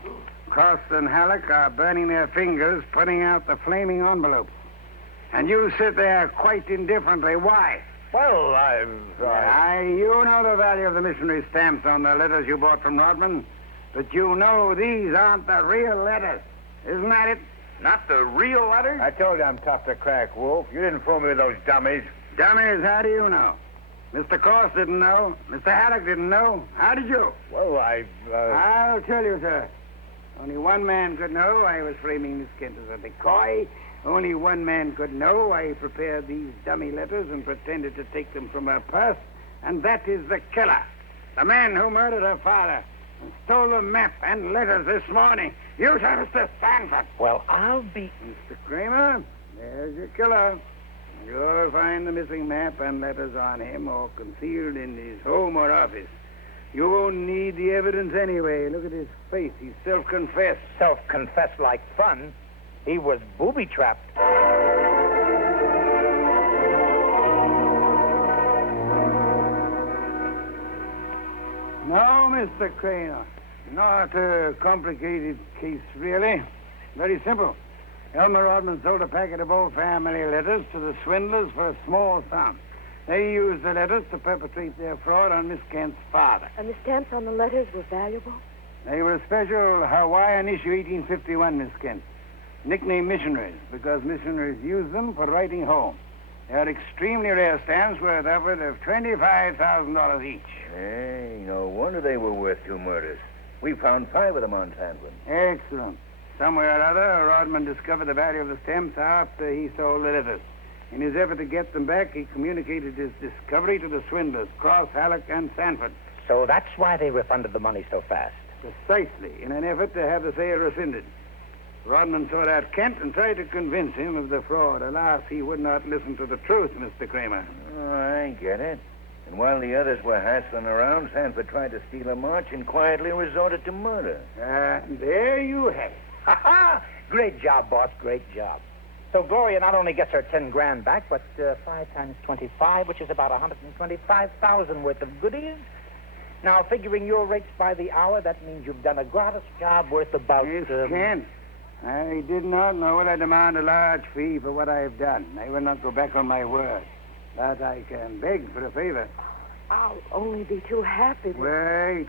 Cross and Halleck are burning their fingers, putting out the flaming envelopes. And you sit there quite indifferently. Why? Well, You know the value of the missionary stamps on the letters you bought from Rodman. But you know these aren't the real letters. Isn't that it? Not the real letters? I told you I'm tough to crack, Wolf. You didn't fool me with those dummies. Dummies, how do you know? Mr. Cross didn't know. Mr. Halleck didn't know. How did you? Well, I'll tell you, sir. Only one man could know I was framing Miss Kent as a decoy. Only one man could know I prepared these dummy letters and pretended to take them from her purse. And that is the killer. The man who murdered her father. And stole the map and letters this morning. You, sir, Mr. Sanford. Well, I'll be... Mr. Kramer, there's your killer. You'll find the missing map and letters on him or concealed in his home or office. You won't need the evidence anyway. Look at his face. He's self-confessed. Self-confessed like fun. He was booby-trapped. No, Mr. Kramer. Not a complicated case, really. Very simple. Elmer Rodman sold a packet of old family letters to the swindlers for a small sum. They used the letters to perpetrate their fraud on Miss Kent's father. And the stamps on the letters were valuable? They were a special Hawaiian issue 1851, Miss Kent. Nicknamed missionaries, because missionaries used them for writing home. They are extremely rare stamps worth upward of $25,000 each. Hey, no wonder they were worth 2 murders. We found 5 of them on Sandwin. Excellent. Somewhere or other, Rodman discovered the value of the stamps after he sold the letters. In his effort to get them back, he communicated his discovery to the swindlers, Cross, Halleck, and Sanford. So that's why they refunded the money so fast. Precisely, in an effort to have the sale rescinded. Rodman sought out Kent and tried to convince him of the fraud. Alas, he would not listen to the truth, Mr. Kramer. Oh, I get it. And while the others were hassling around, Sanford tried to steal a march and quietly resorted to murder. There you have it. Ha ha! Great job, boss. Great job. So Gloria not only gets her 10 grand back, but 5 times 25, which is about 125,000 worth of goodies. Now, figuring your rates by the hour, that means you've done a gratis job worth about... Yes, Kent. I did not know that I demand a large fee for what I have done. I will not go back on my word. But I can beg for a favor. I'll only be too happy to... Wait.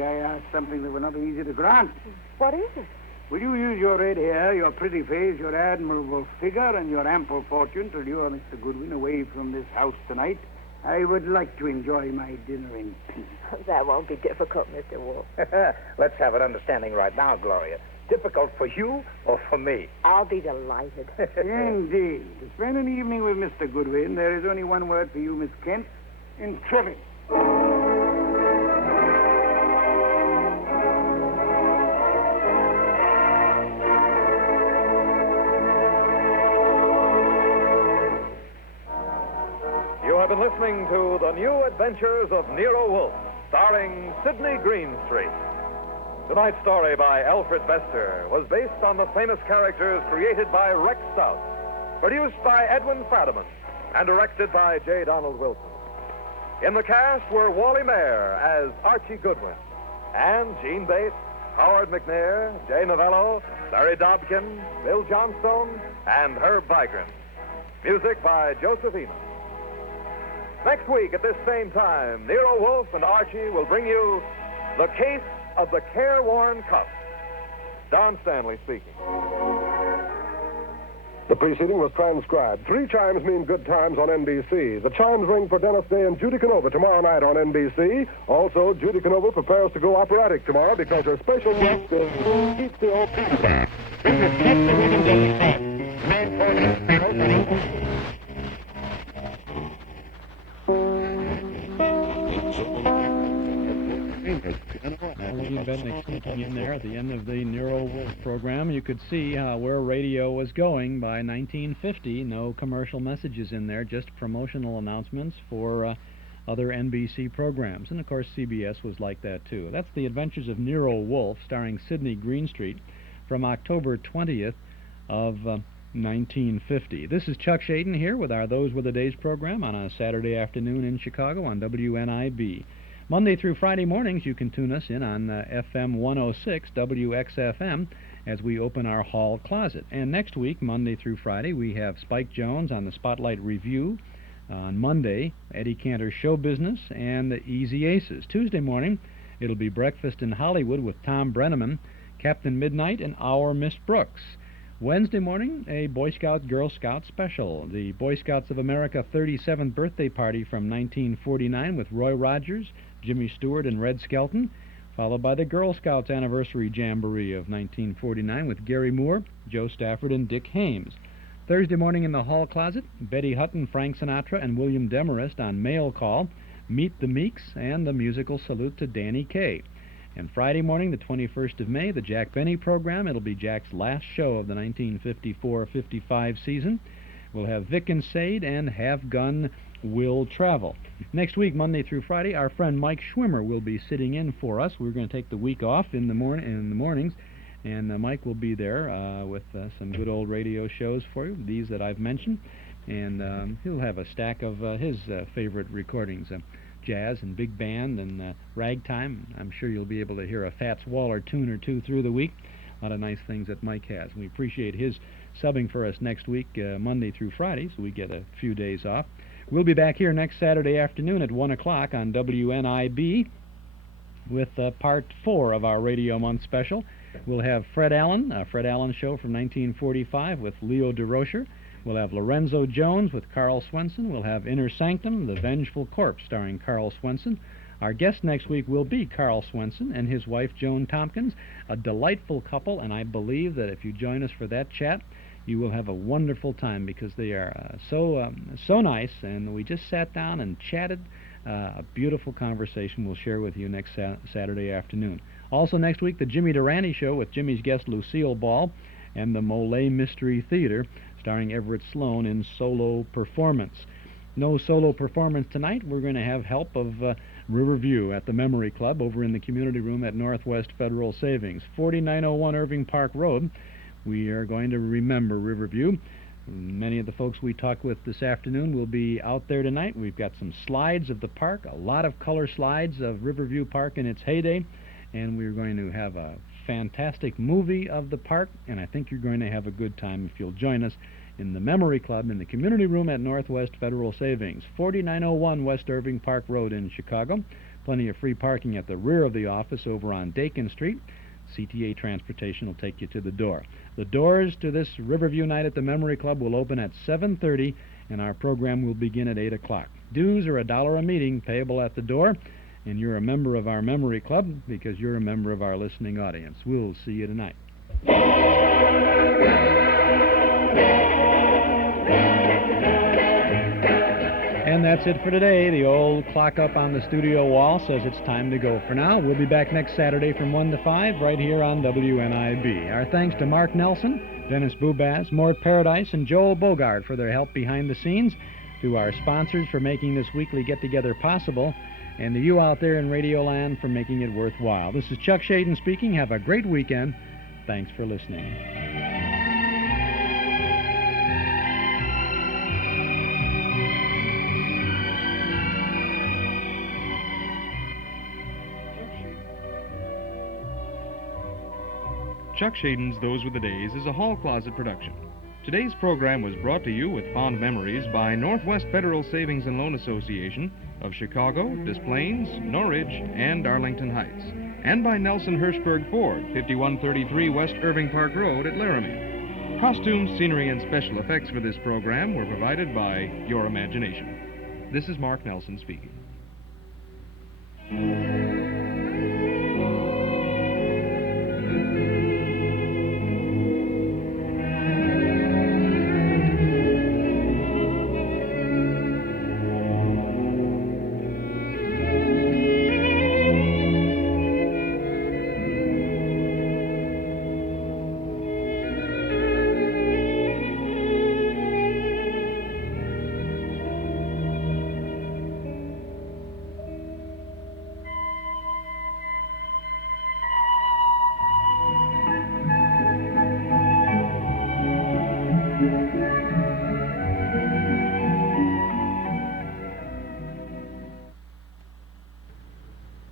I ask something that will not be easy to grant. What is it? Will you use your red hair, your pretty face, your admirable figure, and your ample fortune to lure Mr. Goodwin away from this house tonight? I would like to enjoy my dinner in peace. That won't be difficult, Mr. Wolfe. Let's have an understanding right now, Gloria. Difficult for you or for me? I'll be delighted. Indeed. To spend an evening with Mr. Goodwin, there is only one word for you, Miss Kent. Intrepid. You have been listening to The New Adventures of Nero Wolfe, starring Sidney Greenstreet. Tonight's story by Alfred Bester was based on the famous characters created by Rex Stout, produced by Edwin Fadiman, and directed by J. Donald Wilson. In the cast were Wally Mayer as Archie Goodwin, and Gene Bates, Howard McNair, Jay Novello, Larry Dobkin, Bill Johnstone, and Herb Vigran. Music by Joseph Enos. Next week at this same time, Nero Wolfe and Archie will bring you The Case of the Careworn Cuff. Don Stanley speaking. The preceding was transcribed. 3 chimes mean good times on NBC. The chimes ring for Dennis Day and Judy Canova tomorrow night on NBC. Also, Judy Canova prepares to go operatic tomorrow because her special guest is Keith the Old Peter. This is Keith the Sneaking in there at the end of the Nero Wolfe program, you could see where radio was going by 1950. No commercial messages in there, just promotional announcements for other NBC programs. And, of course, CBS was like that, too. That's The Adventures of Nero Wolfe, starring Sidney Greenstreet, from October 20th of 1950. This is Chuck Shaden here with our Those Were the Days program on a Saturday afternoon in Chicago on WNIB. Monday through Friday mornings, you can tune us in on FM 106 WXFM as we open our hall closet. And next week, Monday through Friday, we have Spike Jones on the Spotlight Review. On Monday, Eddie Cantor's Show Business and the Easy Aces. Tuesday morning, it'll be Breakfast in Hollywood with Tom Brenneman, Captain Midnight, and Our Miss Brooks. Wednesday morning, a Boy Scout Girl Scout special. The Boy Scouts of America 37th birthday party from 1949 with Roy Rogers, Jimmy Stewart, and Red Skelton, followed by the Girl Scouts Anniversary Jamboree of 1949 with Gary Moore, Joe Stafford, and Dick Hames. Thursday morning in the hall closet, Betty Hutton, Frank Sinatra, and William Demarest on Mail Call, Meet the Meeks, and the musical salute to Danny Kaye. And Friday morning, the 21st of May, the Jack Benny program. It'll be Jack's last show of the 1954-55 season. We'll have Vic and Sade and Have Gun Will Travel. Next week, Monday through Friday, our friend Mike Schwimmer will be sitting in for us. We're going to take the week off in the mornings, and Mike will be there with some good old radio shows for you, these that I've mentioned, and he'll have a stack of his favorite recordings. Jazz and big band and ragtime. I'm sure you'll be able to hear a Fats Waller tune or two through the week. A lot of nice things that Mike has. We appreciate his subbing for us next week, Monday through Friday, so we get a few days off. We'll be back here next Saturday afternoon at 1 o'clock on WNIB with Part 4 of our Radio Month special. We'll have Fred Allen, a Fred Allen show from 1945 with Leo DeRocher. We'll have Lorenzo Jones with Carl Swenson. We'll have Inner Sanctum, The Vengeful Corpse, starring Carl Swenson. Our guest next week will be Carl Swenson and his wife, Joan Tompkins, a delightful couple, and I believe that if you join us for that chat, you will have a wonderful time because they are so nice, and we just sat down and chatted. A beautiful conversation we'll share with you next Saturday afternoon. Also next week, the Jimmy Durante Show with Jimmy's guest, Lucille Ball, and the Molay Mystery Theater, starring Everett Sloan in solo performance. No solo performance tonight. We're going to have help of Riverview at the Memory Club over in the community room at Northwest Federal Savings, 4901 Irving Park Road. We are going to remember Riverview. Many of the folks we talked with this afternoon will be out there tonight. We've got some slides of the park, a lot of color slides of Riverview Park in its heyday, and we're going to have a fantastic movie of the park, and I think you're going to have a good time if you'll join us in the Memory Club in the community room at Northwest Federal Savings, 4901 West Irving Park Road in Chicago. Plenty of free parking at the rear of the office over on Dakin Street. CTA Transportation will take you to the door. The doors to this Riverview night at the Memory Club will open at 7:30, and our program will begin at 8 o'clock. Dues are $1 a meeting, payable at the door, and you're a member of our Memory Club because you're a member of our listening audience. We'll see you tonight. And that's it for today. The old clock up on the studio wall says it's time to go for now. We'll be back next Saturday from 1 to 5 right here on WNIB. Our thanks to Mark Nelson, Dennis Bubaz, Mort Paradise, and Joel Bogart for their help behind the scenes, to our sponsors for making this weekly get-together possible, and to you out there in Radioland for making it worthwhile. This is Chuck Shaden speaking. Have a great weekend. Thanks for listening. Chuck Shaden's Those Were the Days is a Hall Closet production. Today's program was brought to you with fond memories by Northwest Federal Savings and Loan Association of Chicago, Des Plaines, Norridge, and Arlington Heights, and by Nelson Hirschberg Ford, 5133 West Irving Park Road at Laramie. Costumes, scenery, and special effects for this program were provided by Your Imagination. This is Mark Nelson speaking.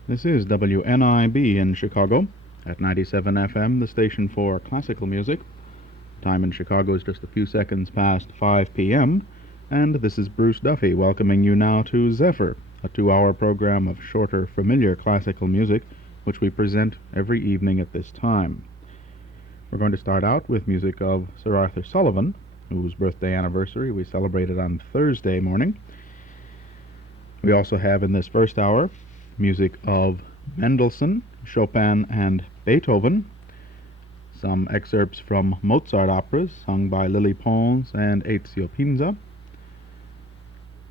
This is WNIB in Chicago at 97 FM, the station for classical music. Time in Chicago is just a few seconds past 5 p.m., and this is Bruce Duffy welcoming you now to Zephyr, a 2-hour program of shorter, familiar classical music, which we present every evening at this time. We're going to start out with music of Sir Arthur Sullivan, whose birthday anniversary we celebrated on Thursday morning. We also have in this first hour music of Mendelssohn, Chopin, and Beethoven, some excerpts from Mozart operas sung by Lily Pons and Ezio Pinza,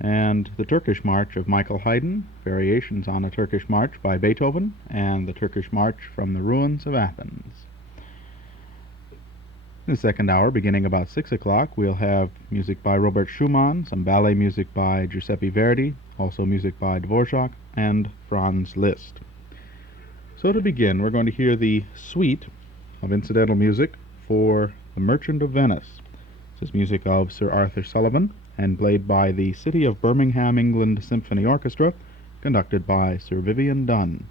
and the Turkish March of Michael Haydn, variations on a Turkish March by Beethoven, and the Turkish March from the Ruins of Athens. In the second hour, beginning about 6 o'clock, we'll have music by Robert Schumann, some ballet music by Giuseppe Verdi, also music by Dvorak and Franz Liszt. So to begin, we're going to hear the suite of incidental music for The Merchant of Venice. This is music of Sir Arthur Sullivan and played by the City of Birmingham, England Symphony Orchestra, conducted by Sir Vivian Dunn.